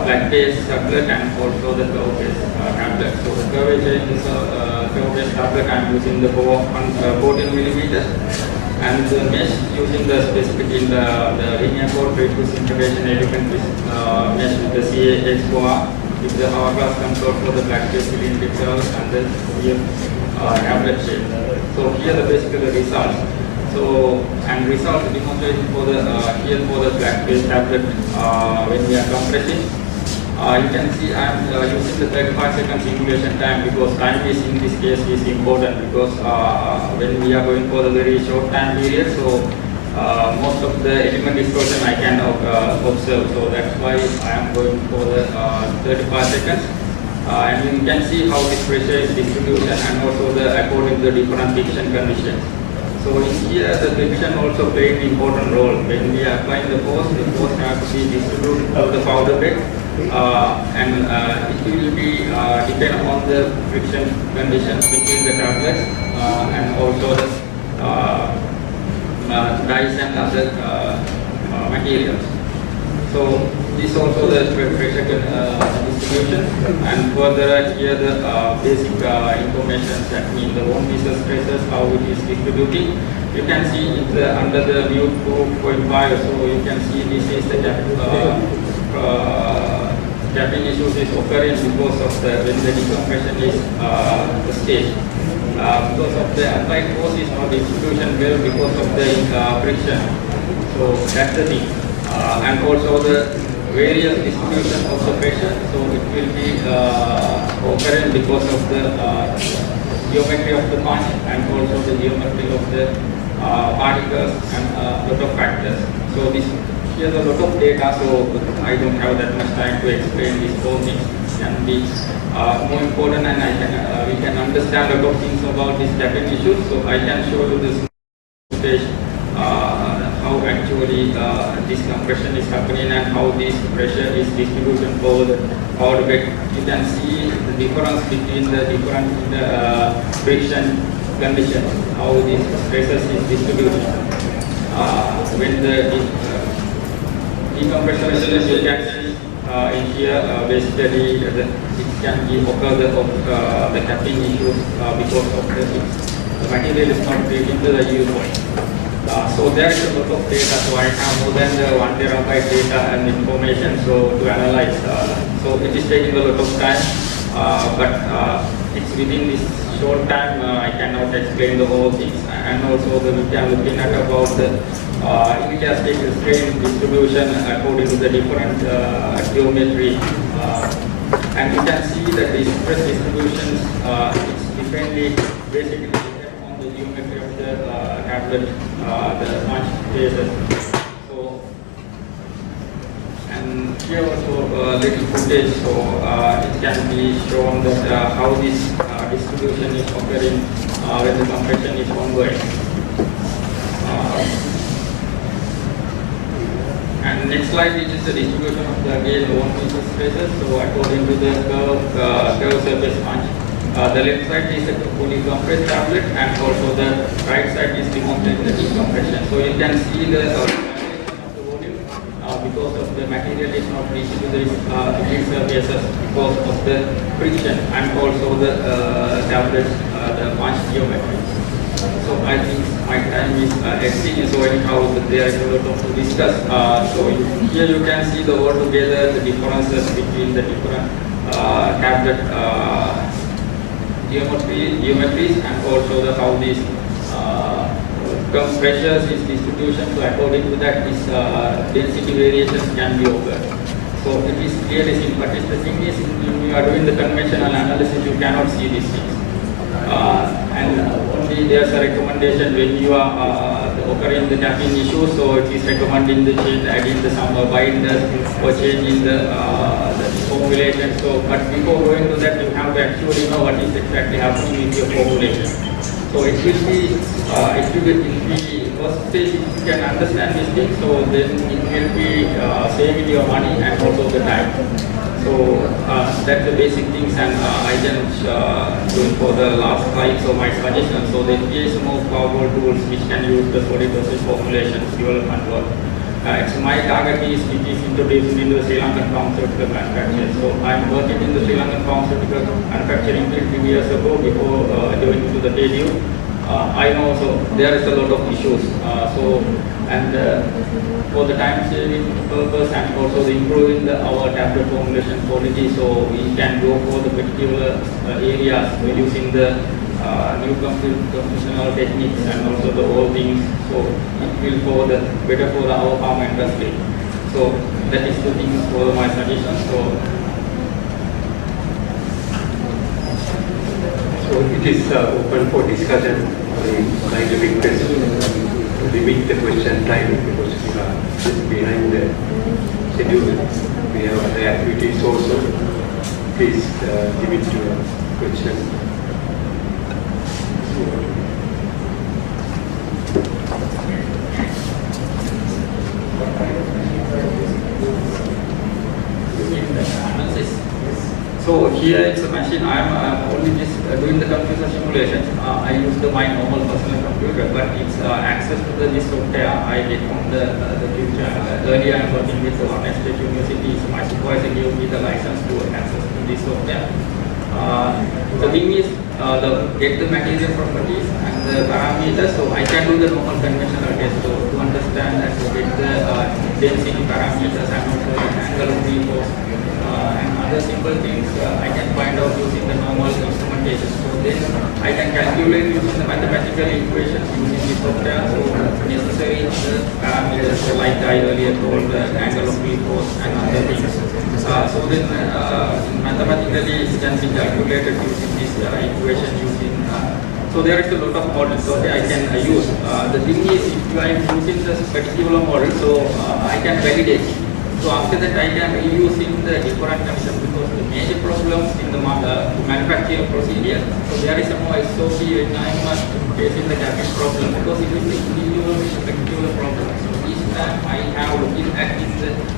flat-based tablet and also the curve-based tablet. So the curve-based tablet I am using the 14 millimeters, and the mesh using the specific in the linear code reduced integration element mesh with the CAX4 with the hourglass control for the flat-based cylindrical and the tablet shape. So here the basically the results. So and results demonstrated for the here for the flat-based tablet when we are compressing. You can see I am using the 35-second simulation time because time is in this case is important because when we are going for the very short time period, so most of the element distortion I can observe. So that's why I am going for the 35 seconds. And you can see how this pressure is distributed and also the according to the different friction conditions. So in here the friction also played an important role. When we are applying the force has to be distributed to the powder bed and it will be depend on the friction conditions between the tablets and also the dyes and other materials. So this also the pressure distribution, and further here the basic information that means the one pieces stresses, how it is distributing. You can see it under the view 2.5, so you can see this is the gapping issues is occurring because of the when the decompression is the stage. Because of the applied force is not distribution well because of the friction. So that's the thing. And also the various distribution of the pressure, so it will be occurring because of the geometry of the punch and also the geometry of the particles and lot of factors. So this here's a lot of data, so I don't have that much time to explain this whole thing. It can be more important, and we can understand a lot of things about this gapping issue. So I can show you this stage. How actually this compression is happening and how this pressure is distributed over the powder bed. You can see the difference between the different friction conditions, how this pressure is distributed. When the decompression is, you can see in here basically it can be occur the capping issues because of the material is not reaching to the yield point. So there is a lot of data, so I have more than the 1 terabyte data and information to analyze. So it is taking a lot of time, but it's within this short time I cannot explain the whole things. And also we can look at about the inelastic strain distribution according to the different geometry. And you can see that the stress distributions it's differently basically on the geometry of the tablet, the punch cases. So, and here also little footage, so it can be shown that how this distribution is occurring when the compression is ongoing. And next slide, which is the distribution of the again one piece stresses. So according to the curve surface punch. The left side is a fully compressed tablet, and also the right side is demonstrating the decompression. So you can see the dilation of the volume because of the material is not reaching to the thin surfaces because of the friction, and also the tablet, the punch geometry. So I think my time is exceeding. So anyhow, there is a lot of to discuss. So here you can see the all together the differences between the different tablet geometries and also the how these pressures is distribution. So according to that, this density variations can be occurred. So it is clearly seen, but the thing is, when you are doing the conventional analysis, you cannot see these things. And only there's a recommendation when you are occurring the gapping issue. So it is recommending the change, adding the some binders or changing the formulation. So, but before going to that, you have to actually know what is exactly happening with your formulation. So it will be, first stage, if you can understand this thing, so then it will be saving your money and also the time. So that's the basic things, and I can do it for the last slide, so my suggestion. So there is more powerful tools which can use the solid dosage formulations development work. It's my target is it is introduced into the Sri Lankan pharmaceutical manufacturing. So I'm working in the Sri Lankan pharmaceutical manufacturing field 3 years ago before joining to the KDU. I know so there is a lot of issues. For the time saving purpose and also the improving our tablet formulation quality, so we can go for the particular areas using the new computational techniques and also the old things. So it will for the better for our pharma industry. So that is the thing for my suggestion. So it is open for discussion. I kind of request to limit the question time because we are just behind the schedule. We have other activities also. Please limit your question. So here it's a machine. I'm only just doing the computer simulations. I use my normal personal computer, but it's access to this software I get from the future. Earlier I'm working with one state university, so my supervisor gave me the license to access to this software. The thing is, get the material properties and the parameters, so I can do the normal conventional test to understand and to get the density parameters and also the angle of reforce. The simple things I can find out using the normal instrumentation. So then I can calculate using the mathematical equations using the software. So necessary parameters like I earlier told, the angle of reforce and other things. So then mathematically it can be calculated using this equation using. So there is a lot of models so I can use. The thing is, if I am using this particular model, so I can validate. So after that I can reuse in the different conditions because the major problems in the manufacturing procedure. So there is a more SOP and I must face in the KABS problem because it is the individual particular problem. So each time I have looking at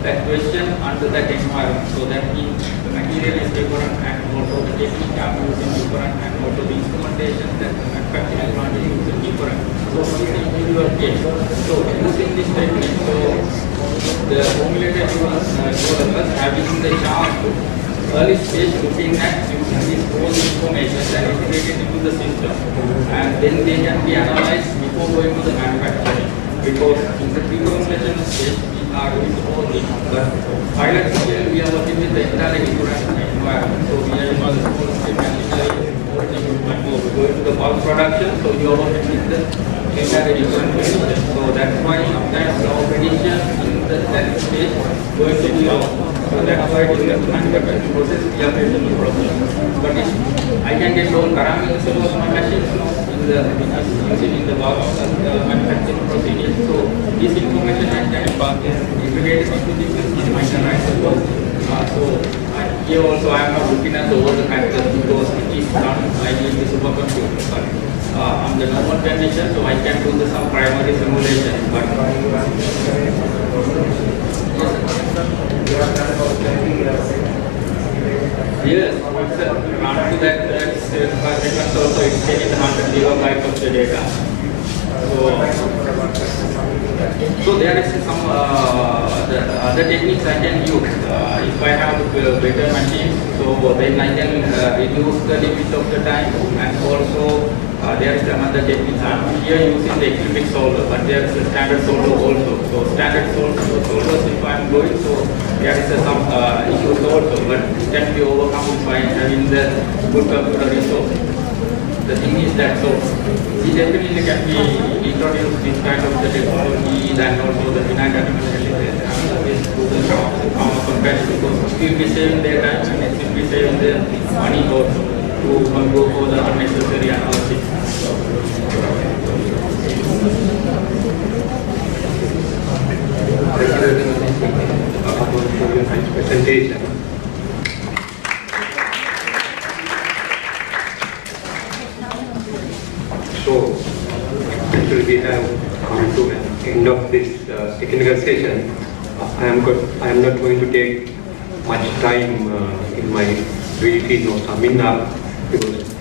that question under that environment. So that means the material is different and also the technique I am using different and also the instrumentation that the manufacturing plant is using different. So it is the individual case. So using this technique, so the formulated developers having the chance to early stage looking at using this whole information and integrated into the system, and then they can be analyzed before going to the manufacturing. Because in the pre-formulation stage we are doing the whole thing, but pilot scale we are working with the entire environment. So we are using the whole scale and going to the bulk production. So you are working with the entire environment. So that's why sometimes our prediction that stage going to be wrong. So that's why during the manufacturing process we are facing the problem. But if I can get all parameters of my machines using in the bulk manufacturing procedure. So this information I can integrate into this in my analysis. So here also I am not looking at all the factors because it is done I use the supercomputer. But on the normal condition, so I can do some primary simulation. But yes, not to that also it's taking the 100 gigabytes of the data. So there is some the other techniques I can use. If I have better machines, so then I can reduce the limit of the time, and also there is another technique. I'm here using the acrylic solver, but there is a standard solver also. So standard solvers if I'm going, so there is some issues also, but it can be overcome by having the good computer resource. The thing is that so we definitely can be introduce this kind of the technology and also the finite animal intelligence to the pharma companies because it will be saving their time and it will be saving their money also to go for the unnecessary analysis. Thank you very much for your nice presentation. we have come to an end of this technical session. I am not going to take much time in my briefing or seminar because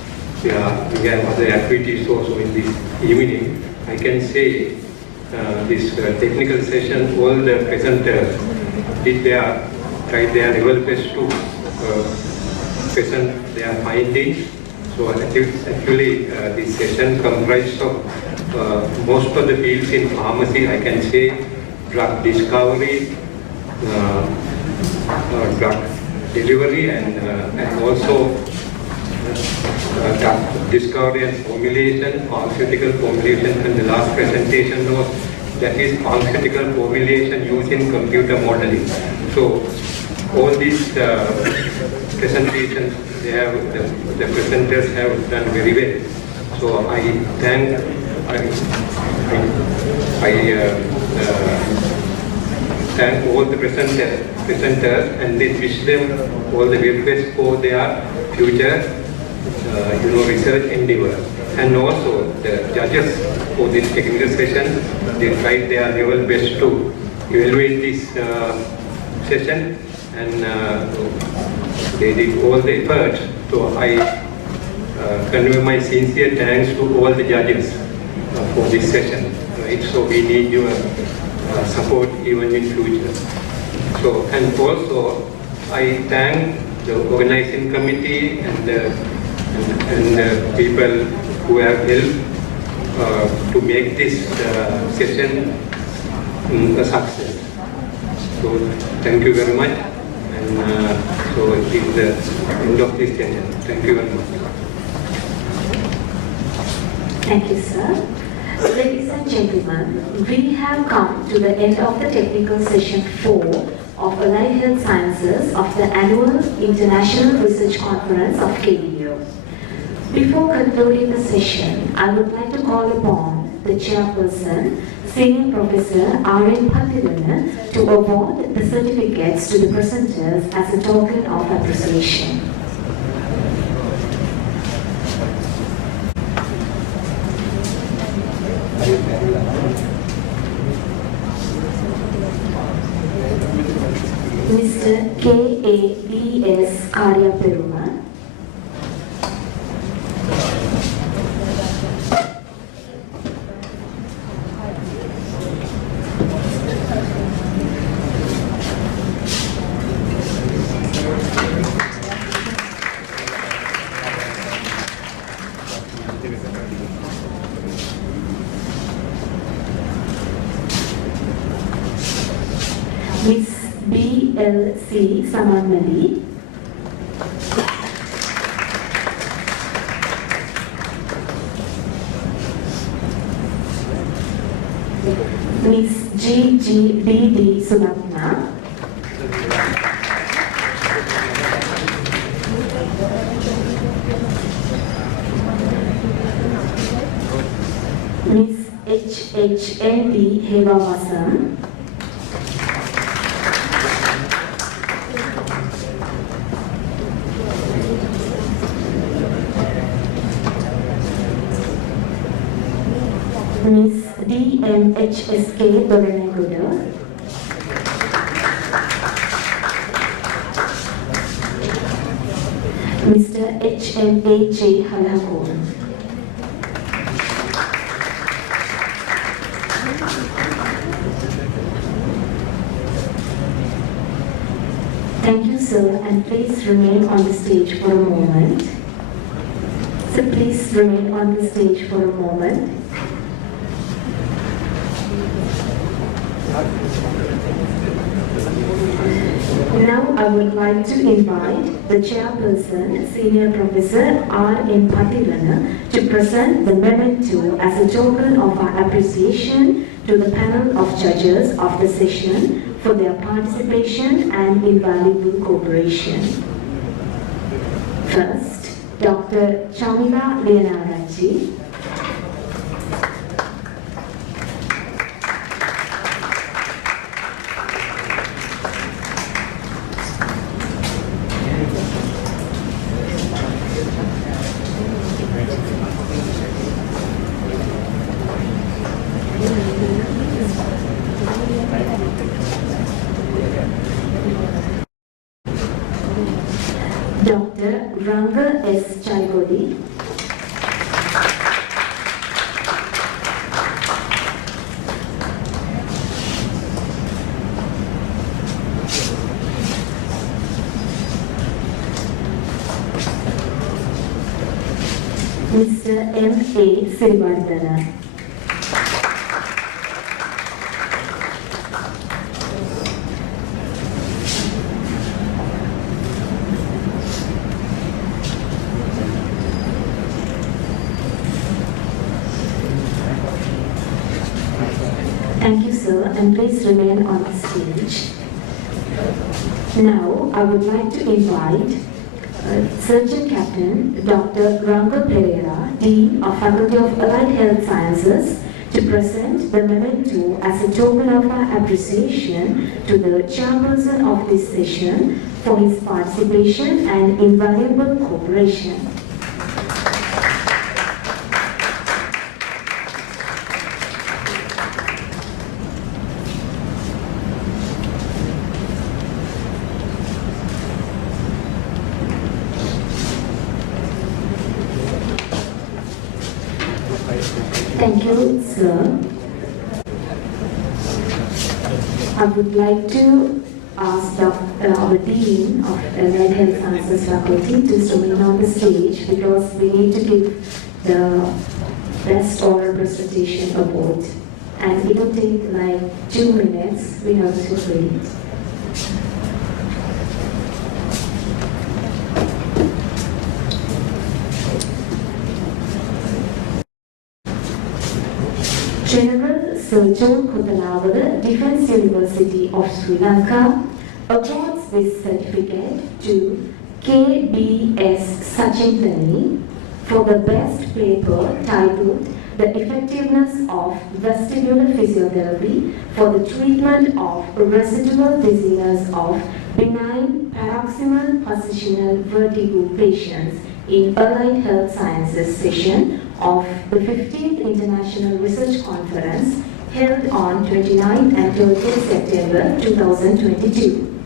we have other activities also in this evening. I can say this technical session, all the presenters tried their level best to present their findings. So actually this session comprised of most of the fields in pharmacy. I can say drug discovery, drug delivery, and also drug discovery and formulation, pharmaceutical formulation, and the last presentation was that is pharmaceutical formulation using computer modeling. So all these presentations, the presenters have done very well. So I thank thank all the presenters and then wish them all the very best for their future research endeavor. And also the judges for this technical session, they tried their level best to evaluate this session, and they did all the effort. So I convey my sincere thanks to all the judges for this session. Right? So we need your support even in future. So, and also I thank the organizing committee and the people who have helped to make this session a success. So thank you very much, and so it is the end of this session. Thank you very much. Thank you, sir. Ladies and gentlemen, we have come to the end of the technical session 4 of Allied Health Sciences of the annual International Research Conference of KDO. Before concluding the session, I would like to call upon the Chairperson, Senior Professor R.N. Pathirana, to award the certificates to the presenters as a token of appreciation. Mr. KABS Kariyapperuma, Miss BLC Samanmali, Miss GGDD Sulakna, Miss HMKD Herath, Miss DMHSK Dorenaguda, Mr. HMAJ Halakon. Thank you, sir, and please remain on the stage for a moment. So please remain on the stage for a moment. Now I would like to invite the Chairperson, Senior Professor R.N. Pathirana, to present the memento as a token of our appreciation to the panel of judges of the session for their participation and invaluable cooperation. First, Dr. Chamila Leonaraji. Dr. Ranga S. Chaigodi. Mr. M.A. Sirivardhana. Thank you, sir, and please remain on the stage. Now, I would like to invite Surgeon Captain Dr. Ranga Pereira, Dean of Faculty of Allied Health Sciences, to present the memento as a token of our appreciation to the chairperson of this session for his participation and invaluable cooperation. Thank you, sir. I would like to ask our Dean of Allied Health Sciences faculty to remain on the stage because we need to give the Best Oral Presentation Award. And it will take like 2 minutes. We have to wait. General Surgeon Kotelawala, Defence University of Sri Lanka, awards this certificate to KBS Sachintani for the best paper titled The Effectiveness of Vestibular Physiotherapy for the Treatment of Residual Dizziness of Benign Paroxysmal Positional Vertigo Patients in Allied Health Sciences session of the 15th International Research Conference held on 29th and 30th September 2022.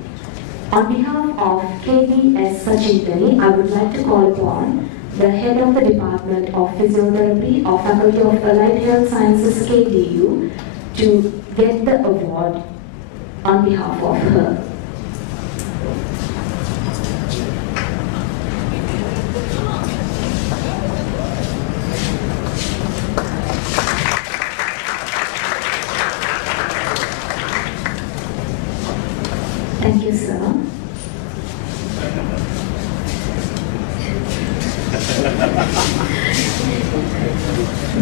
On behalf of KBS Sachintani, I would like to call upon the head of the Department of Physiotherapy of Faculty of Allied Health Sciences KDU to get the award on behalf of her. Thank you, sir.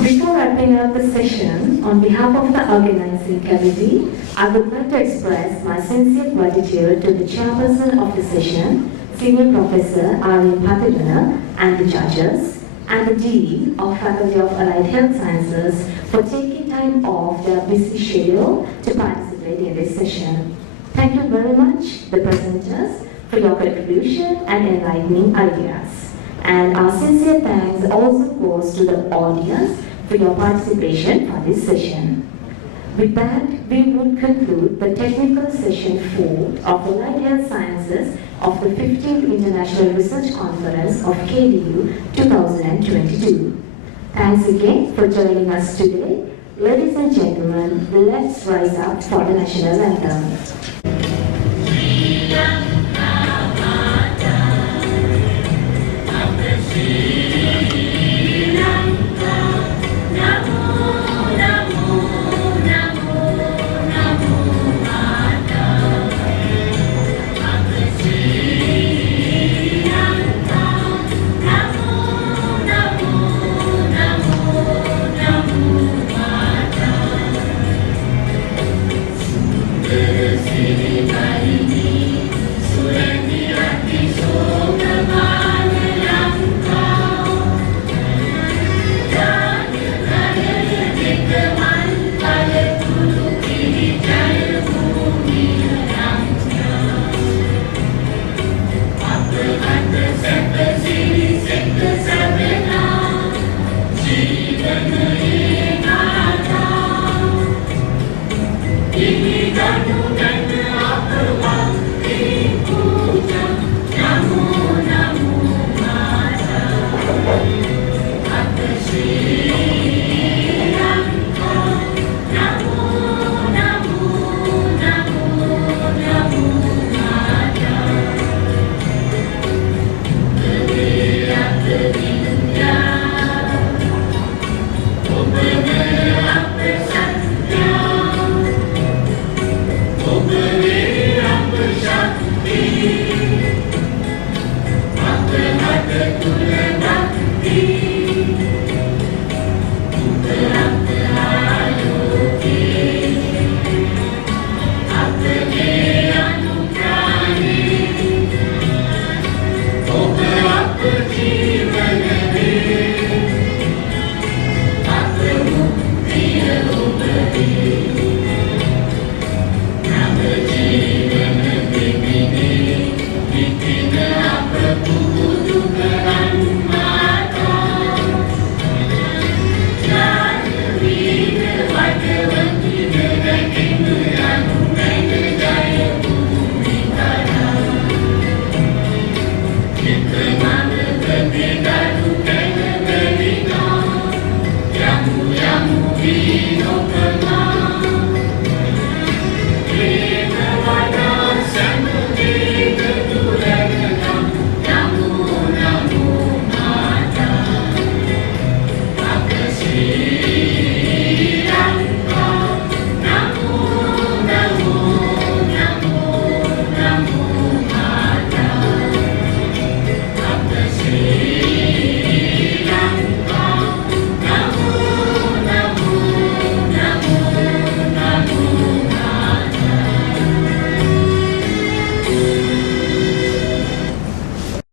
Before wrapping up the session, on behalf of the organizing committee, I would like to express my sincere gratitude to the chairperson of the session, Senior Professor R.A. Pathirana, and the judges, and the Dean of Faculty of Allied Health Sciences for taking time off their busy schedule to participate in this session. Thank you very much, the presenters, for your contribution and enlightening ideas. And our sincere thanks also goes to the audience for your participation for this session. With that, we would conclude the technical session 4 of Allied Health Sciences of the 15th International Research Conference of KDU 2022. Thanks again for joining us today. Ladies and gentlemen, let's rise up for the national anthem.